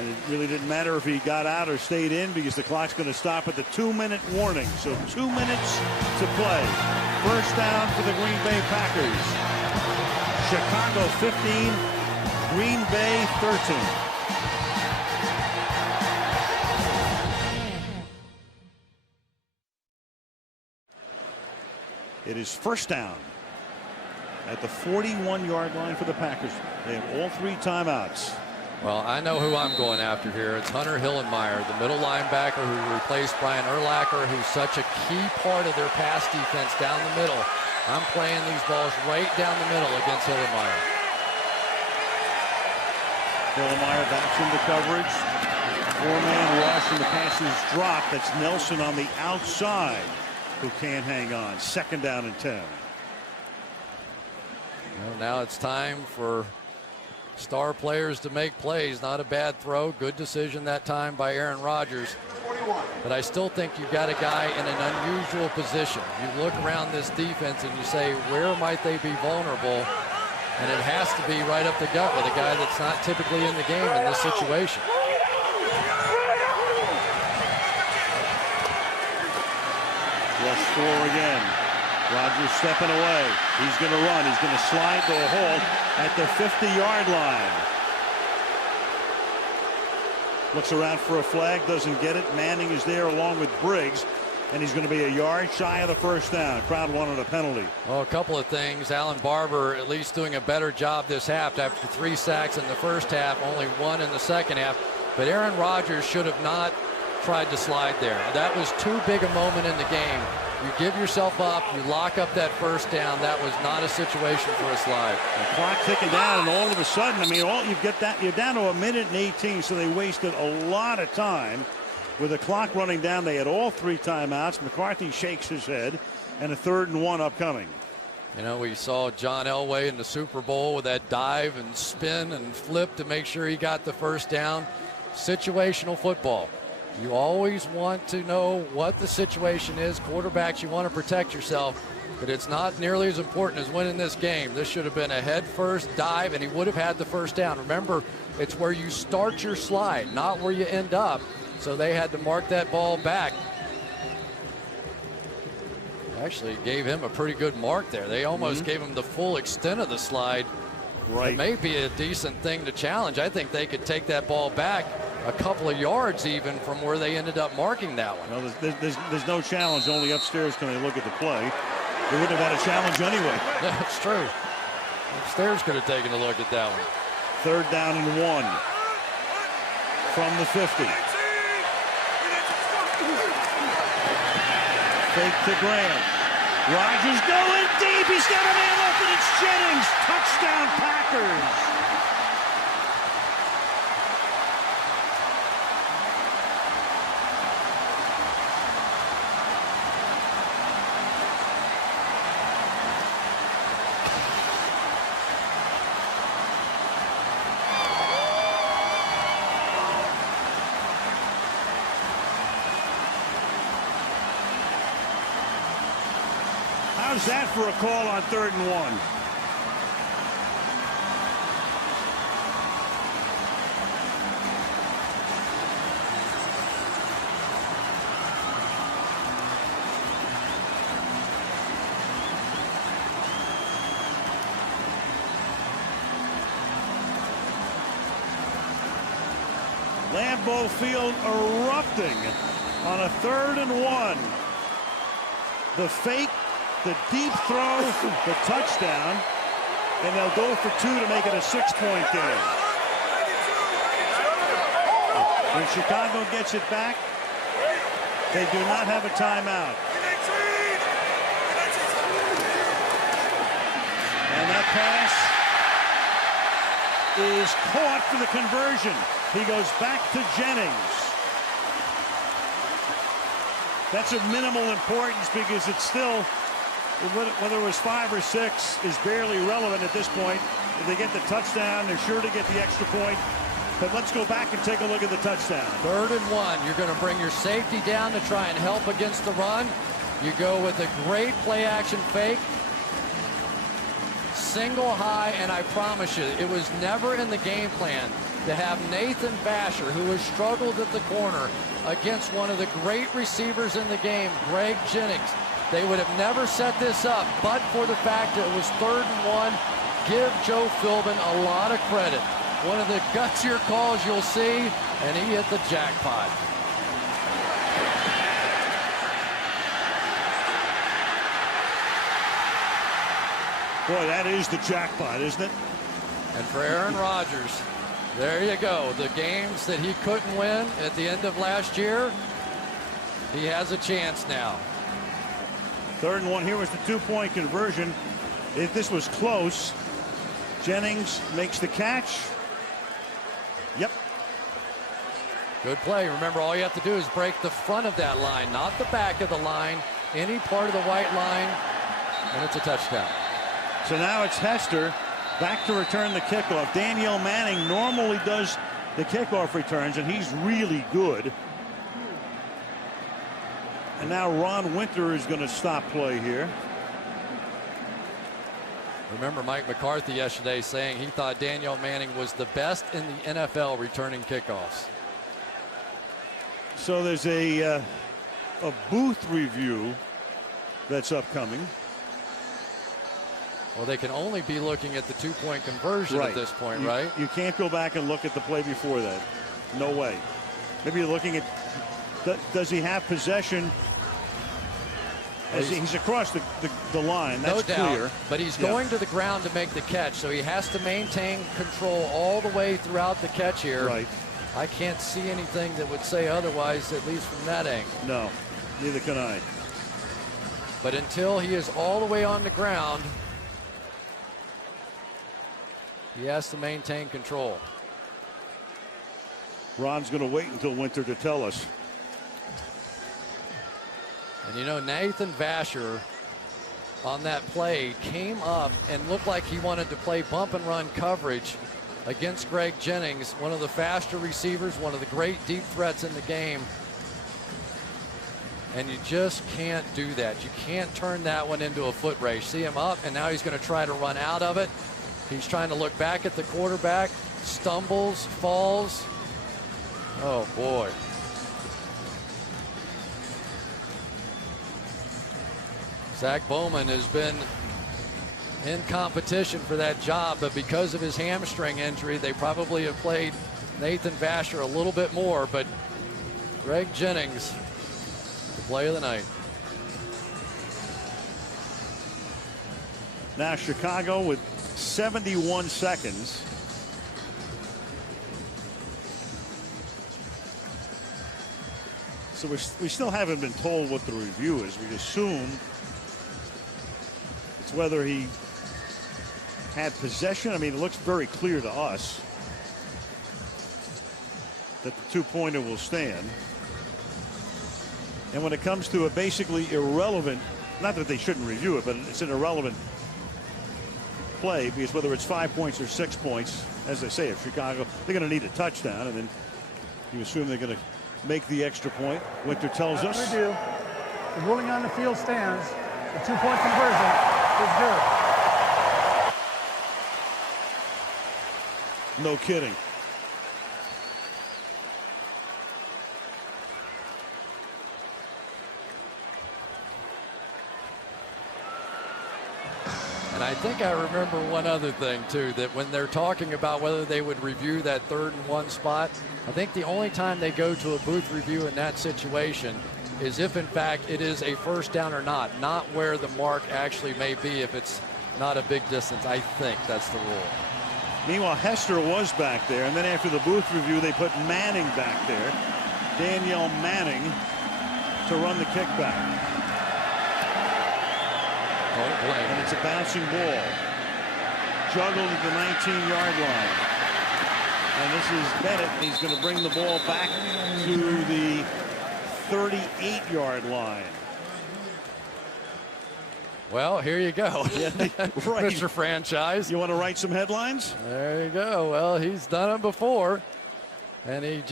And it really didn't matter if he got out or stayed in because the clock's going to stop at the 2-minute warning. So 2 minutes to play. 1st down for the Green Bay Packers. Chicago 15, Green Bay 13. It is 1st down at the 41-yard line for the Packers. They have all 3 timeouts. Well, I know who I'm going after here. It's Hunter Hillenmeyer, the middle linebacker who replaced Brian Urlacher, who's such a key part of their pass defense down the middle. I'm playing these balls right down the middle against Hillenmeyer. Hillenmeyer backs into coverage. 4-man rush and the pass is dropped. That's Nelson on the outside who can't hang on. 2nd down and 10. Well, now it's time for star players to make plays. Not a bad throw. Good decision that time by Aaron Rodgers. But I still think you've got a guy in an unusual position. You look around this defense and you say, where might they be vulnerable? And it has to be right up the gut with a guy that's not typically in the game in this situation. Rush 4 again. Rodgers stepping away. He's going to run. He's going to slide to a halt at the 50-yard line. Looks around for a flag. Doesn't get it. Manning is there along with Briggs. And he's going to be a yard shy of the 1st down. Crowd wanted a penalty. Well, a couple of things. Alan Barber at least doing a better job this half. After 3 sacks in the first half, only 1 in the second half. But Aaron Rodgers should have not tried to slide there. That was too big a moment in the game. You give yourself up, you lock up that 1st down. That was not a situation for a slide. The clock ticking down, and all of a sudden, I mean, you're down to 1 minute and 18, so they wasted a lot of time. With the clock running down, they had all 3 timeouts. McCarthy shakes his head, and a 3rd and 1 upcoming. You know, we saw John Elway in the Super Bowl with that dive and spin and flip to make sure he got the 1st down. Situational football. You always want to know what the situation is. Quarterbacks, you want to protect yourself, but it's not nearly as important as winning this game. This should have been a head-first dive, and he would have had the 1st down. Remember, it's where you start your slide, not where you end up. So they had to mark that ball back. Actually gave him a pretty good mark there. They almost gave him the full extent of the slide. Right. It may be a decent thing to challenge. I think they could take that ball back a couple of yards even from where they ended up marking that one. Well, there's no challenge. Only upstairs can they look at the play. They wouldn't have had a challenge anyway. That's true. Upstairs could have taken a look at that one. 3rd down and 1 from the 50. Fake to Grant. Rodgers going deep. He's got a man open. It's Jennings. Touchdown Packers. How's that for a call on 3rd and 1? Lambeau Field erupting on a 3rd and 1. The fake, the deep throw, the touchdown, and they'll go for 2 to make it a 6-point game. When Chicago gets it back, they do not have a timeout. And that pass is caught for the conversion. He goes back to Jennings. That's of minimal importance because it's still, whether it was 5 or 6, is barely relevant at this point. If they get the touchdown, they're sure to get the extra point. But let's go back and take a look at the touchdown. 3rd and 1. You're going to bring your safety down to try and help against the run. You go with a great play-action fake. Single high, and I promise you, it was never in the game plan to have Nathan Vasher, who has struggled at the corner, against one of the great receivers in the game, Greg Jennings. They would have never set this up, but for the fact that it was 3rd and 1. Give Joe Philbin a lot of credit. One of the gutsier calls you'll see, and he hit the jackpot. Boy, that is the jackpot, isn't it? And for Aaron Rodgers, there you go. The games that he couldn't win at the end of last year, he has a chance now. 3rd and 1. Here was the 2-point conversion. If this was close, Jennings makes the catch. Yep. Good play. Remember, all you have to do is break the front of that line, not the back of the line, any part of the white line, and it's a touchdown. So now it's Hester back to return the kickoff. Danielle Manning normally does the kickoff returns, and he's really good. And now Ron Winter is going to stop play here. Remember Mike McCarthy yesterday saying he thought Danielle Manning was the best in the NFL returning kickoffs. So there's a booth review that's upcoming. Well, they can only be looking at the 2-point conversion at this point, right? You can't go back and look at the play before that. No way. Maybe you're looking at, does he have possession? As he's across the line, that's no doubt, clear. But he's going to the ground to make the catch, so he has to maintain control all the way throughout the catch here. Right. I can't see anything that would say otherwise, at least from that angle. No, neither can I. But until he is all the way on the ground, he has to maintain control. Ron's going to wait until Winter to tell us. And you know, Nathan Vasher on that play came up and looked like he wanted to play bump and run coverage against Greg Jennings, one of the faster receivers, one of the great deep threats in the game. And you just can't do that. You can't turn that one into a foot race. See him up, and now he's going to try to run out of it. He's trying to look back at the quarterback, stumbles, falls. Oh, boy. Zach Bowman has been in competition for that job, but because of his hamstring injury, they probably have played Nathan Vasher a little bit more, but Greg Jennings, the play of the night. Now Chicago with 71 seconds. So we still haven't been told what the review is. We assume it's whether he had possession. I mean, it looks very clear to us that the 2-pointer will stand. And when it comes to a basically irrelevant, not that they shouldn't review it, but it's an irrelevant play, because whether it's 5 points or 6 points, as I say, if Chicago, they're going to need a touchdown, and then you assume they're going to make the extra point. Winter tells us. Review. The ruling on the field stands. The 2-point conversion is good. No kidding. And I think I remember one other thing, too, that when they're talking about whether they would review that 3rd and 1 spot, I think the only time they go to a booth review in that situation is if, in fact, it is a first down or not where the mark actually may be if it's not a big distance. I think that's the rule. Meanwhile, Hester was back there, and then after the booth review, they put Manning back there. Danielle Manning to run the kickback. And it's a bouncing ball. Juggled at the 19-yard line. And this is Bennett, and he's going to bring the ball back to the 38-yard line. Well, here you go. Yeah, right. Mr. Franchise. You want to write some headlines? There you go. Well, he's done it before. And he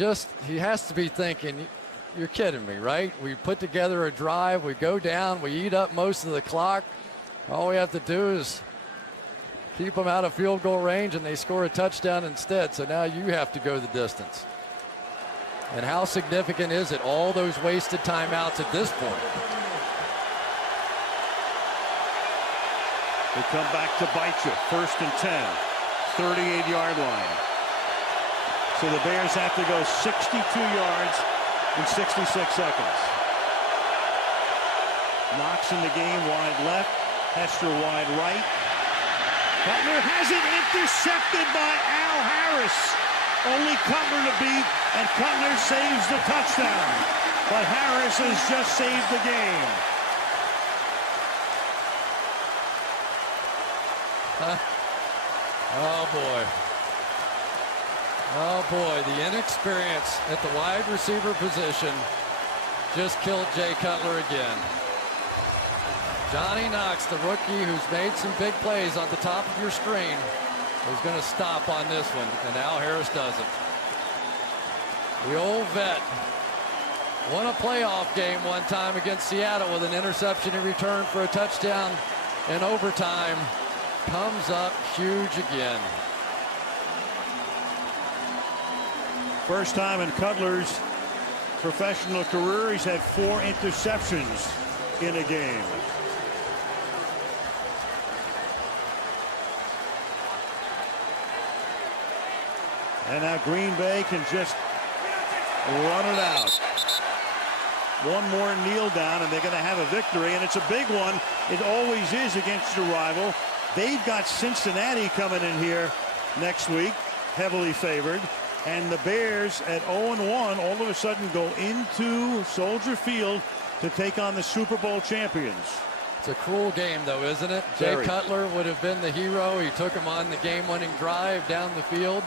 has to be thinking, you're kidding me, right? We put together a drive, we go down, we eat up most of the clock. All we have to do is keep them out of field goal range, and they score a touchdown instead. So now you have to go the distance. And how significant is it, all those wasted timeouts at this point? They come back to bite you. 1st and 10, 38-yard line. So the Bears have to go 62 yards in 66 seconds. Knox in the game, wide left. Hester wide right. Cutler has it intercepted by Al Harris. Only Cutler to beat, and Cutler saves the touchdown. But Harris has just saved the game. Oh, boy. Oh, boy. The inexperience at the wide receiver position just killed Jay Cutler again. Johnny Knox, the rookie who's made some big plays on the top of your screen, is going to stop on this one, and Al Harris doesn't. The old vet won a playoff game one time against Seattle with an interception in return for a touchdown in overtime. Comes up huge again. First time in Cutler's professional career, he's had 4 interceptions in a game. And now Green Bay can just run it out. One more kneel down, and they're going to have a victory, and it's a big one. It always is against your rival. They've got Cincinnati coming in here next week, heavily favored. And the Bears at 0-1 all of a sudden go into Soldier Field to take on the Super Bowl champions. It's a cruel game, though, isn't it? Very. Jay Cutler would have been the hero. He took him on the game-winning drive down the field.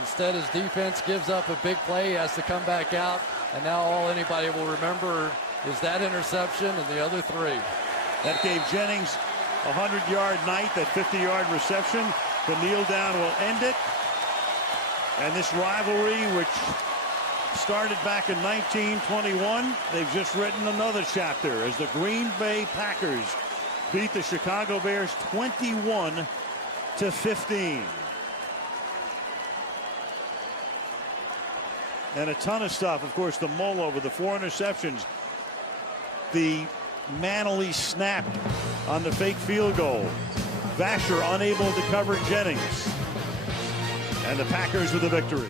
Instead, his defense gives up a big play. He has to come back out. And now all anybody will remember is that interception and the other 3. That gave Jennings a 100-yard night. That 50-yard reception. The kneel down will end it. And this rivalry, which started back in 1921, they've just written another chapter as the Green Bay Packers beat the Chicago Bears 21-15. And a ton of stuff. Of course, the Molo with the 4 interceptions. The Manley snap on the fake field goal. Vasher unable to cover Jennings. And the Packers with the victory.